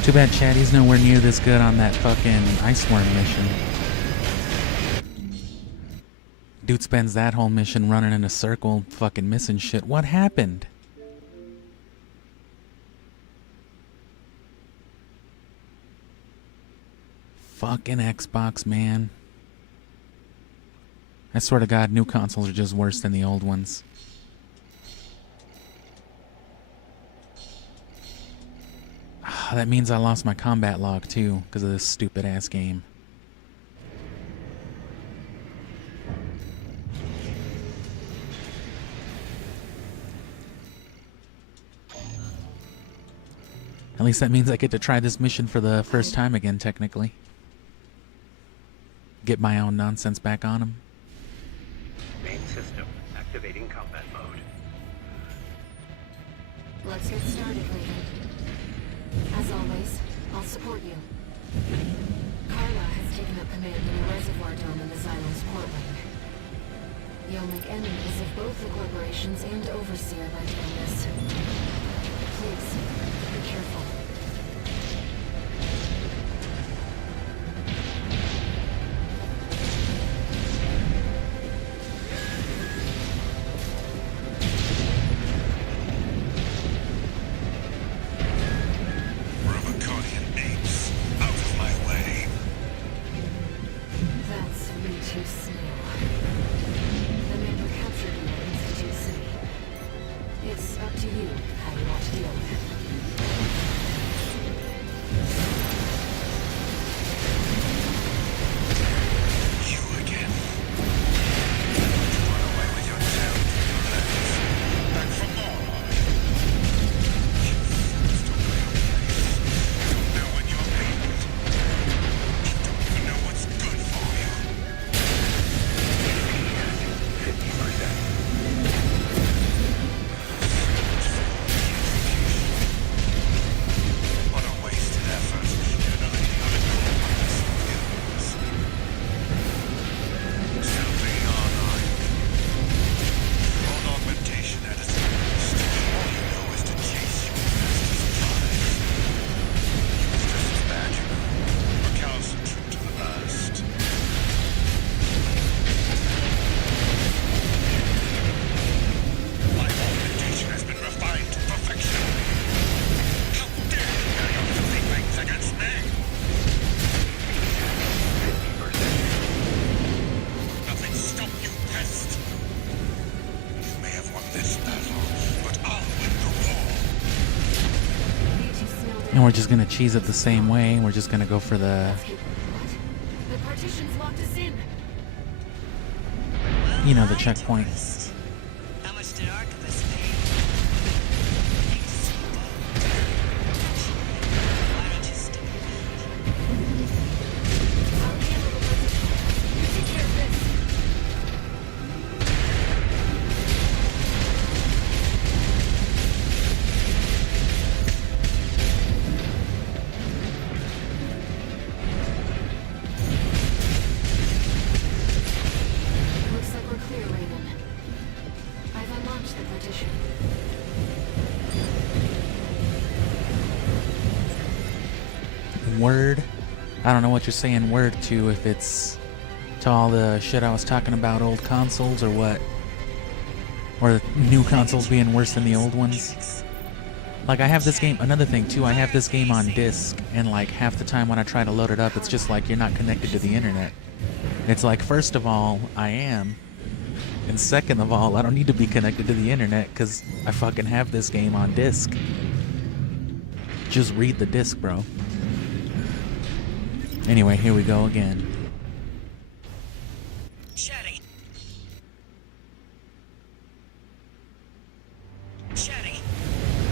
Too bad Chatty's nowhere near this good on that fucking ice worm mission. Dude spends that whole mission running in a circle, fucking missing shit. What happened? Fucking Xbox, man. I swear to God, new consoles are just worse than the old ones. That means I lost my combat log too, because of this stupid ass game. At least that means I get to try this mission for the first time again, technically. Get my own nonsense back on him. Main system activating combat mode. Let's get started, Raven. As always, I'll support you. Carla has taken up command in the reservoir dome in the Xylon's port wing. You'll make enemies of both the corporations and Overseer by doing this. Please, be careful. Rubiconian apes, out of my way. That's V2 Snail. The man who captured you at Institute City. It's up to you how you want to deal with it. You again. Run away with your tail between your legs. Back for more. You forced away your place. Don't know when you're paid. Don't even know what's good for you. 50%. What a wasted effort in an uneconomized skills. Still being online. Old augmentation at its best. All you know is to chase your master's prize. It's just as bad, you know. Recalcitrant to the last. My augmentation has been refined to perfection. How dare you carry your filthy things against me? 50%. Nothing stop you, pest. You may have won this battle, but I'll win the war. V2 Snail And we're just gonna cheese it the same way. We're just gonna go for the, Let's keep what? The partition's locked us in. you know, the checkpoint. How much did Archivist pay? Hate to see you go. Why don't you stick around? I'll handle the partition. You take care of this. Looks like we're clear, Raven. I've unlocked the partition. Word. I don't know what you're saying word to, if it's to all the shit I was talking about old consoles or what. Or the new consoles being worse than the old ones. Like, I have this game, another thing too, I have this game on disc, and like half the time when I try to load it up, it's just like you're not connected to the internet. It's like, first of all, I am. And second of all, I don't need to be connected to the internet because I fucking have this game on disc. Just read the disc, bro. Anyway, here we go again. Chatty. Chatty.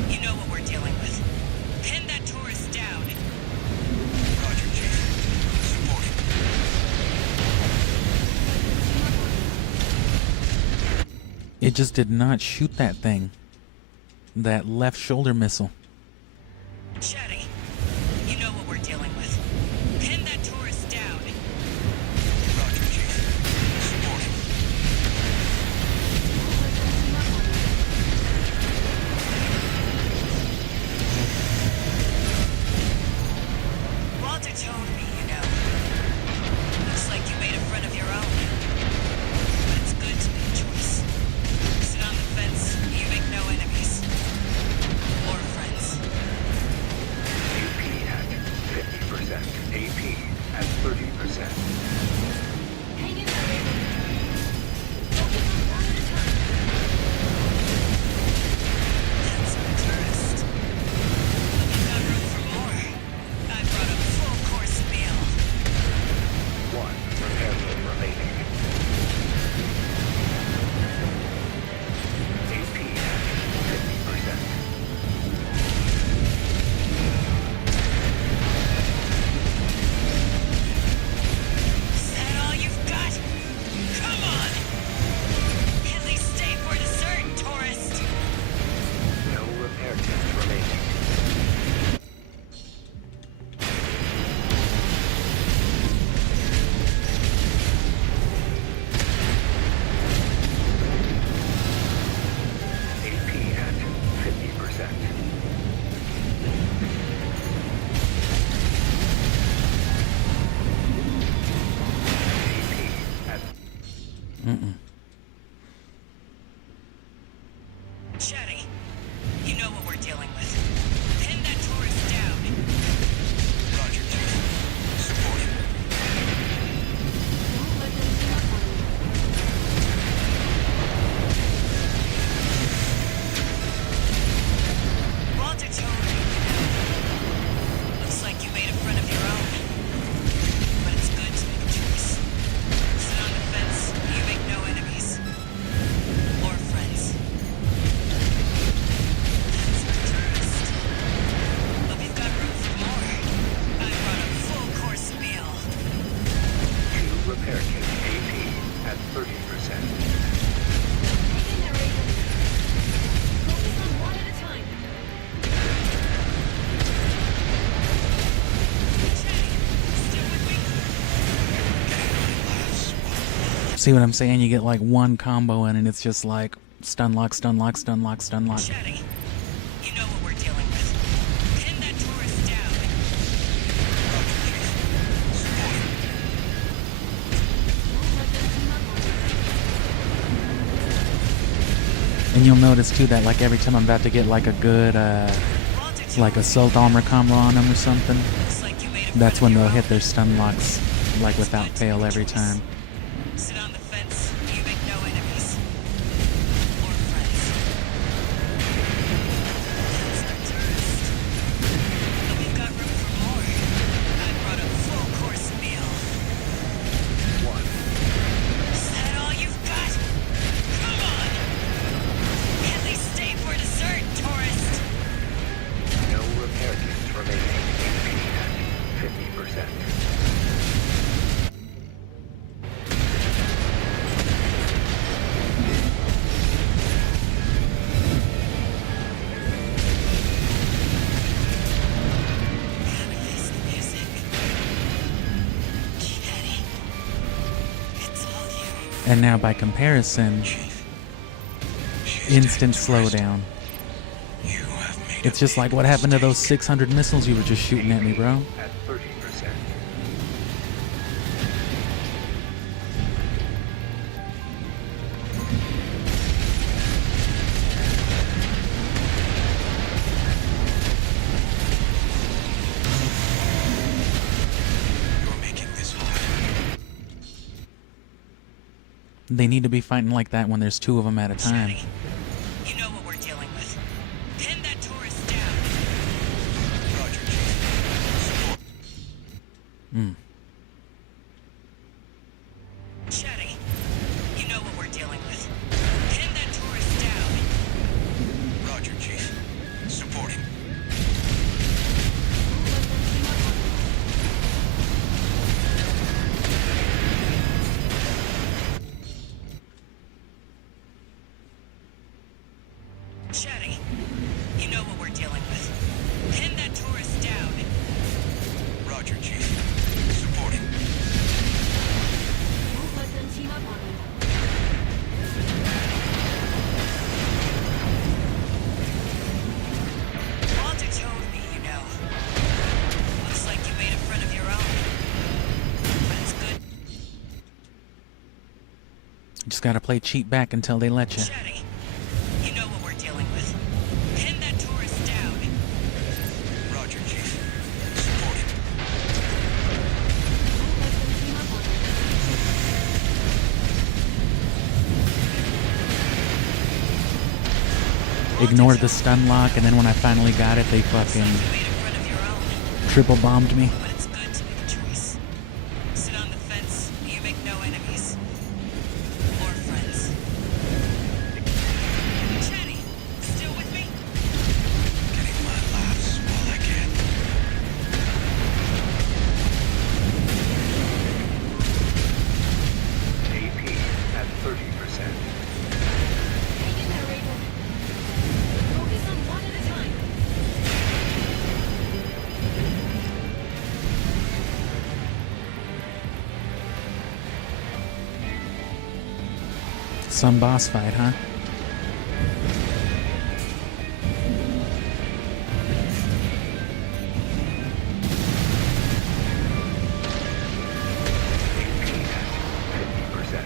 You know what we're dealing with. Pin that tourist down. Roger, Chief. Support. It just did not shoot that thing. That left shoulder missile. Chatty. You know what we're dealing with. Pin that tourist down. Roger, Chief. Support. Walter told me, you know. Looks like you made a friend of your own. But it's good to make a choice. Sit on the fence, you make no enemies. Or friends. Chatty, you know what we're dealing with. Pin that tourist down. Roger, Chief. Supporting. Don't let them team up on you. Walter told me. Looks like you made a friend of your own. But it's good to make a choice. Sit on the fence, you make no enemies. Or friends. That's a tourist. But we've got room for more. I brought a full course meal. 2 repair kit AP at 30%. Hang in there, Raven. Focus on one at a time. Still with me? See what I'm saying? You get like one combo in and it's just like stun lock, stun lock, stun lock, stun lock. Chatty, you know what we're dealing with. Pin that tourist down. Don't let them team up on you. And you'll notice too that like every time I'm about to get like a good Walter told like me. assault armor combo on them or something, Looks like you made a that's friend when of they'll your hit their stun locks like without fail every time. own. Sit on the fence, you make no enemies. Or friends. That's a tourist. But we've got room for more. I brought a full course meal. 1. Is that all you've got? Come on! At least stay for dessert, tourist! No repair kits remaining. AP at 50%. This music. Chatty. It's all you. And now by comparison, Chief. She is instant dead, tourist. slowdown. You have made It's a just big like what happened to those mistake. 600 missiles you were just shooting at me, bro. At 30%. You're making this hard. They need to be fighting like that when there's two of them at a time. Chatty, you know what we're dealing with. Pin that tourist down. Roger, Chief. Support. Chatty, you know what we're dealing with. Pin that tourist down. Roger, Chief. Supporting. Don't let them team up on you. Chatty, you know what we're dealing with. Pin that tourist down. Roger, Chief. Supporting. Don't let them team up on you. Walter told me, you know. Looks like you made a friend of your own. But it's good. Just gotta play cheat back until they let you. Chatty, you know what we're dealing with. Pin that tourist down. Roger, Chief. Supporting. Don't let them team up on you. Ignored the stun lock, and then when I finally got it, they fucking You made a friend of your own. triple bombed me. But it's good to make a choice. Sit on the fence, you make no enemies. Or friends. Chatty, still with me? Getting my laughs while I can. AP at 30%. Hang in there, Raven. Focus on one at a time. Some boss fight, huh? AP at 50%.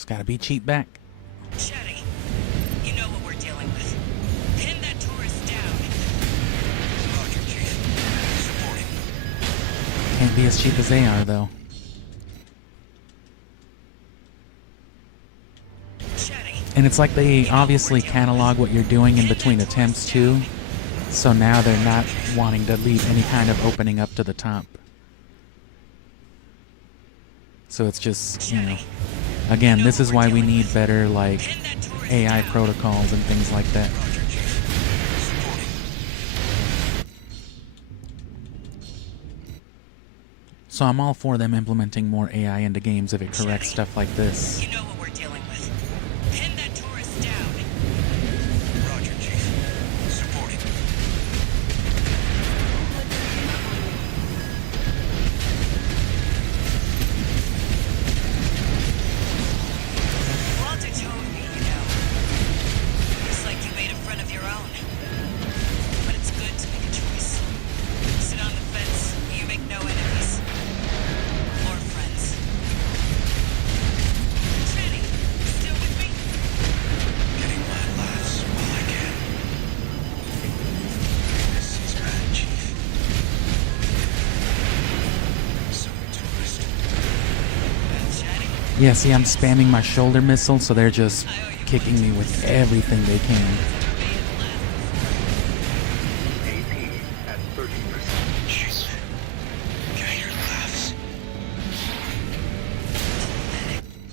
Just gotta be cheap back. Chatty, you know what we're dealing with. Pin that tourist down. Roger, Chief. Supporting. Can't be as cheap as they are, though. Chatty, And it's like they obviously catalog what you're doing in between attempts, too. So now they're not wanting to leave any kind of opening up to the top. So it's just, you know... Again, this is why we need better, like, AI protocols and things like that. Roger, Chief. Supporting. So I'm all for them implementing more AI into games if it corrects stuff like this. you know what we're dealing with. Pin that tourist down. Roger, Chief. Supporting. Walter told me, you know. Looks like you made a friend of your own. But it's good to make a choice. Sit on the fence, you make no enemies. Or friends. Chatty, still with me? Getting my laughs while I can. This is bad, Chief. So, tourist. Chatty? Yeah, see, I'm spamming my shoulder missile, so they're just kicking me with everything they can. AP at 30%. Jeez. Can I hear laughs?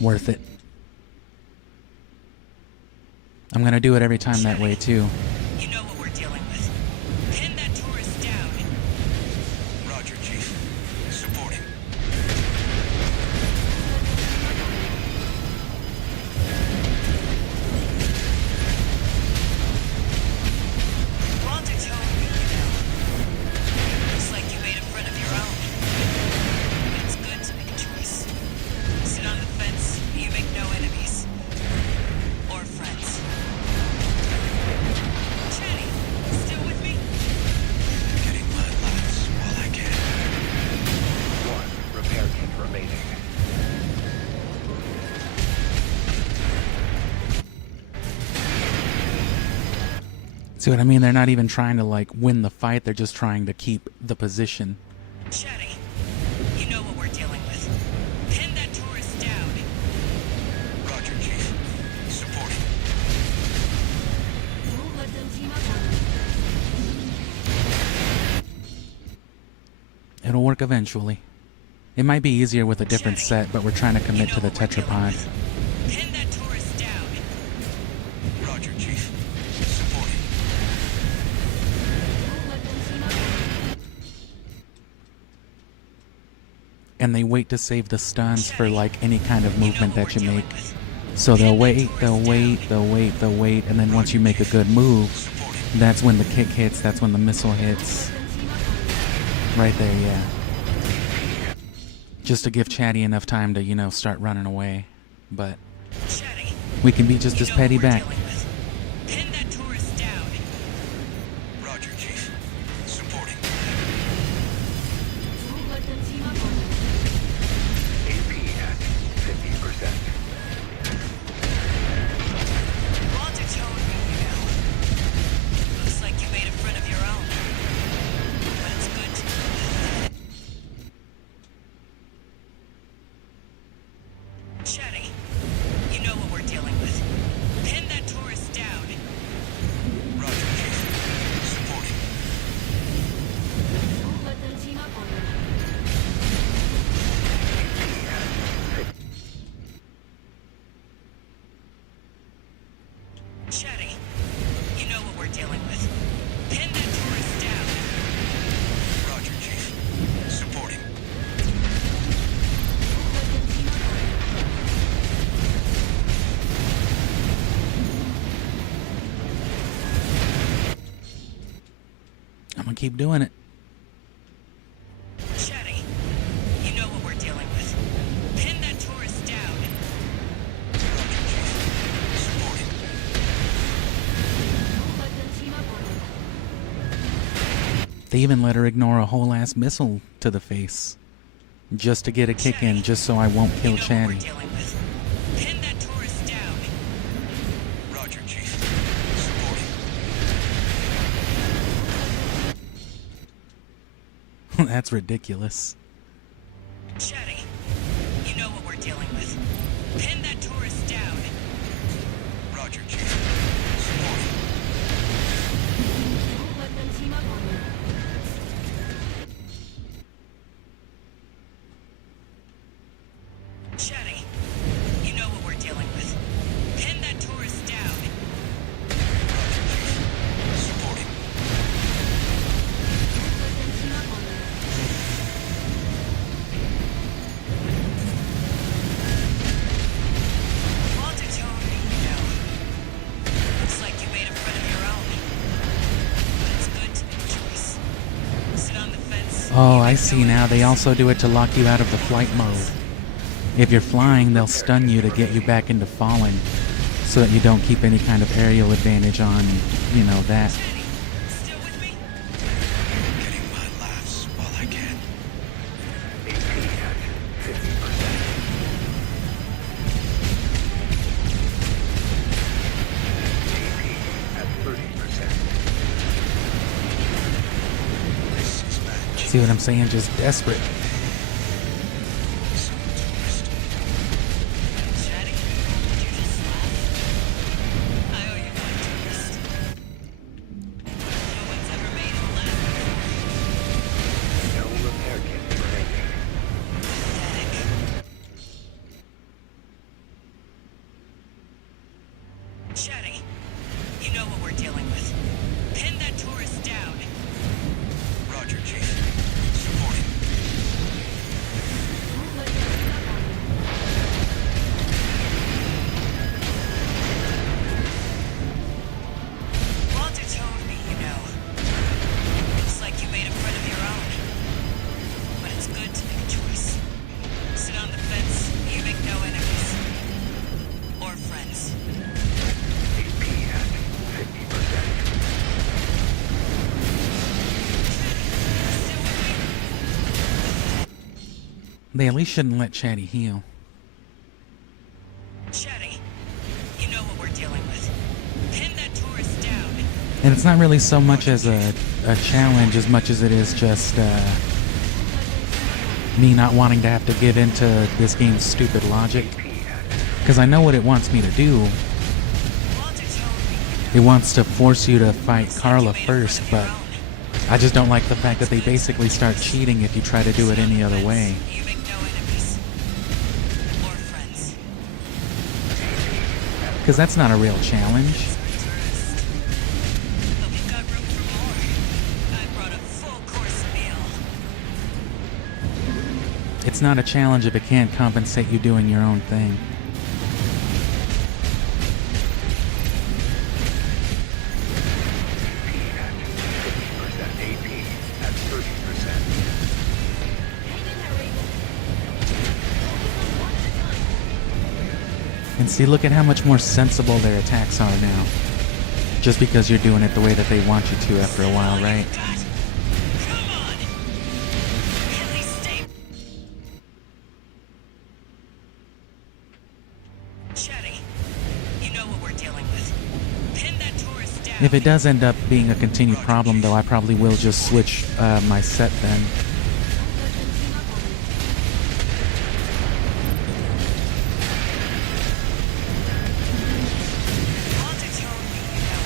Worth it. I'm gonna do it every time that way, too. You know what we're dealing with. Pin that tourist down. Roger, Chief. Supporting. Walter told me, you know. Looks like you made a friend of your own. But it's good to make a choice. Sit on the fence, you make no enemies. Or friends. Chatty, still with me? Getting my laughs while I can. One repair kit remaining. See what I mean? They're not even trying to, like, win the fight. They're just trying to keep the position. Chatty, you know what we're dealing with. Pin that tourist down. Roger, Chief. Supporting. Don't let them team up on you. It'll work eventually. It might be easier with a different set, but we're trying to commit to the tetrapod. Pin that tourist down. Roger, Chief. Supporting. Don't let them team up on you. And they wait to save the stuns for, like, any kind of movement that you make. So they'll wait, they'll wait, they'll wait, they'll wait, and then once you make a good move, that's when the kick hits, that's when the missile hits. Right there, yeah. Just to give Chatty enough time to, you know, start running away. But Chatty, we can be just as petty back. Pin that tourist down. Roger, Chief. Supporting. Don't let them team up on you. AP at 50%. Walter told me, you know. Looks like you made a friend of your own. But it's good to... Chatty, you know what we're dealing with. Pin that tourist down. Roger, Chief. Supporting. Don't let them team up on you. Chatty, you know what we're dealing with. Pin that tourist down. Roger, Chief. Supporting. Don't let them team up on you. I'm gonna keep doing it. Chatty, you know what we're dealing with. Pin that tourist down. Roger, Chief. Supporting. Don't let them team up on you. They even let her ignore a whole ass missile to the face. Just to get a kick in, just so I won't kill You know what we're Chatty. dealing with. Pin that That's ridiculous. Chatty, you know what we're dealing with. Pin that tourist down. Roger, Chief. Support. Don't let them team up on you. Chatty, you know what we're dealing with. Pin that tourist down. Roger, Chief. Supporting. Don't let them team up on you. Walter told me, you know. Looks like you made a friend of your own. But it's good to make a choice. Sit on the fence. Oh, I see now. They also do it to lock you out of the flight mode. If you're flying, they'll stun you to get you back into falling, so that you don't keep any kind of aerial advantage on, you know, that. Chatty, still with me? Getting my laughs while I can. AP at 50%. AP at 30%. This is bad, Chief. See what I'm saying? Just desperate. Some tourist. Chatty, did you just laugh? I owe you one, tourist. No one's ever made him laugh before. No repair kits remaining. Pathetic. Chatty, you know what we're dealing with. Pin that tourist down. Roger, Chief. Supporting. Don't let them team up on you. Walter told me, you know. Looks like you made a friend of your own. But it's good to make a choice. Sit on the fence, you make no enemies. Or friends. AP at 50%. Still with me? They at least shouldn't let Chatty heal. Chatty, you know what we're dealing with. Pin that tourist down. And it's not really so much as a challenge as much as it is just me not wanting to have to give into this game's stupid logic. Because I know what it wants me to do. Walter told me. It wants to force you to fight Carla first, but I just don't like the fact that they basically start cheating if you try to do it any other way. You make no enemies. Or friends. Because that's not a real challenge. But we've got room for more. I brought a full course meal. It's not a challenge if it can't compensate you doing your own thing. AP at 30%. Hang in there, Raven. Focus on one at a time. And see, look at how much more sensible their attacks are now. Just because you're doing it the way that they want you to after a while, right? God. Come on. At least stay. Chatty, you know what we're dealing with. Pin that tourist down. If it does end up being a continued problem, though, I probably will just switch my set then. Don't let them team up on you. Walter told me, you know.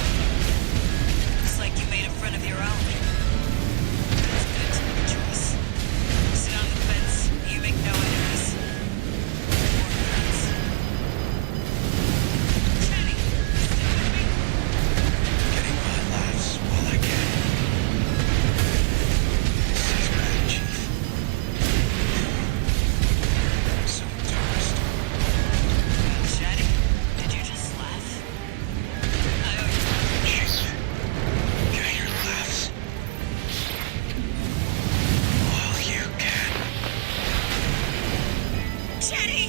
Looks like you made a friend of your own. But it's good to make a choice. Sit on the fence, you make no enemies. Or friends. Chatty, still with me? Getting my laughs while I can. This is bad, Chief. Some tourist. Chatty, did you just laugh? I owe you one. Chief. Get your laughs. While you can. Chatty!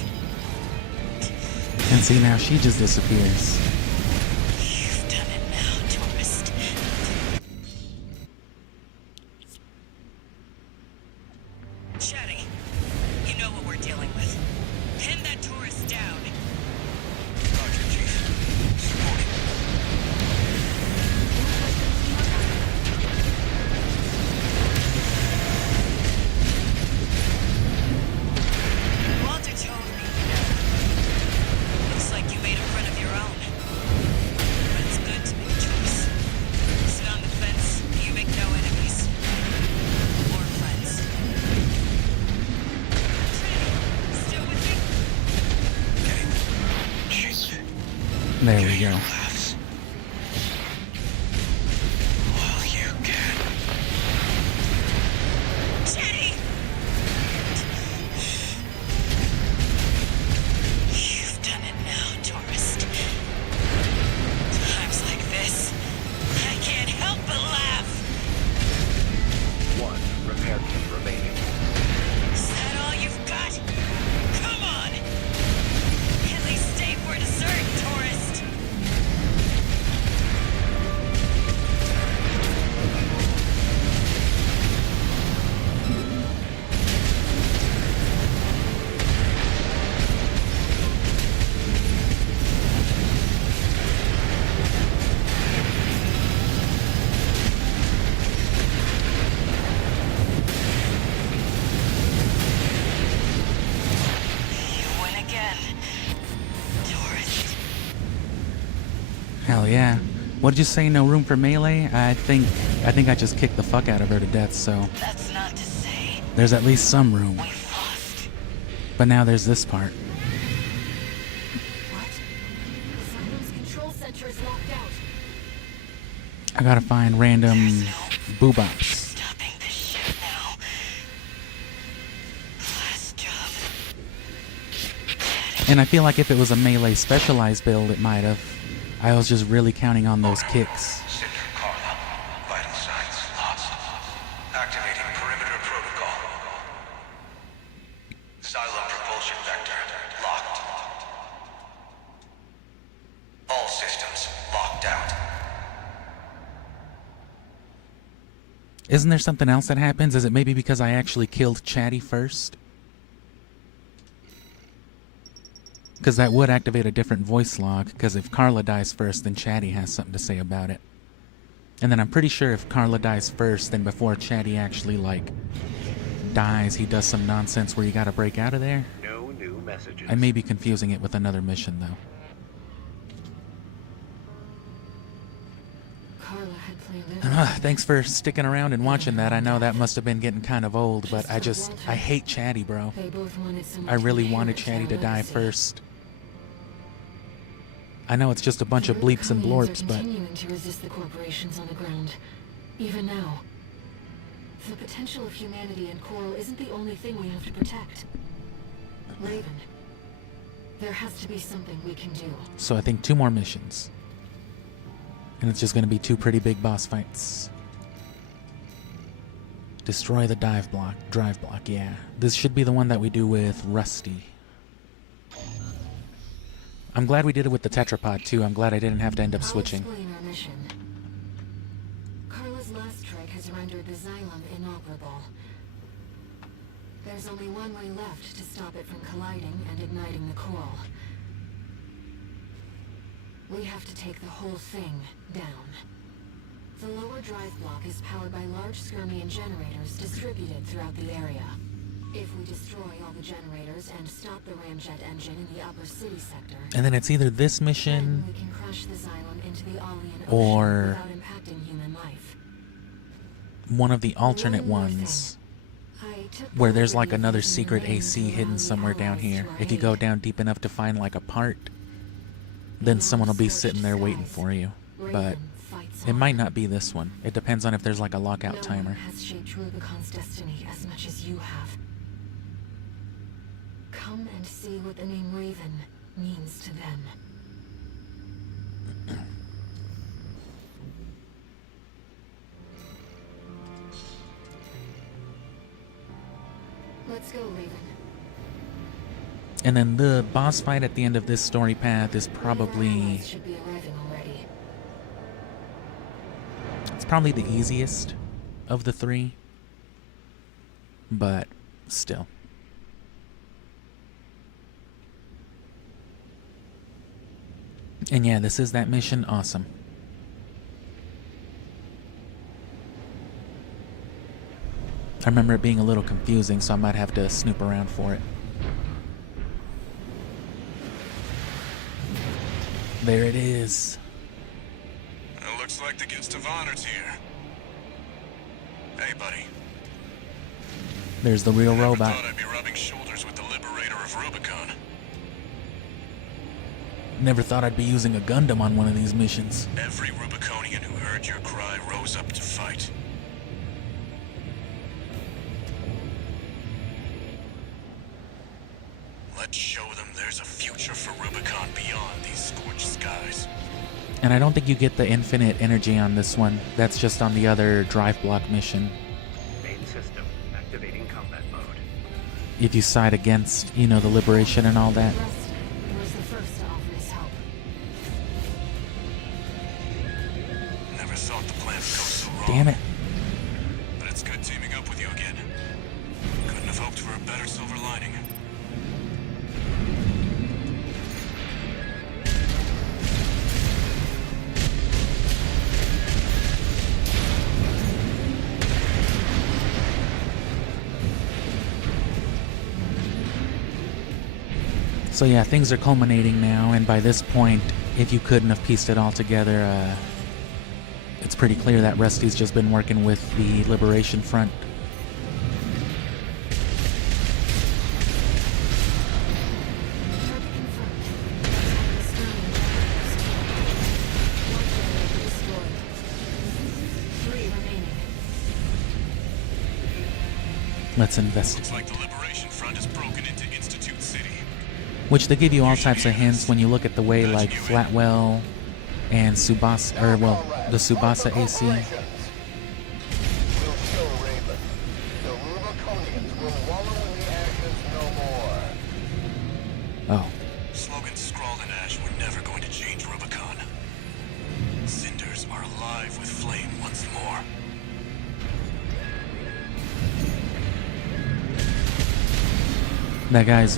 And see, now she just disappears. You've done it now, tourist. Chatty, you know what we're dealing with. Pin that tourist down. Roger, Chief. Supporting. Don't let them team up on you. There we go. All you can. Teddy! You've done it now, tourist. Times like this, I can't help but laugh. One repair kit remaining. Is that all you've got? Come on! At least stay for dessert, tourist! You win again, tourist. Hell yeah. What did you say? No room for melee? I think I just kicked the fuck out of her to death, so That's not to say there's at least some room. we've lost. But now there's this part. What? The Asylum's control center is locked out. I gotta find random boobops. Stopping this ship now. Last job. And I feel like if it was a melee specialized build, it might have. I was just really counting on those kicks. Sector Carla. Vital signs lost. Activating perimeter protocol. Xylem propulsion vector locked. All systems locked out. Isn't there something else that happens? Is it maybe because I actually killed Chatty first? Because that would activate a different voice log, because if Carla dies first, then Chatty has something to say about it. And then I'm pretty sure if Carla dies first, then before Chatty actually, like, dies, he does some nonsense where you gotta break out of there. No new messages. I may be confusing it with another mission, though. Carla had planned it. Thanks for sticking around and watching that. I know that must have been getting kind of old, but I hate Chatty, bro. They both wanted someone I really to wanted inherit Chatty to their die legacy. first. I know it's just a bunch of The bleeps and Rubiconians blorps, are but continuing to resist the corporations on the ground, even now. The potential of humanity and Coral isn't the only thing we have to protect. Raven, there has to be something we can do. so I think 2 more missions. And it's just going to be 2 pretty big boss fights. Destroy the drive block, yeah. This should be the one that we do with Rusty. I'm glad we did it with the tetrapod too. I'm glad I didn't have to end up switching. I'll explain our mission. Carla's last trick has rendered the Xylem inoperable. There's only one way left to stop it from colliding and igniting the coral. We have to take the whole thing down. The lower drive block is powered by large Skirmian generators distributed throughout the area. If we destroy all the generators and stop the ramjet engine in the upper city sector, And then it's either this then mission we can crash the Xylem into the Alien Ocean Or- without impacting human life. one of the alternate ones I took the where there's like liberty of another using secret the names AC of hidden all the somewhere down allies here. to our If you go aid. down deep enough to find like a part, then someone will be sitting there waiting for you. But Raven fights it on. might not be this one. It depends on if there's like a lockout No timer. one has shaped Rubicon's destiny as much as you have. Come and see what the name Raven means to them. Let's go, Raven. And then the boss fight at the end of this story path is probably Allies should be arriving already. it's probably the easiest of the 3. But still. And yeah, this is that mission. Awesome. I remember it being a little confusing, so I might have to snoop around for it. There it is. It looks like the guest of honor's here. Hey, buddy. There's the real Never robot. thought I'd be rubbing shoulders with the liberator of Rubicon. Never thought I'd be using a Gundam on one of these missions. Every Rubiconian who heard your cry rose up to fight. Let's show them there's a future for Rubicon beyond these scorched skies. And I don't think you get the infinite energy on this one. That's just on the other drive block mission. Main system activating combat mode. If you side against, you know, the liberation and all that. Rusty was the first to offer his help. Never thought the plan would go so wrong. Damn it. But it's good teaming up with you again. Couldn't have hoped for a better silver lining. So yeah, things are culminating now, and by this point, if you couldn't have pieced it all together, it's pretty clear that Rusty's just been working with the Liberation Front. Let's investigate. Looks like the Liberation Front has broken into Institute City. Which they give you all types of hints when you look at the way like Flatwell and Tsubasa, or well, the Tsubasa AC. We'll show Raven. The Rubiconians will wallow in the ashes no more. Oh. Slogans scrawled in ash were never going to change Rubicon. Cinders are alive with flame once more. That guy's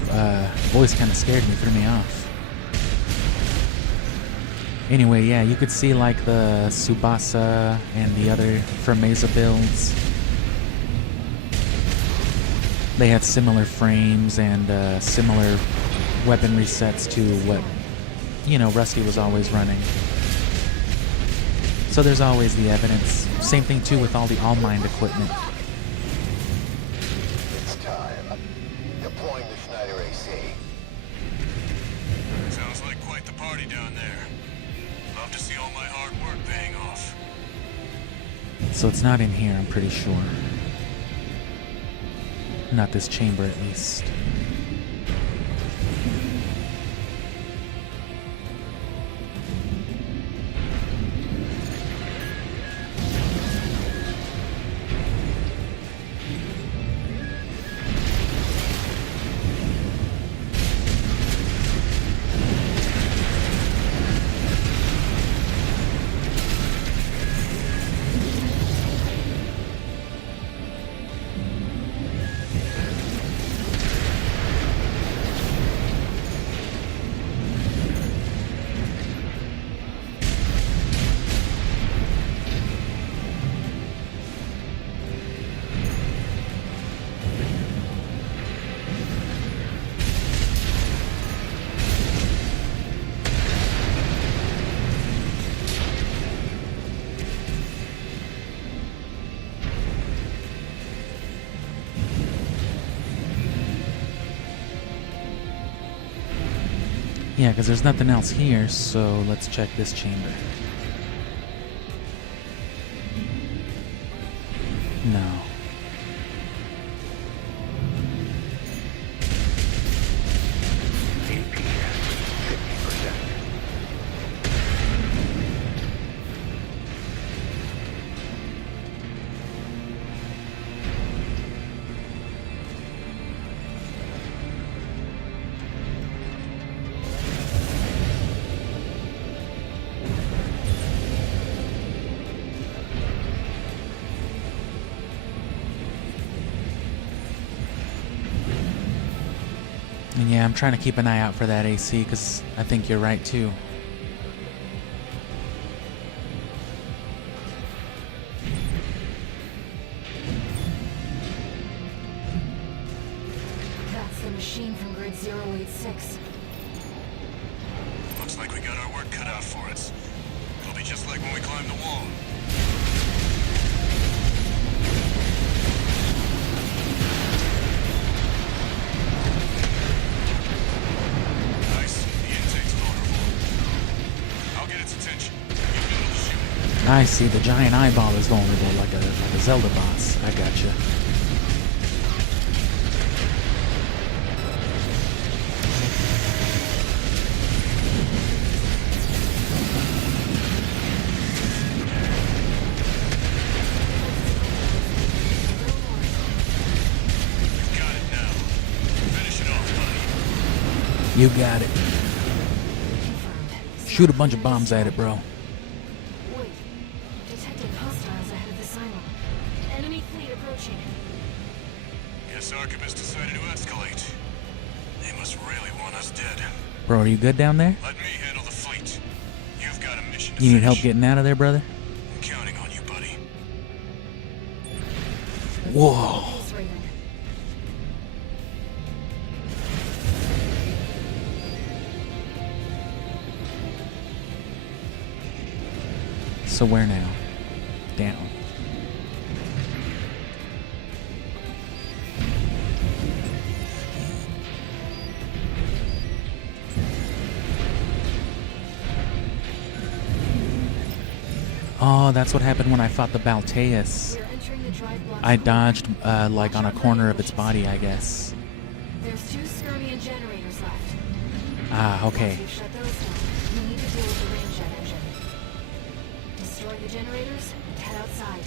voice kind of scared me, threw me off. Anyway, yeah, you could see like the Tsubasa and the other Firmeza builds. They had similar frames and similar weaponry sets to what, you know, Rusty was always running. So there's always the evidence. Same thing too with all the All-Mind equipment. It's time. Deploying the Schneider AC. Sounds like quite the party down there. Love to see all my hard work paying off. So it's not in here, I'm pretty sure. Not this chamber, at least. Yeah, because there's nothing else here, so let's check this chamber. No. AP at 50%. And yeah, I'm trying to keep an eye out for that AC, because I think you're right too. That's the machine from grid 086. Looks like we got our work cut out for us. It'll be just like when we climbed the wall. Nice. The intake's vulnerable. I see, the giant eyeball is vulnerable, like a Zelda boss. I gotcha. You got it. Shoot a bunch of bombs at it, bro. Wait. Detecting hostiles ahead of the silo. Enemy fleet approaching. Guess Archivist decided to escalate. They must really want us dead. Bro, are you good down there? Let me handle the fleet. You've got a mission to You need help finish. getting out of there, brother? I'm counting on you, buddy. Whoa. So where now? Down. Oh, that's what happened when I fought the Balteus. I dodged, like, on a corner of its body, I guess. There's 2 Skirmian generators left. Ah, okay. Once you shut those down, you need to deal with the ramjet engine. Destroy the generators and head outside.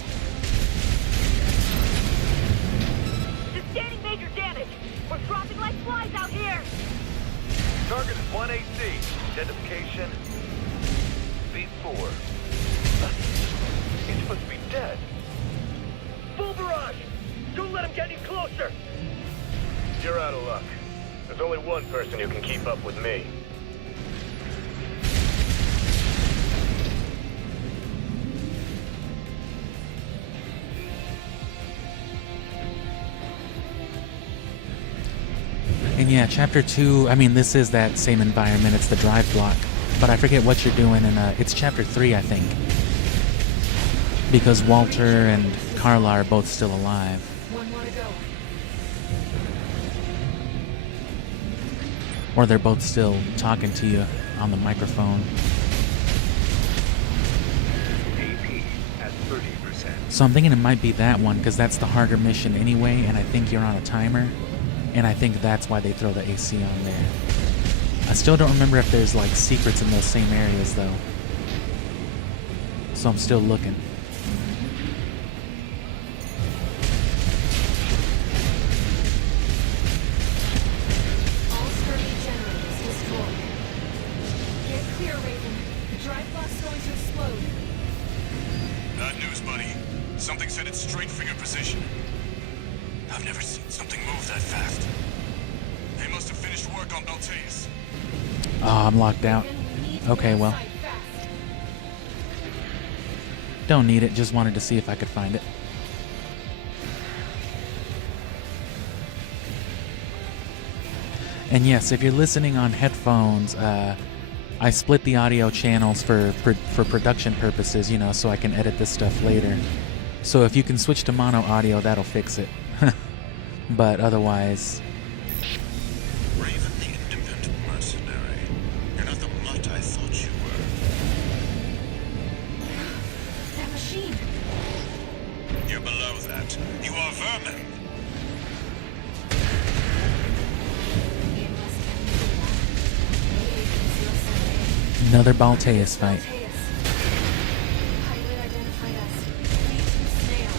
Sustaining major damage. We're dropping like flies out here. Target is 1AC. Identification V4. He's supposed to be dead. Full barrage. Don't let him get any closer. You're out of luck. There's only one person who can keep up with me. And yeah, chapter 2, I mean, this is that same environment. It's the drive block. But I forget what you're doing, and it's chapter 3, I think. Because Walter and Carla are both still alive. One more to go. Or they're both still talking to you on the microphone. AP at 30%. So I'm thinking it might be that one, because that's the harder mission anyway, and I think you're on a timer. And I think that's why they throw the AC on there. I still don't remember if there's, like, secrets in those same areas, though. So I'm still looking. All Skirmian generators destroyed. Get clear, Raven. The drive block's going to explode. Bad news, buddy. Something said it's straight for your position. I've never seen something move that fast. They must have finished work on Balteus. Oh, I'm locked out. Okay, well. Don't need it, just wanted to see if I could find it. And yes, if you're listening on headphones, I split the audio channels for production purposes, you know, so I can edit this stuff later. So if you can switch to mono audio, that'll fix it. But otherwise... Raven the independent mercenary. You're not the mutt I thought you were. That machine. You're below that. You are vermin. Another Balteus fight. Pilot identified as B2 Snail.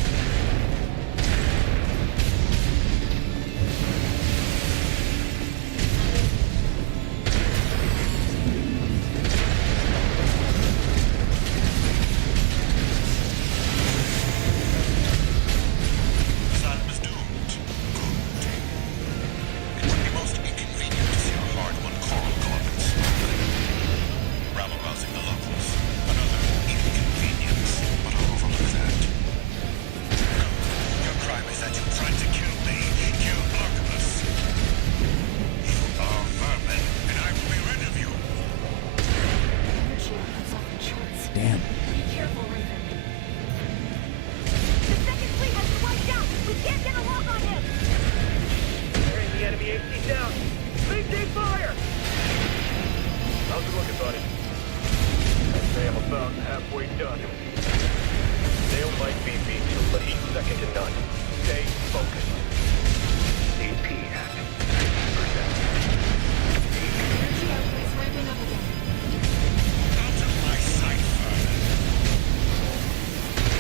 Asylum is doomed. Good. It would be most inconvenient to see a hard-won coral go up in smoke. Rabble-rousing the locals. Another inconvenience, but I'll overlook that. No, your crime is that you tried to kill me. Kill Archivus. You are vermin, and I will be rid of you. Energy output's off the charts. Damn. Be careful, Raven. The second fleet has been wiped out. We can't get a lock on him. Carrying the enemy AC down. Maintain fire! How's it looking, buddy? I'd say I'm about about halfway done. Snail might be V2, but he's second to none. Stay focused. AP at 50%. Energy output is ramping up again. Out of my sight, Vermin.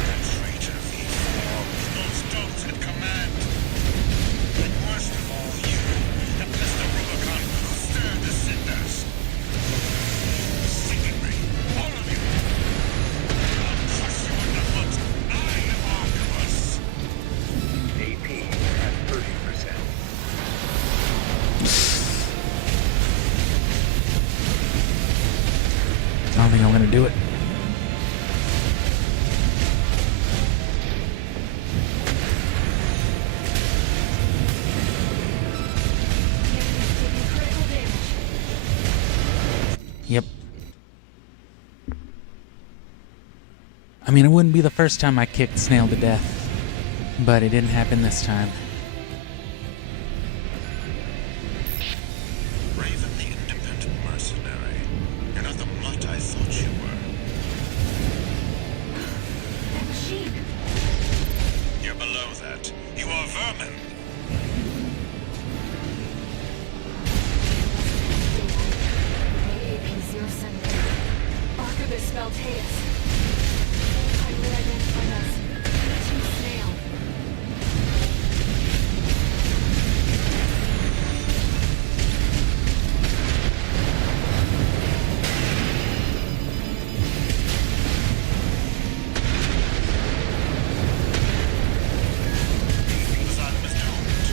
The traitor V4 knows Dogs at command. And worst of all, you, the Mr. Rubicon who stirred the cinders. Sicken me, all of you. I'll crush you underfoot. I am Archivus. AP at 30%. I don't think I'm gonna do it. Enemy's taking critical damage. Yep. I mean, it wouldn't be the first time I kicked Snail to death, but it didn't happen this time. Raven the independent mercenary. You're not the mutt I thought you were. That machine. You're below that. You are vermin. AAP-078. Archivist Valteus. Highly identified as V2 Snail. Asylum is doomed.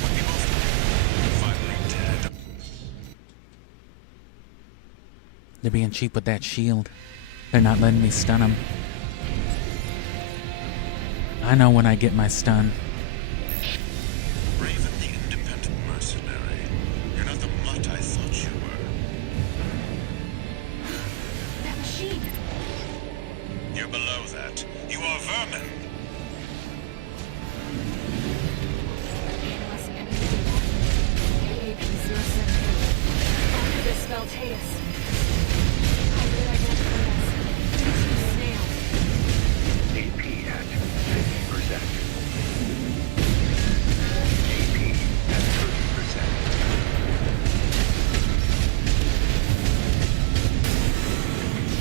But we both finally dead. They're being cheap with that shield. They're not letting me stun them. I know when I get my stun. Raven the independent mercenary. You're not the mutt I thought you were. That machine. You're below that. You are vermin. Analyzing enemy data. AAP-078. Archivist Valteus. Highly identified as V2 Snail. AP at 50%. AP at 30%.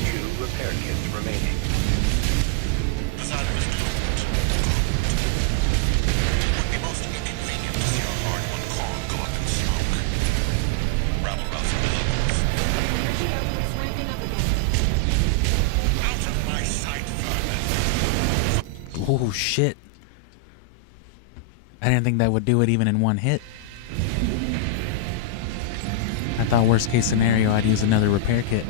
Two repair kits remaining. Asylum is doomed. Would be most inconvenient to see a hard-won call go up in smoke. Rabble-rousing the locals. Energy output is ramping up again. Out of my sight, vermin. Oh shit. I didn't think that would do it even in one hit. I thought worst case scenario I'd use another repair kit.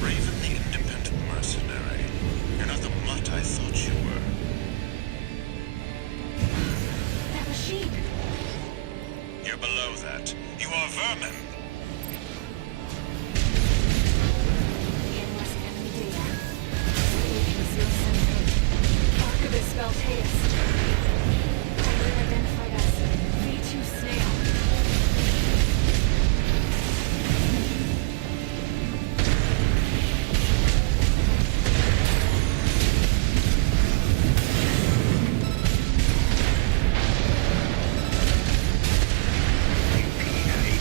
Raven the independent mercenary. You're not the mutt I thought you were. That machine. You're below that. You are vermin. Analyzing enemy data. AAP-078. Archivist Valteus. Highly identified as V2 Snail.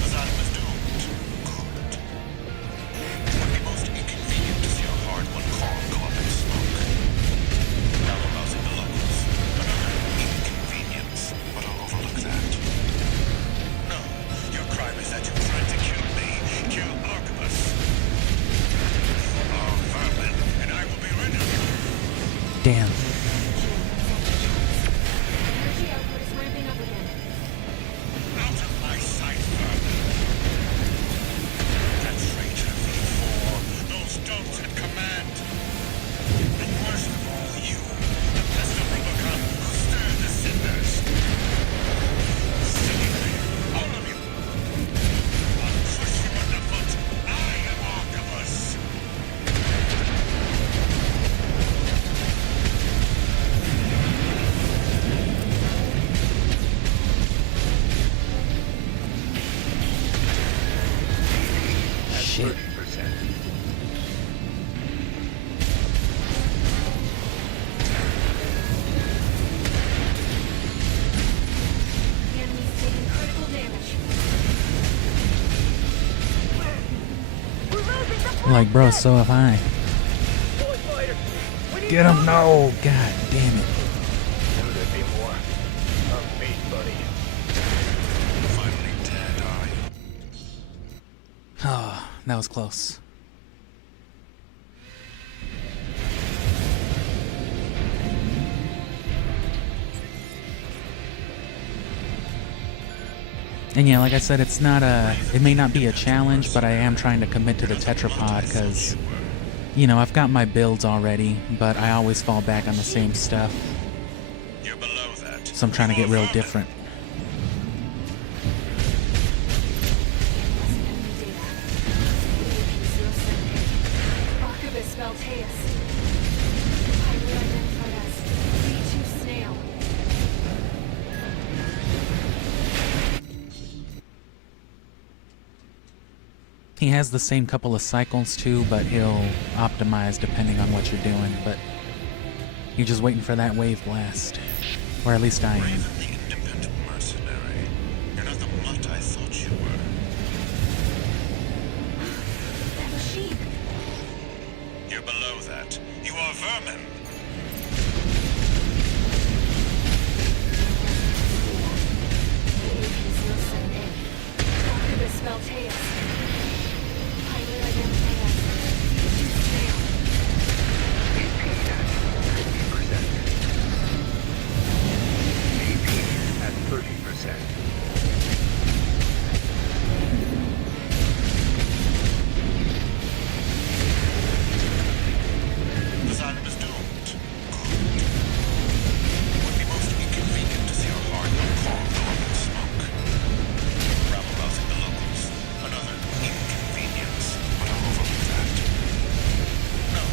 Asylum is doomed. Like, bro, so have I. Boy fighter! We need Get him! fire! No! God damn it. Knew there'd be more. I'm beat, buddy. Finally dead, are you? Oh, that was close. And yeah, like I said, it's not it may not be a challenge, but I am trying to commit to the tetrapod because, you know, I've got my builds already, but I always fall back on the same stuff. You're below that. So I'm trying to get real different. Archivist Valteus. Highly identified as V2 Snail. He has the same couple of cycles too, but he'll optimize depending on what you're doing, but you're just waiting for that wave blast. Or at least I am. Raven the independent mercenary. You're not the mutt I thought you were. That machine. You're below that. You are vermin. AP-078. Archivist Valteus. Highly identified as V2 Snail. AP at 50%. AP at 30%. The asylum is doomed. Good. Would be most inconvenient to see our hard call go up in smoke. Rabble-rousing the locals. Another inconvenience, but I'll overlook that. No,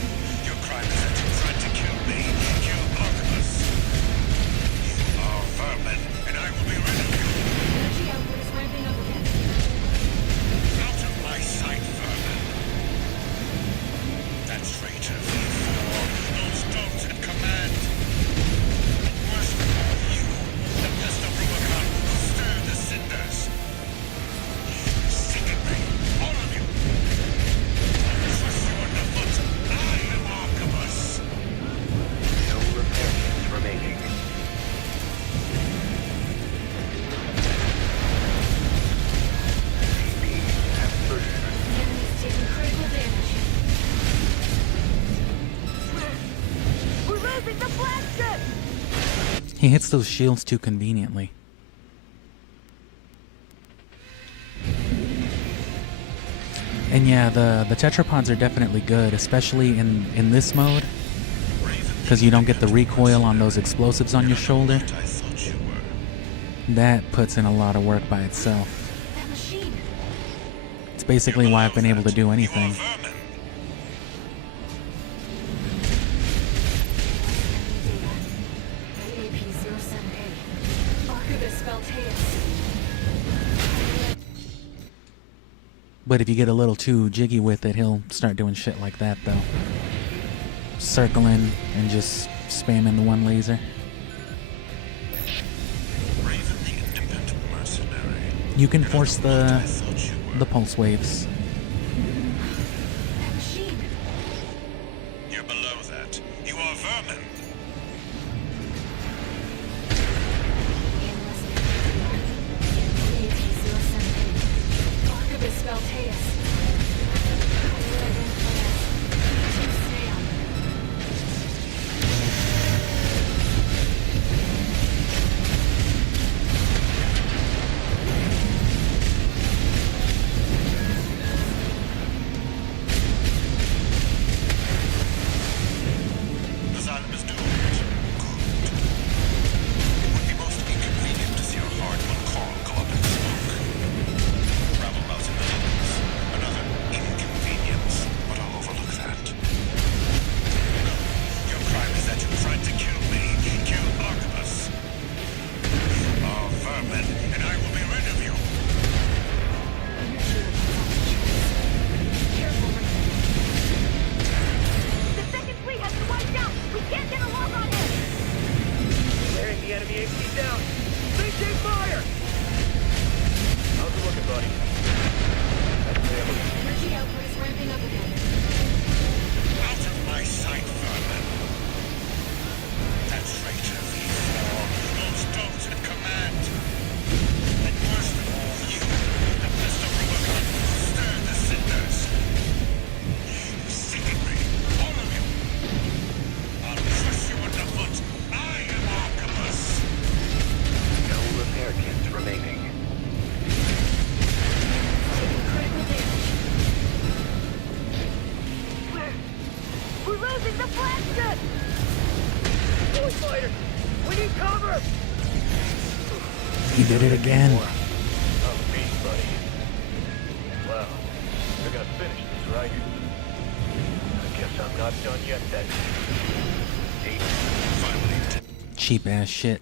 your crime is that you tried to kill me, kill Artemis. You are vermin, and I will be rid of you. Energy output is ramping up again. Out of my sight, vermin. That traitor V4, those dogs in command. And worst of all, you, the best of Rubicon, who stir the cinders. You sicken me, all of you. I trust you underfoot. I am Archibus. No repair kits remaining. AP at 30%. The enemy's taking critical damage. We're losing the flagship! He hits those shields too conveniently. And yeah, the tetrapods are definitely good, especially in this mode, because you don't get the recoil on those explosives on your shoulder. I thought you were. That puts in a lot of work by itself. That machine. It's basically why I've been able to do anything. You are vermin. AP-078. Archivist Valteus. But if you get a little too jiggy with it, he'll start doing shit like that though. Circling and just spamming the one laser. Raven the independent mercenary. You can force I the thought you were. pulse waves. That machine. You're below that. You are vermin. AP-078. Archivist Valteus. Highly identified as V2 Snail. The asylum is doomed. Good. It would be most inconvenient to see our hard-won call go up in smoke. Rabble-rousing the locals. Another inconvenience, but I'll overlook that. No, your crime is that you tried to kill me, kill Archibus. You are vermin, and I will be rid of you. Careful, Raven. The second fleet has been wiped out! We can't get a lock on him! Tearing the enemy AP down. Maintain fire! How's it looking, buddy? That's family. Energy output is ramping up again. He did it again. I'm a beast, buddy. Well, you're gonna finish this, right? I guess I'm not done yet then. Finally. Cheap ass shit.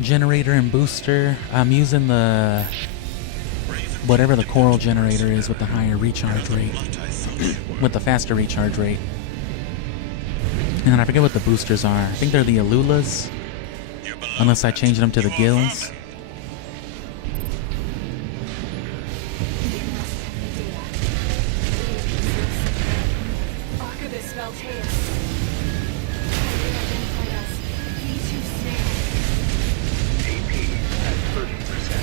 Generator and booster. I'm using the whatever the coral generator is with the higher recharge rate, with the faster recharge rate. And then I forget what the boosters are. I think they're the Alulas, unless I change them to the gills. Archivist Valteus. Identified as V2 Snail. AP at 30%.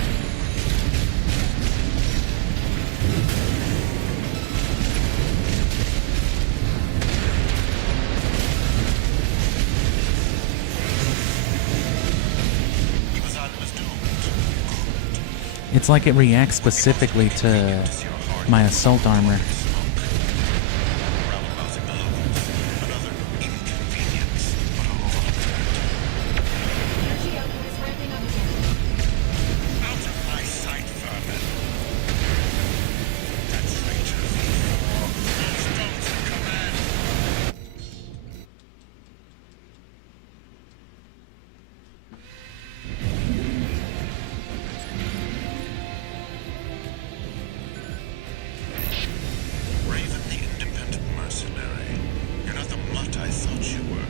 It's like it reacts specifically to my assault armor. Energy output is ramping up again. Out of my sight, vermin. That traitor stones in command. Raven the independent mercenary. You're not the mutt I thought you were.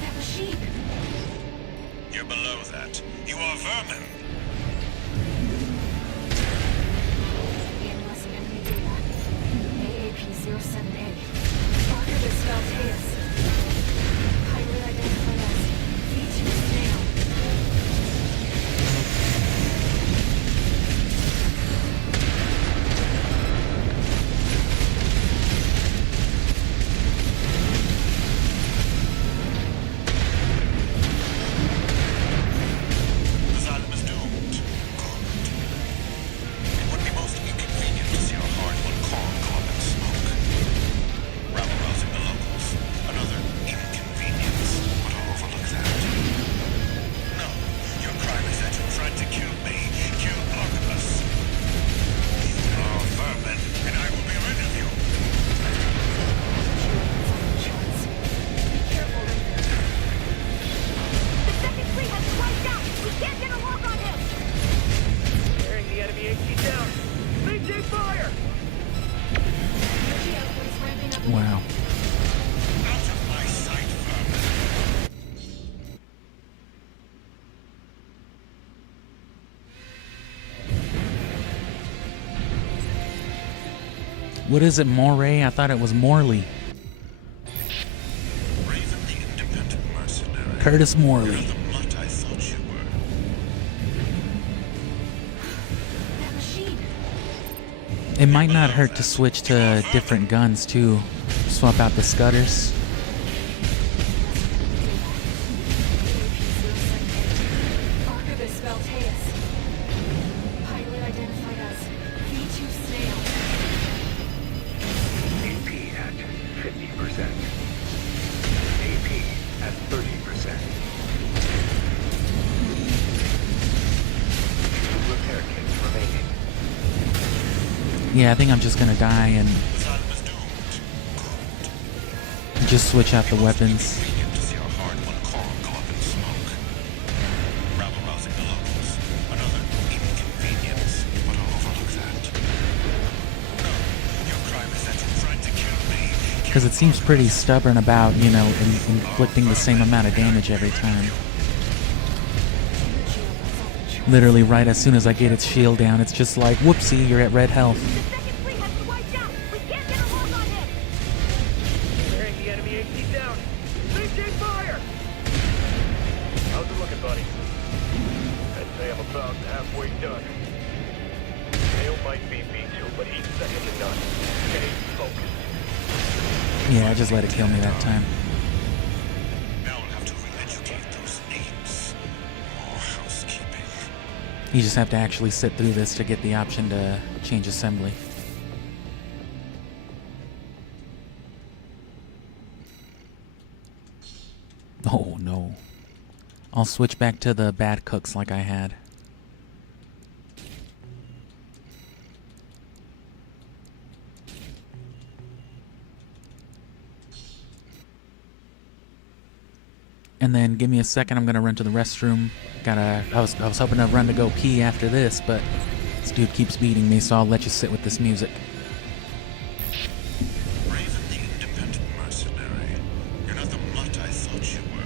That machine. You're below that. You are vermin. Analyzing enemy data. AAP-07A. Archivist Valteus. Pilot identified as V2 Snail. Asylum is doomed. Good. It would be most inconvenient to see our hard-won cause go up in smoke. Rabble-rousing the locals. Another inconvenience. But I'll overlook that. No, your crime is that you tried to kill me. Kill Archibus. You are vermin, and I will be rid of you. The second fleet has been wiped out! We can't get a lock on him! Tearing the enemy HQ down. VJ fire! Energy output is ramping up again. Wow. Out of my sight, vermin. What is it, Moray? I thought it was Morley. Raven the independent mercenary. Curtis You're Morley. the mutt I thought you were. That machine. It might not hurt to switch to different guns too. Swap out the scutters. Archivist Valteus. Pilot identified as V2 Snail. AP at 50%. AP at 30%. Two repair kits remaining. Yeah, I think I'm just gonna die and Asylum is doomed. Good. just switch out the weapons. Inconvenient to see our hard-won cause go up in smoke. Rabble-rousing the locals. Another inconvenience, but I'll overlook that. No, your crime is that you tried to kill me. Because it seems pretty stubborn about, you know, inflicting the same amount of damage every time. Literally right as soon as I get its shield down, it's just like, whoopsie, you're at red health. The second fleet has been wiped out! We can't get a lock on him! Tearing the enemy HQ down. VJ fire! How's it looking, buddy? I'd say I'm about halfway done. Snail might be V2, but he's second to none. Stay focused. Yeah, I just let it kill me that time. Now I'll have to re-educate those names. More housekeeping. You just have to actually sit through this to get the option to change assembly. I'll switch back to the bad cooks like I had. And then give me a second, I'm gonna run to the restroom. I was hoping to run to go pee after this, but this dude keeps beating me, so I'll let you sit with this music. Raven the independent mercenary. You're not the mutt I thought you were.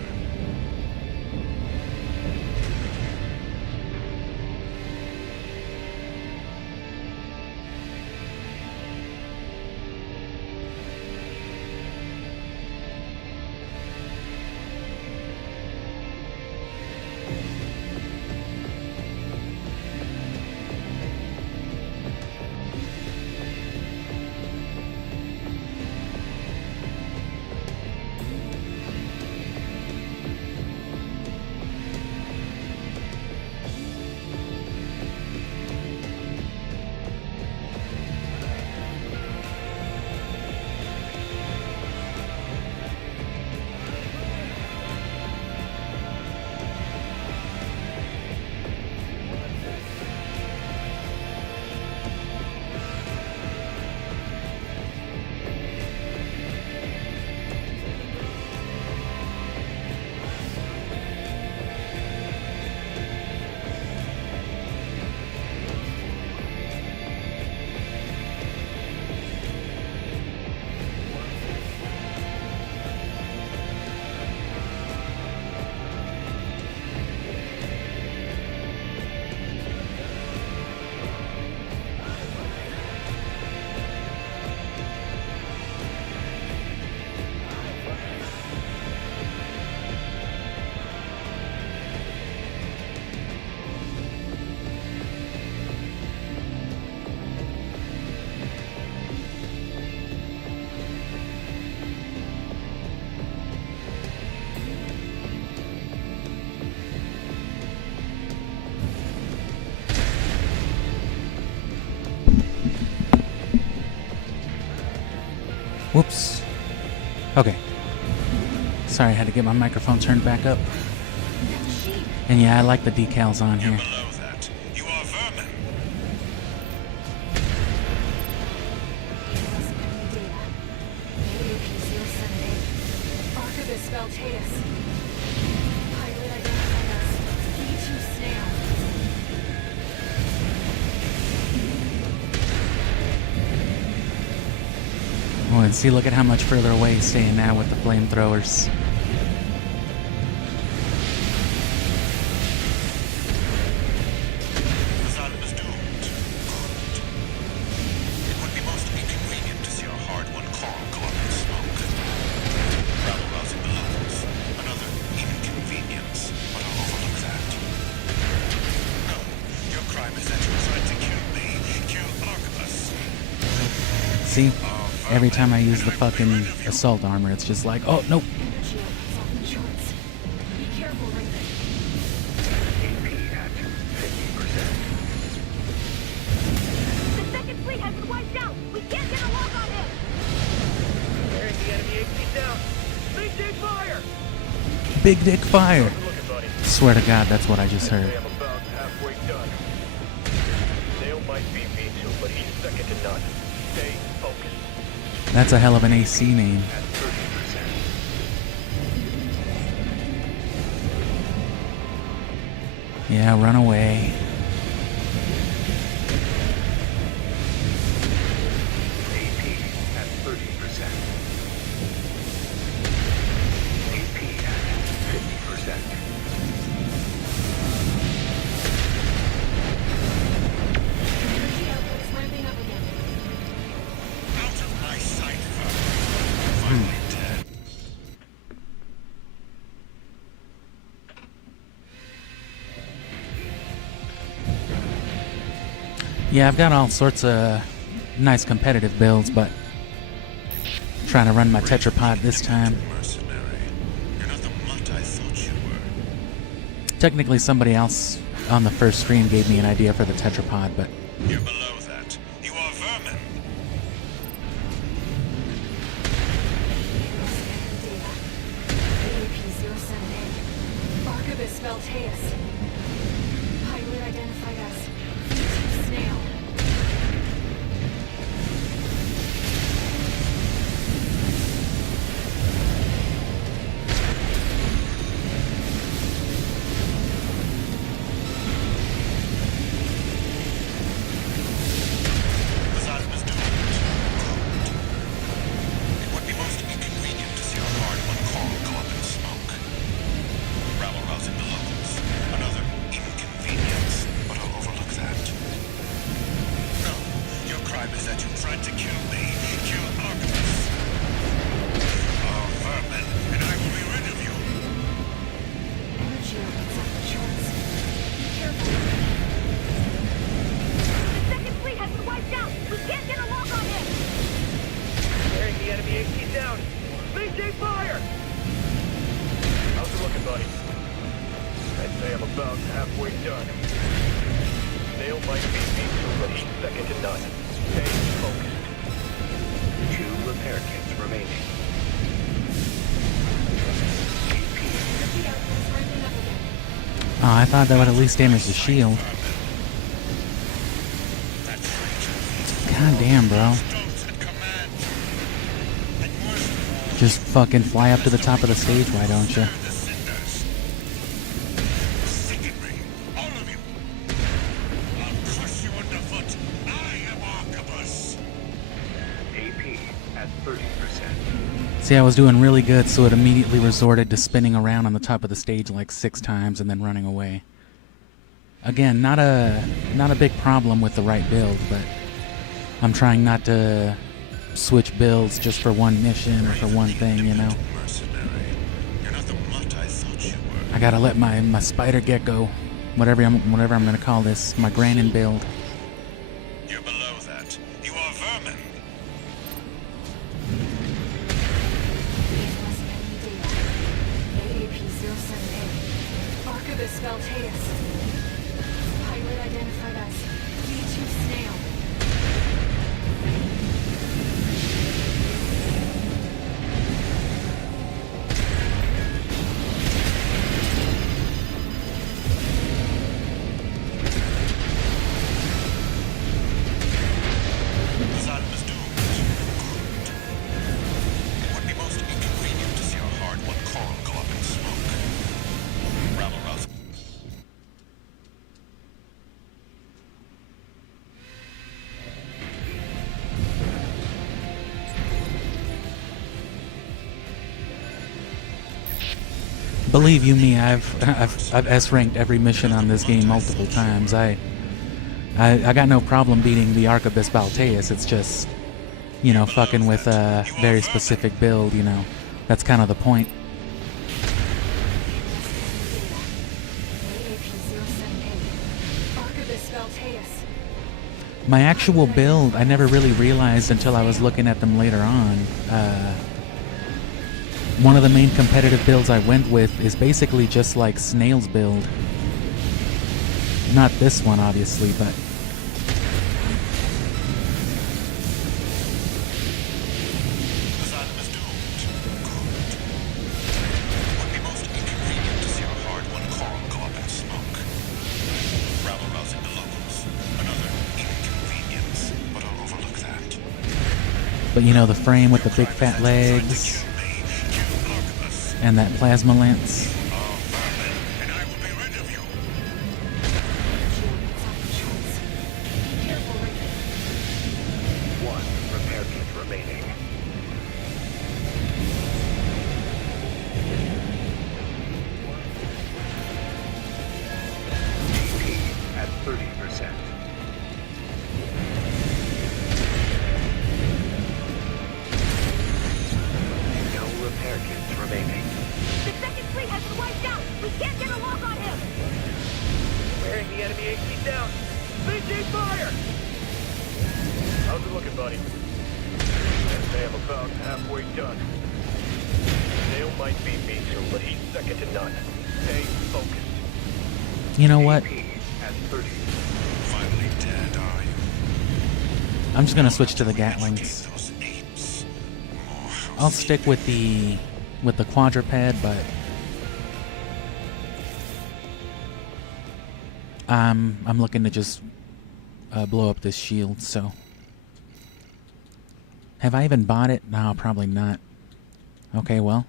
Whoops. Okay. Sorry, I had to get my microphone turned back up. And yeah, I like the decals on here. Below that, you are vermin. Archivist Valteus. Pilot identified us. D2 snail. Oh, and see, look at how much further away he's staying now with the flamethrowers. Asylum is doomed. Good. It would be most inconvenient to see our hard-won call go up in smoke. Rabble-rousing the locals. Another inconvenience, but I'll overlook that. No, your crime is that you tried to kill me. Kill Archibus. See? Every time I use the fucking assault armor, it's just like, oh, nope. Energy levels off the charts. Be careful, Raven. AP at 50%. The second fleet has been wiped out. We can't get a lock on him. Tearing the enemy AP down. Big dig fire! Big dick fire. Looking, buddy. Swear to God, that's what I just heard. I'm about halfway done. Snail might be V2, but he's second to none. Stay focused. That's a hell of an AC name. At 30%. Yeah, run away. AP at 30%. AP at 50%. Energy output is ramping up again. Out of my sight, vermin. Finally dead. Yeah, I've got all sorts of nice competitive builds, but trying to run my tetrapod this time. Mercenary. You're not the mutt I thought you were. Technically, somebody else on the first stream gave me an idea for the tetrapod, but You're below that. You are vermin. AP 078. Archivist is that you tried to kill me, kill Artemis. Oh, vermin, and I will be rid of you. Energy levels off the charts. Be careful. The second fleet has been wiped out. We can't get a lock on him. Wearing the enemy AT down. Maintain fire! How's it looking, buddy? I'd say I'm about halfway done. Snail might beat me too, but he's second to none. Stay focused. 2 repair kits remaining. Energy output is ramping up again. Oh, I thought that would at least damage the shield. God damn, bro. Just fucking fly up to the top of the stage, why don't you? AP at 30%. See, I was doing really good, so it immediately resorted to spinning around on the top of the stage like 6 times and then running away. Again, not a big problem with the right build, but I'm trying not to switch builds just for one mission or for one thing, you know? I gotta let my spider gecko, whatever I'm gonna call this, my Granin build. You're below that. You are vermin. AAP-07A. Archivist Valteus. Pilot identified as V2 Snail. Asylum is doomed. Good. It would be most inconvenient to see our hard-won coral go up in smoke. Rabble-rousing. Believe you me, I've S-ranked every mission on this game multiple times. I got no problem beating the Archivist Balteus. It's just, you know, fucking with a very specific build, you know. That's kind of the point. AAP-07A. Archivist Valteus. My actual build, I never really realized until I was looking at them later on. One of the main competitive builds I went with is basically just like Snail's build. Not this one, obviously, but... Asylum is doomed. Good. It would be most inconvenient to see our hard-won coral go up in smoke. Rabble-rousing the locals. Another inconvenience, but I'll overlook that. But you know, the frame with the big fat legs and that plasma lance. And I will be rid of you. Energy levels off the charts. Be careful, Raven. 1 repair kit remaining. AP at 30%. No repair kits remaining. The second fleet has been wiped out. We can't get a lock on him. Wearing the enemy AT down. Maintain fire! How's it looking, buddy? I'd say I'm about halfway done. Snail might beat me too, but he's second to none. Stay focused. You know what? AP at 30. Finally dead, are you? I'm just gonna switch to the Gatlings. Those apes. I'll stick with the quadruped, but I'm looking to just blow up this shield. So, have I even bought it? No, probably not. Okay, well,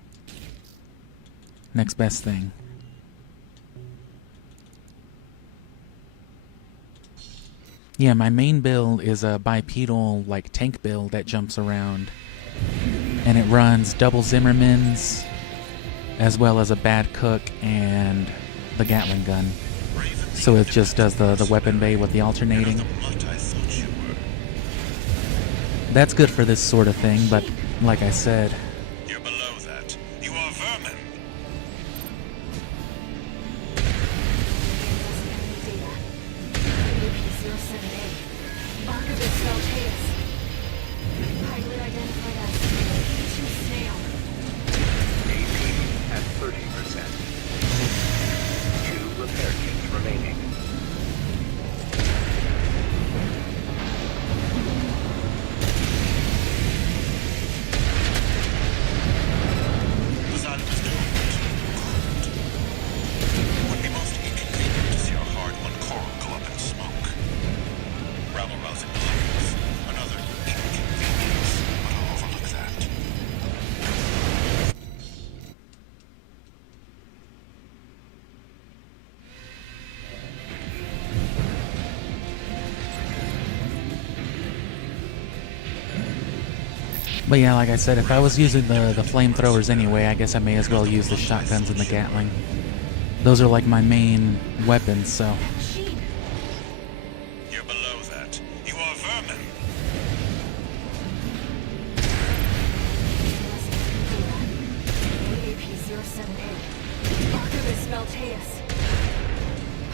next best thing. Yeah, my main build is a bipedal like tank build that jumps around. And it runs double Zimmermans, as well as a Bad Cook and the Gatling gun. So it just does the weapon bay with the alternating. That's good for this sort of thing, but like I said, You're below that. You are vermin. AP at 30%. 2 repair kits remaining. The silent is doomed. It would be most inconvenient to see our hard-won coral go up in smoke. Rabble-rousing the locals. Another inconvenience, but I'll overlook that. but yeah, like I said, if I was using the flamethrowers anyway, I guess I may as well use the shotguns and the Gatling. Those are like my main weapons, so. You're below that. You are vermin.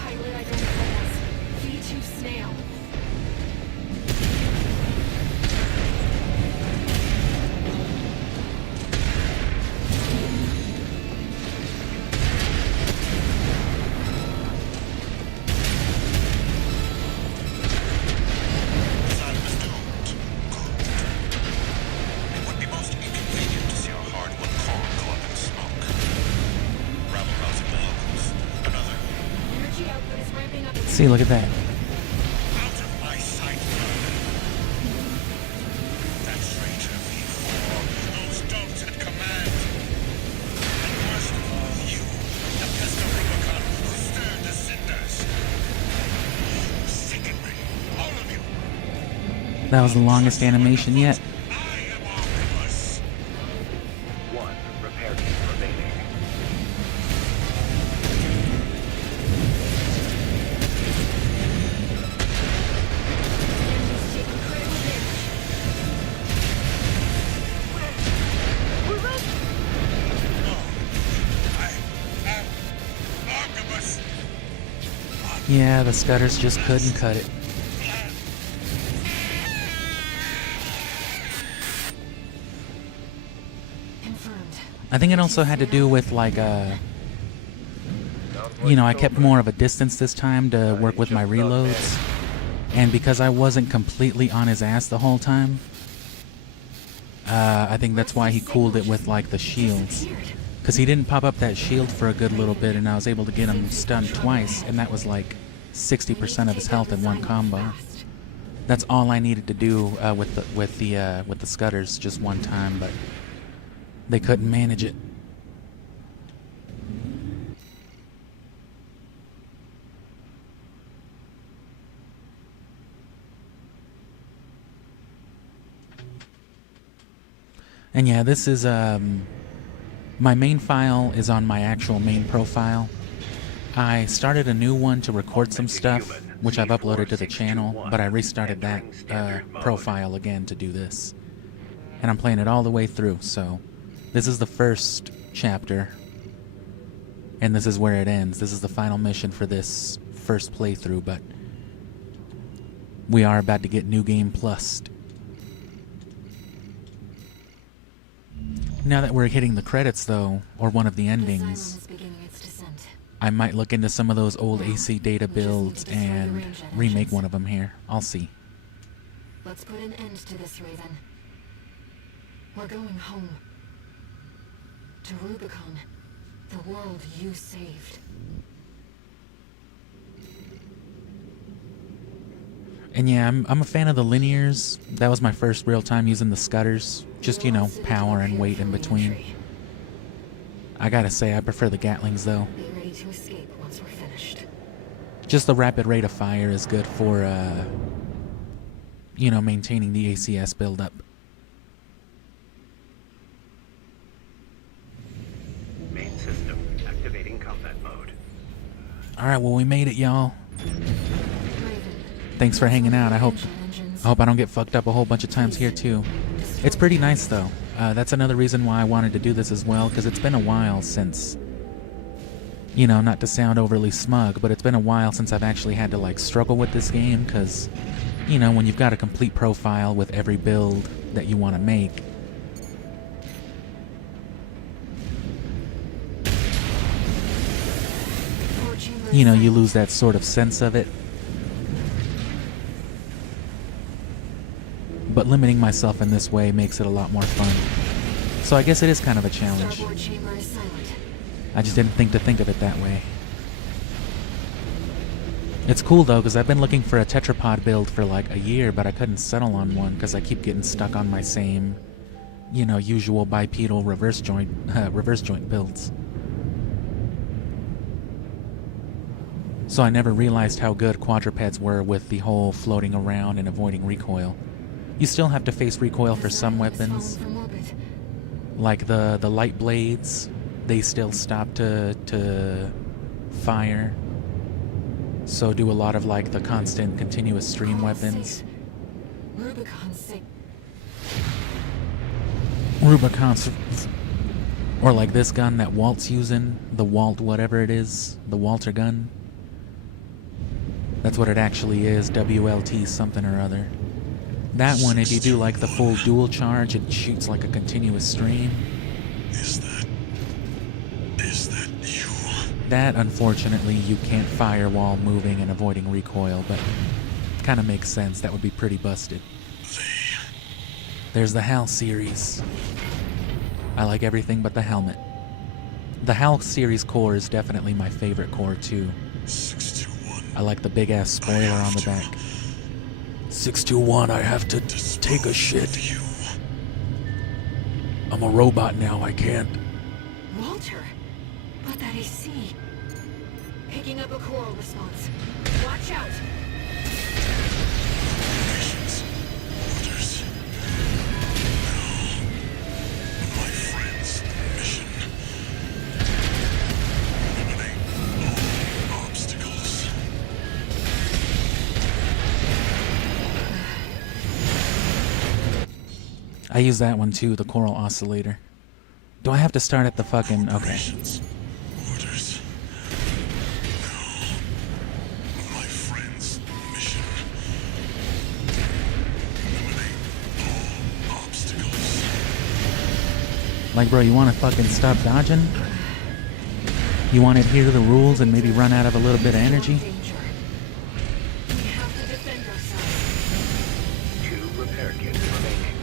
Pilot identified as V2 Snail. The silent is doomed. It would be most inconvenient to see our hard-won coral go up in smoke. Rabble-rousing the locals. Another. Energy output is ramping up. See, look at that. Out of my sight, vermin. That traitor V4. Those dogs at command. And worst of all, you. The pest of Rubicon who stirred the cinders. You sicken me. All of you. That was the longest animation yet. I am Optimus. 1 repair kit remaining. Engine's taking critical damage. I am Optimus. Yeah, the Scudders just couldn't cut it. Confirmed. I think it also had to do with like you know, I kept more of a distance this time to work with my reloads. And because I wasn't completely on his ass the whole time, I think that's why he cooled it with like the shields. Because he didn't pop up that shield for a good little bit, and I was able to get him stunned twice, and that was like 60% of his health in one combo. That's all I needed to do with the Scudders just one time, but they couldn't manage it. And yeah, this is my main file is on my actual main profile. I started a new one to record some stuff, which I've uploaded to the channel, but I restarted that profile again to do this. And I'm playing it all the way through, so this is the first chapter, and this is where it ends. This is the final mission for this first playthrough, but we are about to get New Game Plus'd. Now that we're hitting the credits, though, or one of the endings, I might look into some of those old AC data builds and remake one of them here. I'll see. Let's put an end to this, Raven. We're going home. To Rubicon. The world you saved. And yeah, I'm a fan of the linears. That was my first real time using the Scudders. Just, you know, power and weight in between. I gotta say, I prefer the Gatlings, though. Be ready to escape once we're finished. Just the rapid rate of fire is good for, you know, maintaining the ACS buildup. Main system activating combat mode. Alright, well, we made it, y'all. Thanks for hanging out. I hope I hope I don't get fucked up a whole bunch of times here too. It's pretty nice though. That's another reason why I wanted to do this as well, because it's been a while since, you know, not to sound overly smug, but it's been a while since I've actually had to like struggle with this game, because, you know, when you've got a complete profile with every build that you want to make, you know, you lose that sort of sense of it. But limiting myself in this way makes it a lot more fun. So I guess it is kind of a challenge. I just didn't think of it that way. It's cool though, because I've been looking for a tetrapod build for like a year, but I couldn't settle on one because I keep getting stuck on my same, you know, usual bipedal reverse joint builds. So I never realized how good quadrupeds were with the whole floating around and avoiding recoil. You still have to face recoil for some weapons, like the light blades. They still stop to fire. So do a lot of like the constant continuous stream weapons. Rubicon's, or like this gun that Walt's using, the Walt whatever it is, the Walter gun. That's what it actually is, WLT something or other. That one, if you do like the full dual charge, it shoots like a continuous stream. Is that you? That, unfortunately, you can't fire while moving and avoiding recoil, but kind of makes sense. That would be pretty busted. There's the HAL series. I like everything but the helmet. The HAL series core is definitely my favorite core, too. 621. I like the big-ass spoiler on the back. 621, I have to take a shit. I'm a robot now, I can't. Walter, but that AC. Picking up a coral response. Watch out. Operations. Orders. No. My friend's mission. Eliminate all obstacles. I use that one too, the coral oscillator. Do I have to start at the fucking... okay. Orders. No. My friend's mission. Eliminate all obstacles. Like, bro, you want to fucking stop dodging? You want to adhere to the rules and maybe run out of a little bit of energy? We have to defend ourselves. 2 repair kits remaining.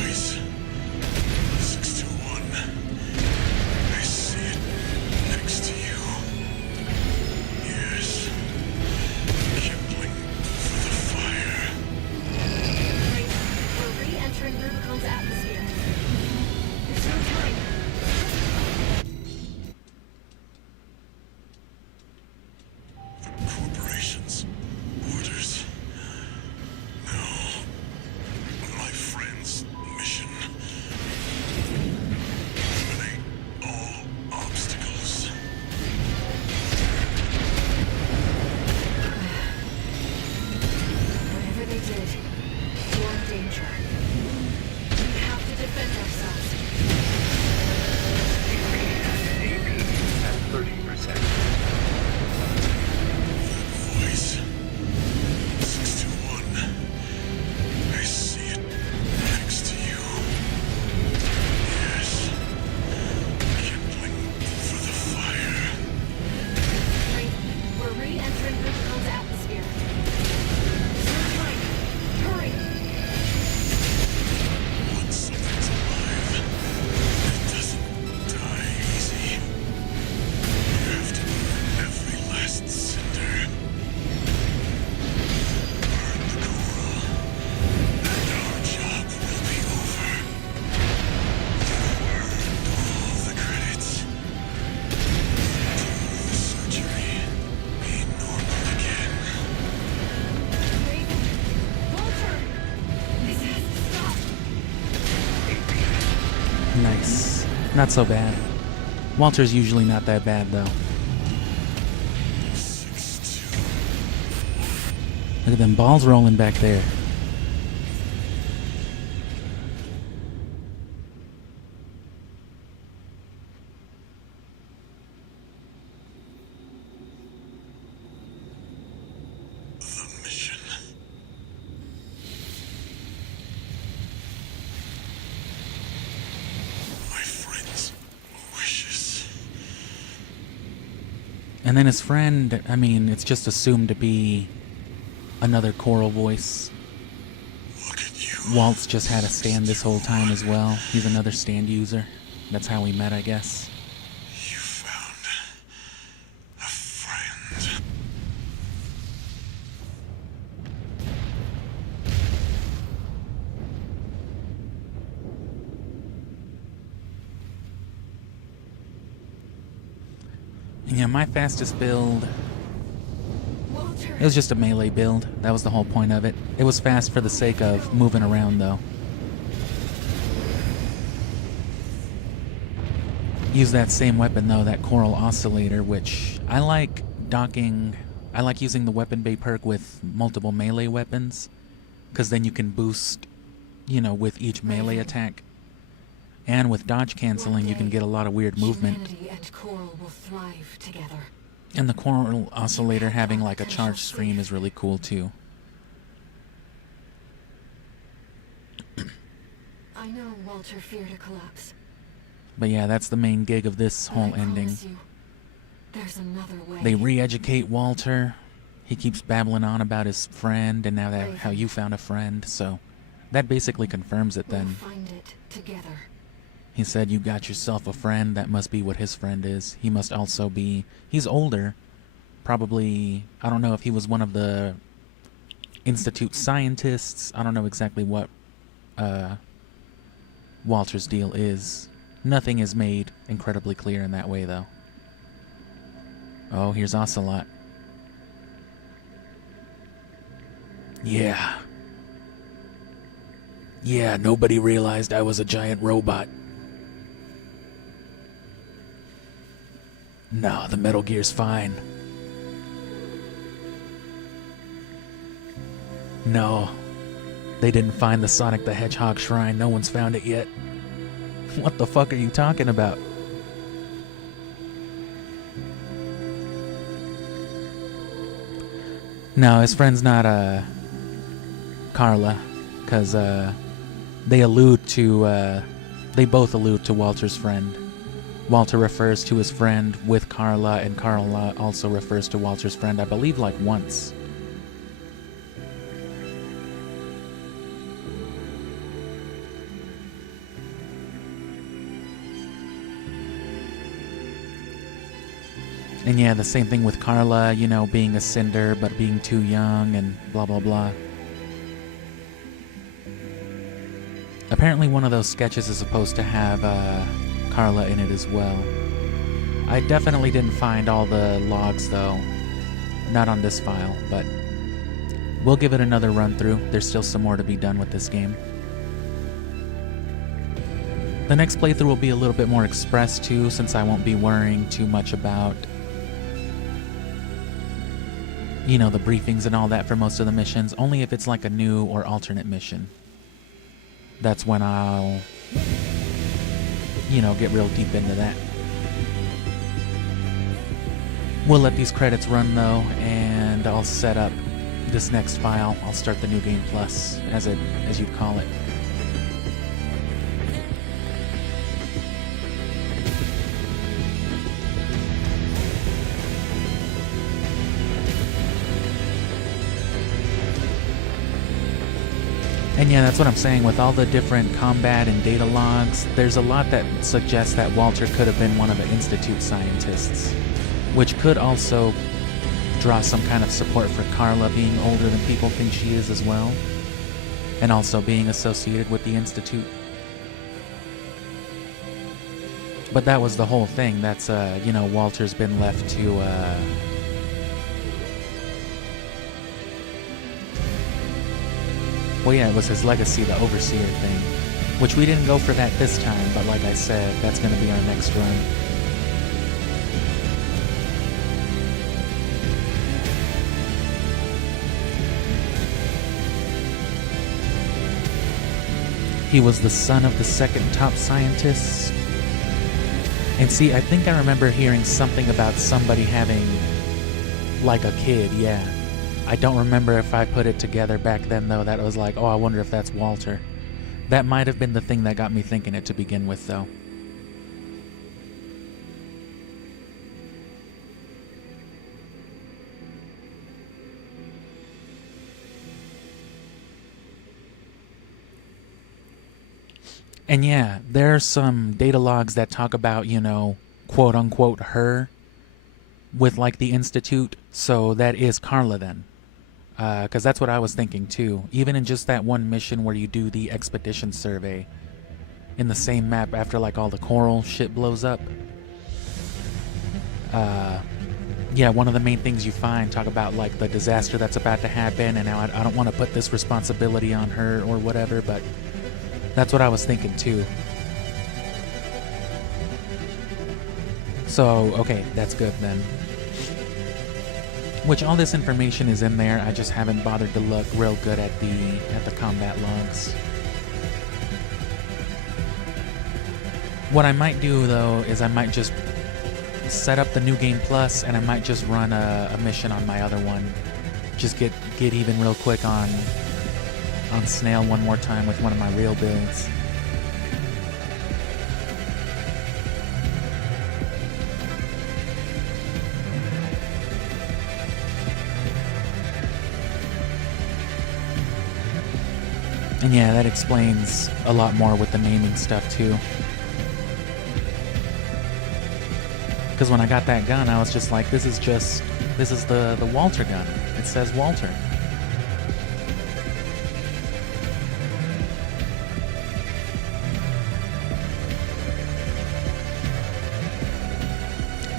Voice. 621. I see it next to you. Yes. Kindling for the fire. We're re-entering Rubicon's atmosphere. There's no time. Corporations. Orders. No. My friend's mission. Eliminate all obstacles. Whatever they did, you're in danger. We have to defend ourselves. AP at 30%. Voice. 621. I see it next to you. Yes. Kindling for the fire. We're re-entering Rubicon's atmosphere. There's no time. Hurry! Once something's alive, it doesn't die easy. You have to burn every last cinder. Burn the coral, and our job will be over. You earned all the credits. Do the surgery. Be normal again. Raven! Walter! This has to stop! Nice. Not so bad. Walter's usually not that bad, though. 621. Look at them balls rolling back there. The mission. My friend's wishes. And then his friend, I mean, it's just assumed to be another choral voice. Look at you. Walt's just had a stand this whole time as well. He's another stand user. That's how we met, I guess. You found a friend. Yeah, my fastest build, Walter. it was just a melee build. That was the whole point of it. It was fast for the sake of moving around, though. Use that same weapon, though, that coral oscillator, which I like docking. I like using the weapon bay perk with multiple melee weapons, because then you can boost, you know, with each melee attack. And with dodge canceling, you can get a lot of weird movement. Humanity and coral will thrive together. And the coral oscillator having like a charge stream is really cool too. I know Walter feared a collapse. But yeah, that's the main gig of this but whole I ending. promise you, there's another way. They re-educate Walter. He keeps babbling on about his friend and now that how you found a friend, so that basically confirms it then. We'll find it together. He said, you got yourself a friend. That must be what his friend is. He must also be... He's older. Probably... I don't know if he was one of the Institute scientists. I don't know exactly what Walter's deal is. Nothing is made incredibly clear in that way, though. Oh, here's Ocelot. Yeah. Yeah, nobody realized I was a giant robot. No, the Metal Gear's fine. No. They didn't find the Sonic the Hedgehog shrine. No one's found it yet. What the fuck are you talking about? No, his friend's not, Carla. Because, they allude to, they both allude to Walter's friend. Walter refers to his friend with Carla, and Carla also refers to Walter's friend, I believe, like once. And yeah, the same thing with Carla, you know, being a cinder, but being too young, and blah blah blah. Apparently one of those sketches is supposed to have, Carla in it as well. I definitely didn't find all the logs though. Not on this file, but we'll give it another run through. There's still some more to be done with this game. The next playthrough will be a little bit more express too, since I won't be worrying too much about, you know, the briefings and all that for most of the missions. Only if it's like a new or alternate mission. That's when I'll, you know, get real deep into that. We'll let these credits run though, and I'll set up this next file. I'll start the New Game Plus, as you'd call it. And yeah, that's what I'm saying. With all the different combat and data logs, there's a lot that suggests that Walter could have been one of the Institute scientists, which could also draw some kind of support for Carla being older than people think she is as well, and also being associated with the Institute. But that was the whole thing. That's, you know, Walter's been left to, well, yeah, it was his legacy, the Overseer thing, which we didn't go for that this time, but like I said, that's going to be our next run. He was the son of the second top scientist. And see, I think I remember hearing something about somebody having, like, a kid, yeah. I don't remember if I put it together back then, though, that was like, oh, I wonder if that's Walter. That might have been the thing that got me thinking it to begin with, though. And yeah, there are some data logs that talk about, you know, quote unquote her with like the Institute. So that is Carla then. Because that's what I was thinking too. Even in just that one mission where you do the expedition survey in the same map after like all the coral shit blows up. Yeah, one of the main things you find talk about like the disaster that's about to happen, and now I don't want to put this responsibility on her or whatever, but that's what I was thinking too. So, okay, that's good then. Which all this information is in there, I just haven't bothered to look real good at the combat logs. What I might do though is I might just set up the New Game Plus, and I might just run a mission on my other one. Just get even real quick on Snail one more time with one of my real builds. And yeah, that explains a lot more with the naming stuff too. Because when I got that gun, I was just like, this is the Walter gun. It says Walter.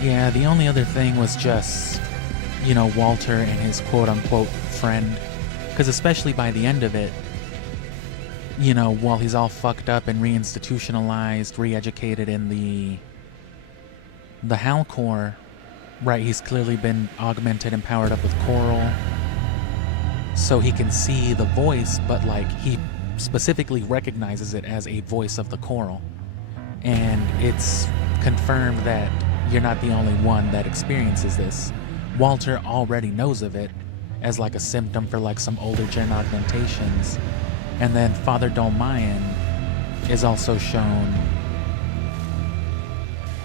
Yeah, the only other thing was just, you know, Walter and his quote-unquote friend. Because especially by the end of it, you know, while he's all fucked up and reinstitutionalized, re-educated in the HAL core, right, he's clearly been augmented and powered up with coral. So he can see the voice, but like he specifically recognizes it as a voice of the coral. And it's confirmed that you're not the only one that experiences this. Walter already knows of it as like a symptom for like some older gen augmentations. And then Father Dolmayan is also shown.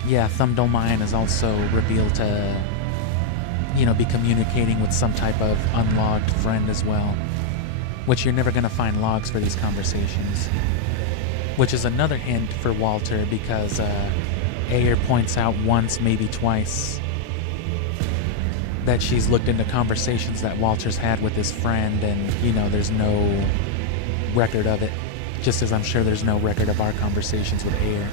Yeah, Thumb Dolmayan is also revealed to, you know, be communicating with some type of unlogged friend as well. Which you're never going to find logs for these conversations. Which is another hint for Walter, because Ayer points out once, maybe twice, that she's looked into conversations that Walter's had with his friend, and, you know, there's no record of it. Just as I'm sure there's no record of our conversations with Ayer.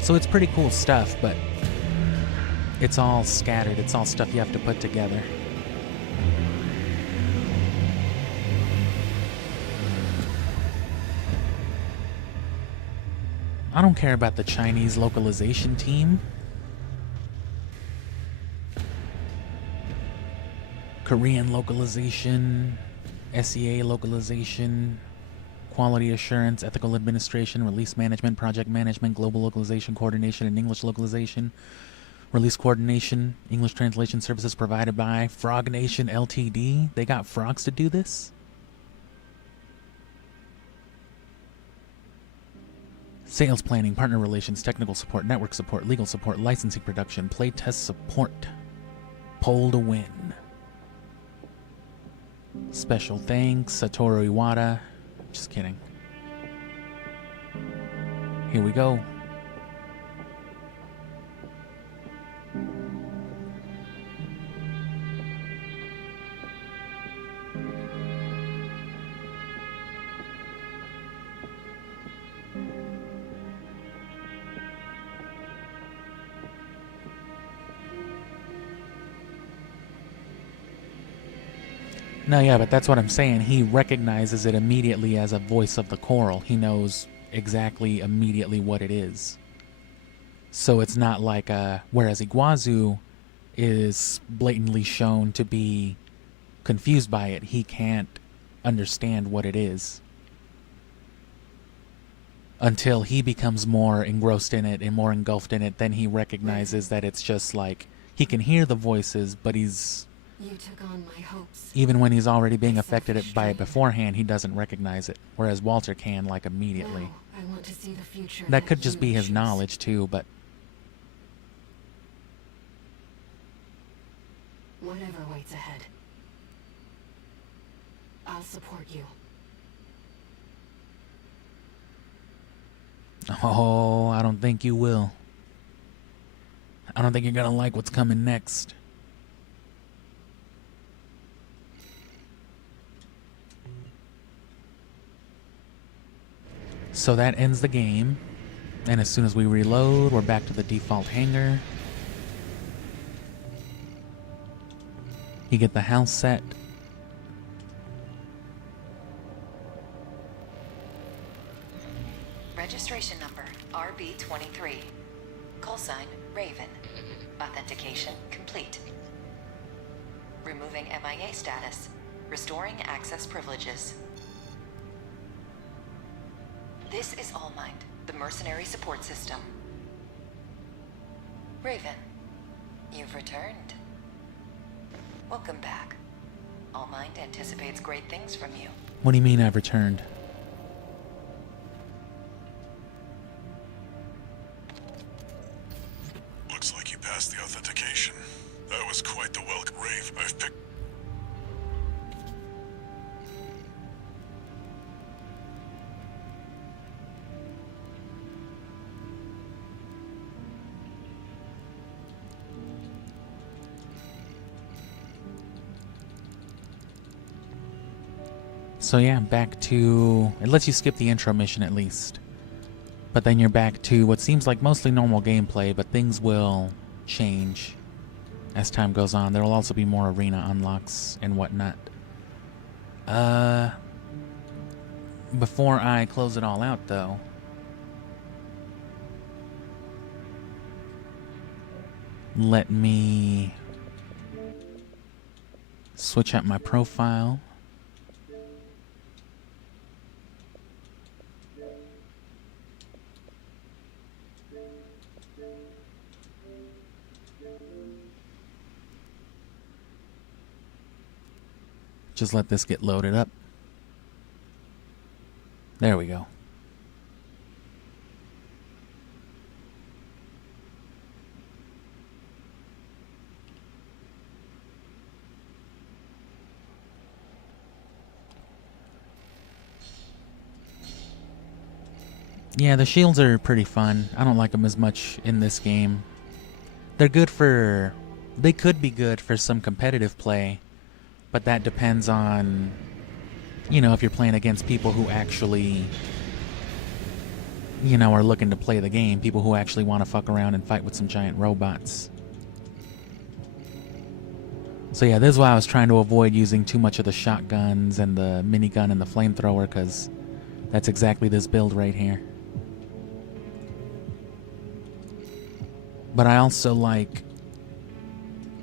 So it's pretty cool stuff, but it's all scattered. It's all stuff you have to put together. I don't care about the Chinese localization team. Korean localization, SEA localization, quality assurance, ethical administration, release management, project management, global localization coordination, and English localization, release coordination, English translation services provided by Frog Nation Ltd. They got frogs to do this? Sales planning, partner relations, technical support, network support, legal support, licensing production, playtest support. Poll to win. Special thanks, Satoru Iwata. Just kidding. Here we go. No, yeah, but that's what I'm saying. He recognizes it immediately as a voice of the coral. He knows exactly immediately what it is. So it's not like whereas Iguazu is blatantly shown to be confused by it, he can't understand what it is until he becomes more engrossed in it and more engulfed in it. Then he recognizes that it's just like he can hear the voices, but he's You took on my hopes. even when he's already being affected by it beforehand, he doesn't recognize it, whereas Walter can, like, immediately. Now, I want to see the future That could just you be his choose. knowledge too, but Whatever waits ahead, I'll support you. oh, I don't think you will. I don't think you're gonna like what's coming next. So that ends the game, and as soon as we reload, we're back to the default hangar. You get the house set. Registration number RB23. Call sign Raven. Authentication complete. Removing MIA status. Restoring access privileges. This is Allmind, the mercenary support system. Raven, you've returned. Welcome back. Allmind anticipates great things from you. What do you mean I've returned? Looks like you passed the authentication. That was quite the welcome, Rave. I've picked... So yeah, back to... It lets you skip the intro mission at least. But then you're back to what seems like mostly normal gameplay, but things will change as time goes on. There will also be more arena unlocks and whatnot. Before I close it all out, though, let me switch out my profile. Just let this get loaded up. There we go. Yeah, the shields are pretty fun. I don't like them as much in this game. They're good for... They could be good for some competitive play, but that depends on, you know, if you're playing against people who actually, you know, are looking to play the game. People who actually want to fuck around and fight with some giant robots. So yeah, this is why I was trying to avoid using too much of the shotguns and the minigun and the flamethrower, because that's exactly this build right here. But I also like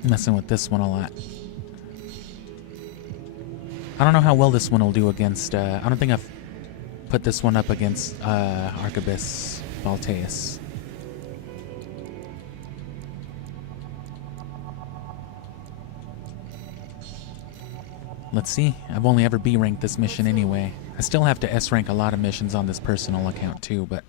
messing with this one a lot. I don't know how well this one will do against, I don't think I've put this one up against Arquebus Balteus. Let's see. I've only ever B-ranked this mission anyway. I still have to S-rank a lot of missions on this personal account too, but...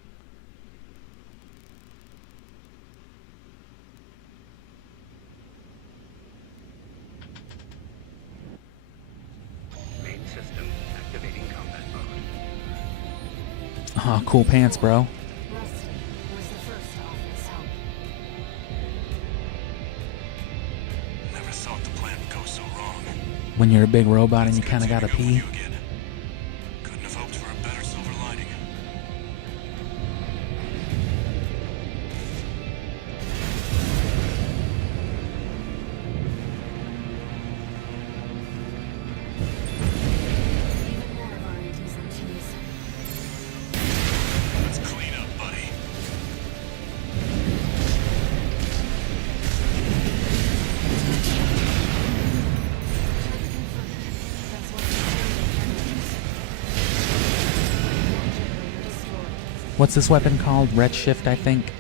Oh, cool pants, bro. Never thought the plan would go so wrong. When you're a big robot and you kind of gotta pee. Couldn't have hoped for a better silver lining. Let's clean up, buddy. what's this weapon called? Redshift, I think.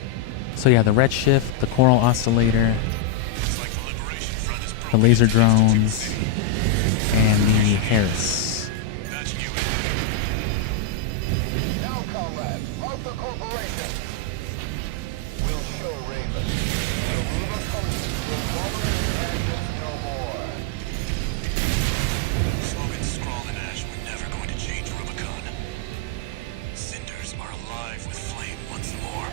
So yeah, the Redshift, the Coral Oscillator, the laser drones, and the Harris. Now, comrades, mark the corporation. We'll show Raven. The Rubicon will wallow in the ashes no more. Smoke and scrawl and ash were never going to change Rubicon. Cinders are alive with flame once more.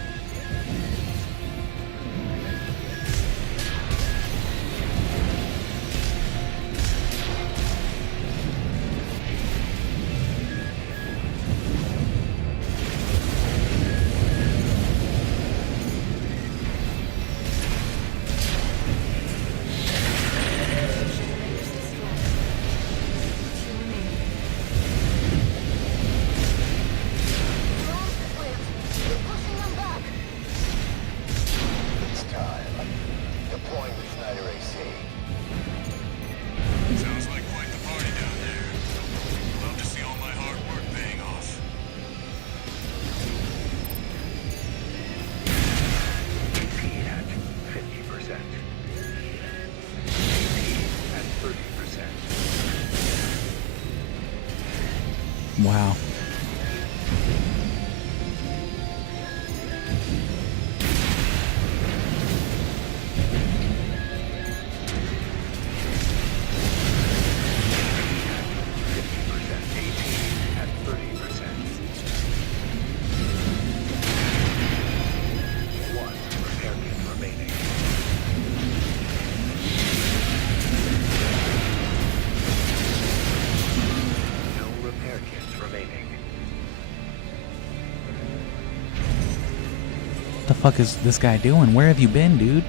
It's time. Deploying the Snyder AC. Sounds like quite the party down there. Love to see all my hard work paying off. AP at 50%. AP at 30%. Wow. AP at 30%. One repair kit remaining. No repair kits remaining. What the fuck is this guy doing? Where have you been, dude?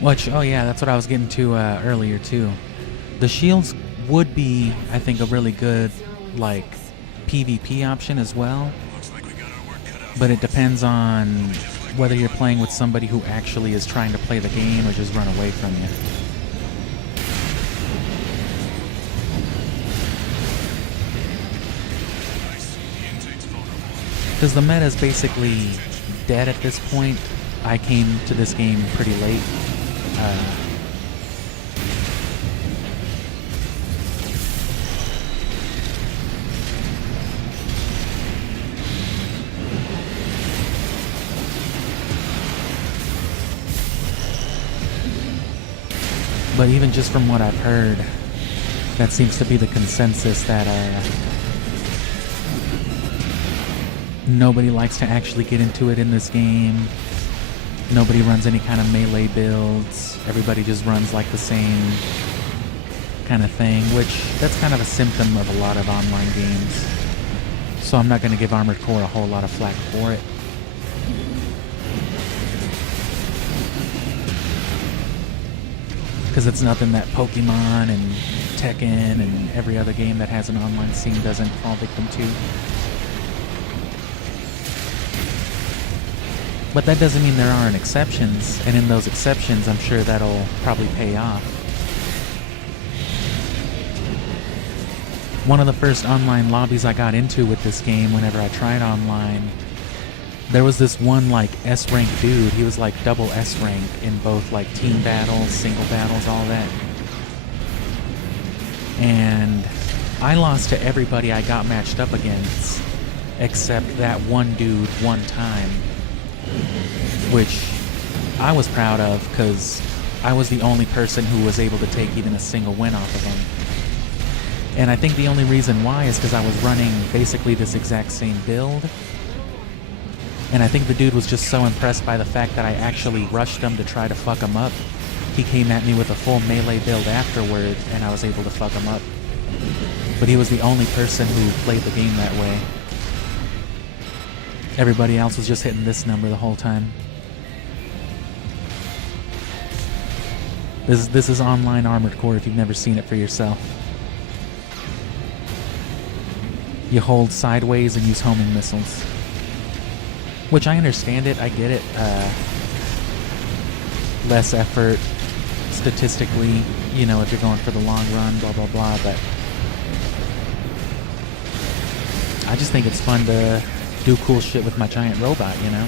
Which, oh yeah, that's what I was getting to earlier too. The shields would be, I think, a really good, like, PvP option as well. But it depends on whether you're playing with somebody who actually is trying to play the game or just run away from you. Because the meta is basically dead at this point. I came to this game pretty late. But even just from what I've heard, that seems to be the consensus that nobody likes to actually get into it in this game. Nobody runs any kind of melee builds. Everybody just runs like the same kind of thing, which that's kind of a symptom of a lot of online games. So I'm not going to give Armored Core a whole lot of flack for it. Because it's nothing that Pokemon and Tekken and every other game that has an online scene doesn't fall victim to. But that doesn't mean there aren't exceptions, and in those exceptions, I'm sure that'll probably pay off. One of the first online lobbies I got into with this game, whenever I tried online, there was this one, like, S-rank dude. He was, like, double S-rank in both, like, team battles, single battles, all that. And I lost to everybody I got matched up against, except that one dude one time. Which I was proud of, because I was the only person who was able to take even a single win off of him. And I think the only reason why is because I was running basically this exact same build. And I think the dude was just so impressed by the fact that I actually rushed him to try to fuck him up. He came at me with a full melee build afterward, and I was able to fuck him up. But he was the only person who played the game that way. Everybody else was just hitting this number the whole time. This is online Armored Core if you've never seen it for yourself. You hold sideways and use homing missiles. Which I understand it, I get it. Less effort statistically, you know, if you're going for the long run, blah blah blah, but I just think it's fun to do cool shit with my giant robot, you know?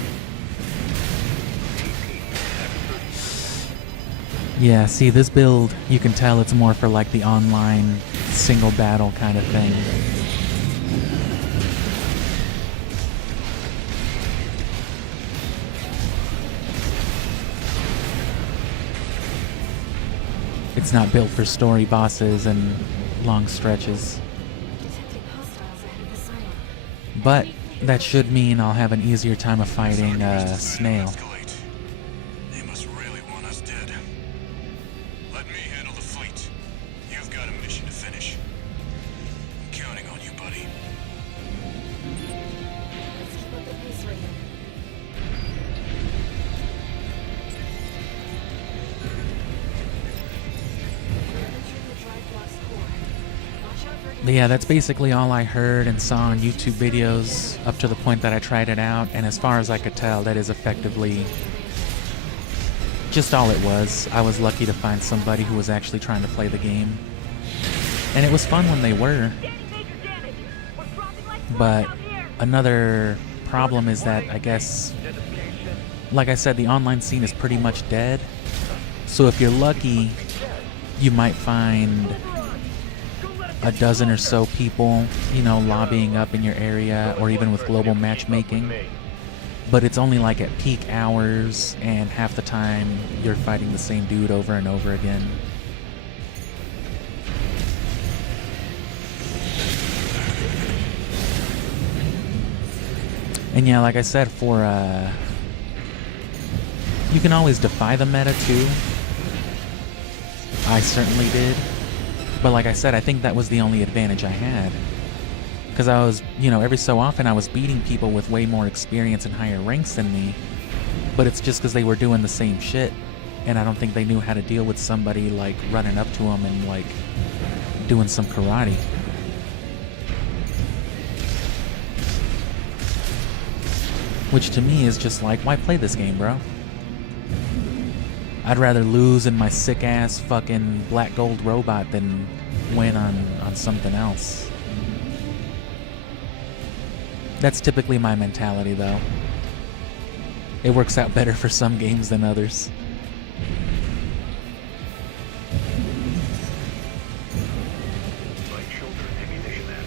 Yeah, see, this build, you can tell it's more for like the online single battle kind of thing. It's not built for story bosses and long stretches. But that should mean I'll have an easier time of fighting Snail. They must really want us dead. Let me handle the fleet. You've got a mission to finish. I'm counting on you, buddy. Let's keep up the pace, Raven. We're entering the drive block's core. Watch out for But yeah, that's basically all I heard and saw on YouTube videos up to the point that I tried it out, and as far as I could tell, that is effectively just all it was. I was lucky to find somebody who was actually trying to play the game. And it was fun when they were. But another problem is that, I guess, like I said, the online scene is pretty much dead. So if you're lucky, you might find a dozen or so people, you know, lobbying up in your area, or even with global matchmaking. But it's only like at peak hours, and half the time you're fighting the same dude over and over again. And yeah, like I said, for you can always defy the meta too. I certainly did. But like I said, I think that was the only advantage I had. Because I was, you know, every so often I was beating people with way more experience and higher ranks than me. But it's just because they were doing the same shit. And I don't think they knew how to deal with somebody, like, running up to them and, like, doing some karate. Which to me is just like, why play this game, bro? I'd rather lose in my sick-ass fucking black gold robot than win on something else. That's typically my mentality, though. It works out better for some games than others. Light shoulder ammunition at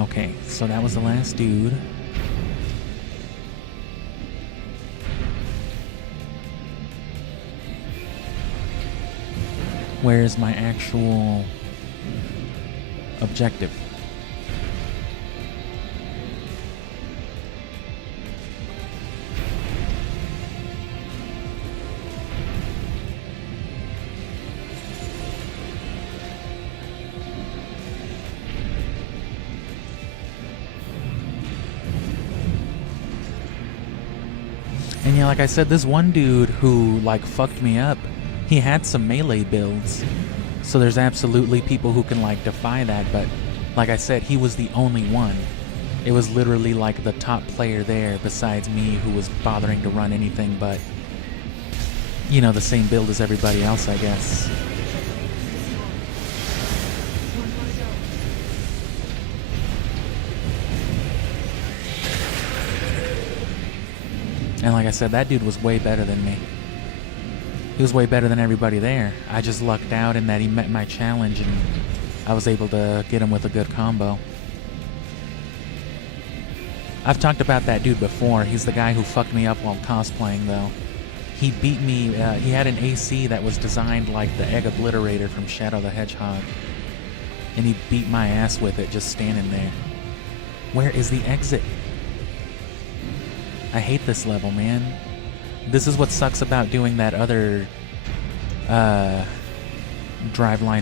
30%. Okay, so that was the last dude. Where's my actual objective? And yeah, like I said, this one dude who, like, fucked me up, he had some melee builds. So there's absolutely people who can, like, defy that, but like I said, he was the only one. It was literally like the top player there besides me who was bothering to run anything but, you know, the same build as everybody else, I guess. And like I said, that dude was way better than me. He was way better than everybody there. I just lucked out in that he met my challenge and I was able to get him with a good combo. I've talked about that dude before. He's the guy who fucked me up while cosplaying, though. He beat me. He had an AC that was designed like the Egg Obliterator from Shadow the Hedgehog. And he beat my ass with it just standing there. Where is the exit? I hate this level, man. This is what sucks about doing that other Driveline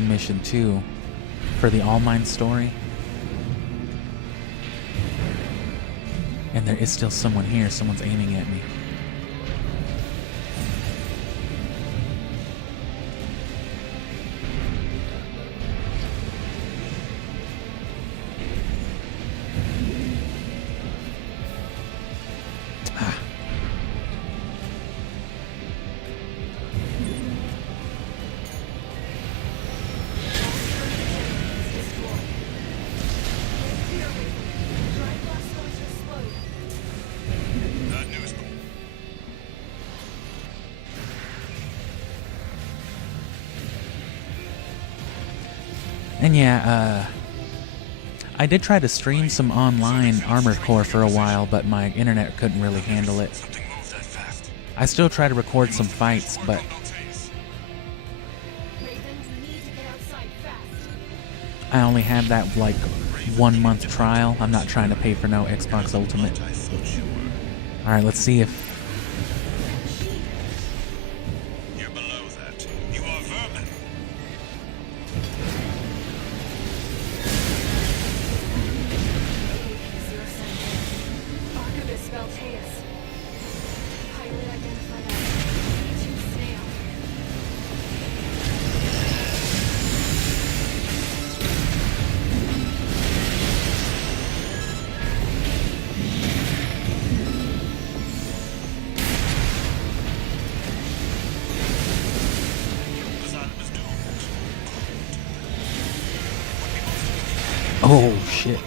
mission too, for the All Mine story. And there is still someone here. Someone's aiming at me. That news. And yeah, I did try to stream some online Armored Core for a while, but my internet couldn't really handle it. Something moved that fast. I still try to record some fights, but Raven, you need to get outside fast. I only had that like 1 month trial. I'm not trying to pay for no Xbox Ultimate. I thought you were. Alright, let's see if... You're below that. You are vermin. Archivist Valteus. Pilot identified as T2 Snail. Asylum is doomed. Oh, shit.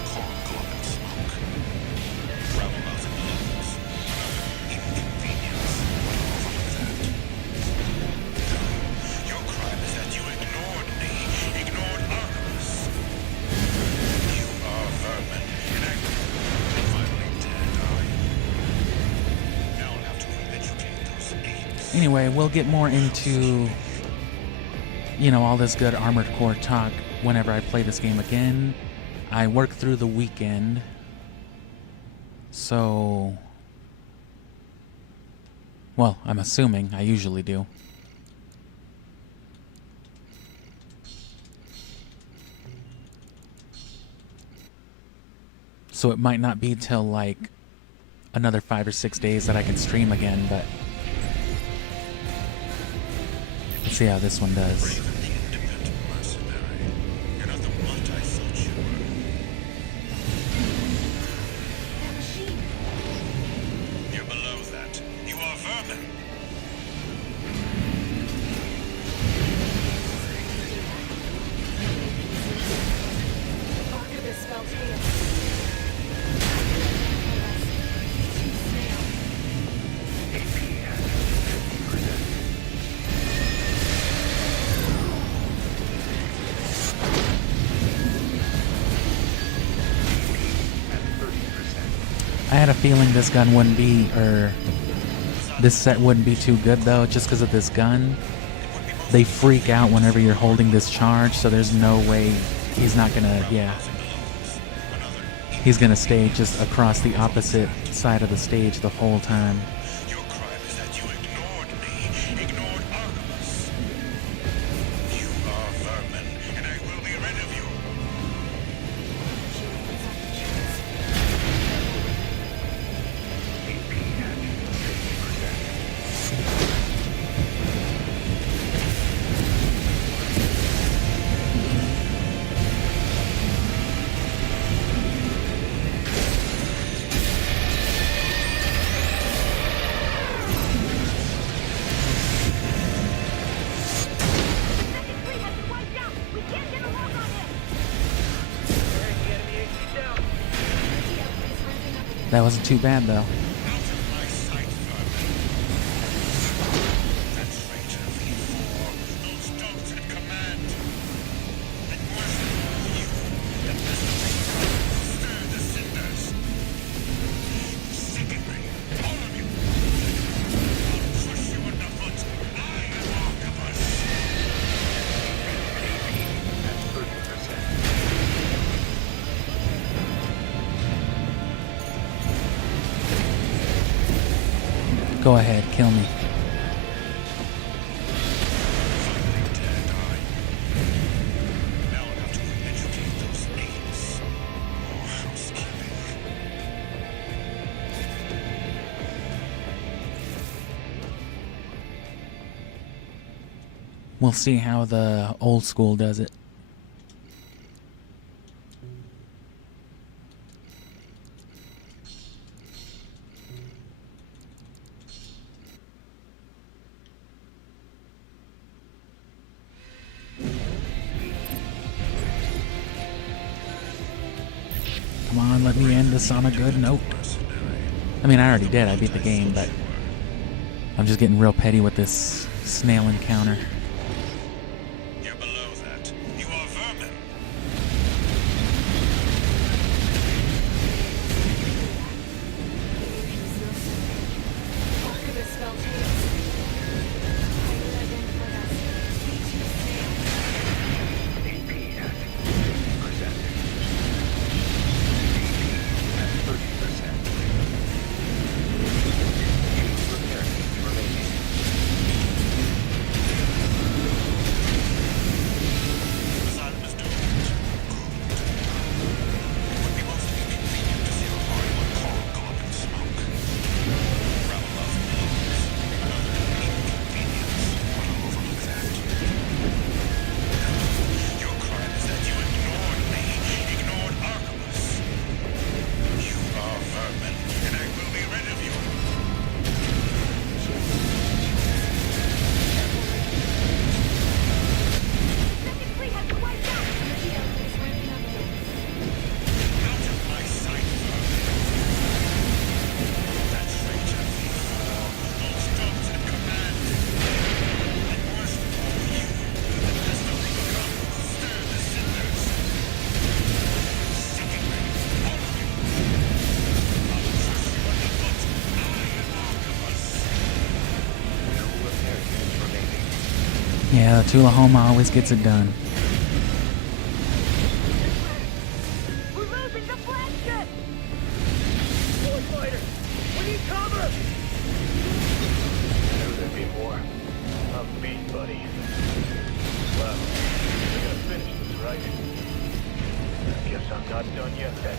Your crime is that you ignored me, ignored Artemis. You are vermin, and I'm finally dead, are you? Now I'll have to re-educate those apes. Anyway, we'll get more into, you know, all this good Armored Core talk whenever I play this game again. I work through the weekend, so... Well, I'm assuming. I usually do. So it might not be till like another 5 or 6 days that I can stream again, but let's see how this one does. Raven, the independent mercenary. You're not the mutt I thought you were. That machine. You're below that. You are vermin. Archivist Valteus. T2 Snail. AP at 50%. At 30%. I had a feeling this gun wouldn't be, or this set wouldn't be too good though, just because of this gun. They freak out whenever you're holding this charge, so there's no way he's not gonna, yeah. He's gonna stay just across the opposite side of the stage the whole time. Your crime is that you ignored me, ignored Artemis. You are vermin, and I will be rid of you. AP at 50%. That wasn't too bad though. Out of my sight, vermin. That traitor V4, those dogs in command. And worse than all, you, the mystery, stir the cinders. Secondly, all of you, I'll crush you underfoot. I am Artemis. AP at 30%. Go ahead, kill me. Finally dead, are you? Now I'll have to re-educate those apes. More housekeeping. We'll see how the old school does it. Come on, let me end this on a good note. I mean, I already did. I beat the game, but I'm just getting real petty with this snail encounter. You're below that. You are vermin. Archivist felt his. Highly identified as P2 snail. AP at 50%. AP at 30%. Use repair kits remaining. Asylum is doomed. It would be most inconvenient to see a hard one call go up in smoke. Ravenous blows. Another inconvenience. Want to overlook that. Your crime is that you ignored me. Ignored Archimus. You are vermin, and I will be rid of you. Second fleet has been wiped out! Out of my sight, vermin. That traitor V4 holds dogs at command. And worst of all, you, as the Rubicon who will stir the cinders. Secondly, all of you. I'll trust you underfoot. I am Archimus. No repair kits remaining. Yeah, Tullahoma always gets it done. We're losing the flagship! Warfighter! We need cover! Knew there'd be more. I'm beat, buddy. Well, we're gonna finish this, right? I guess I'm not done yet, then.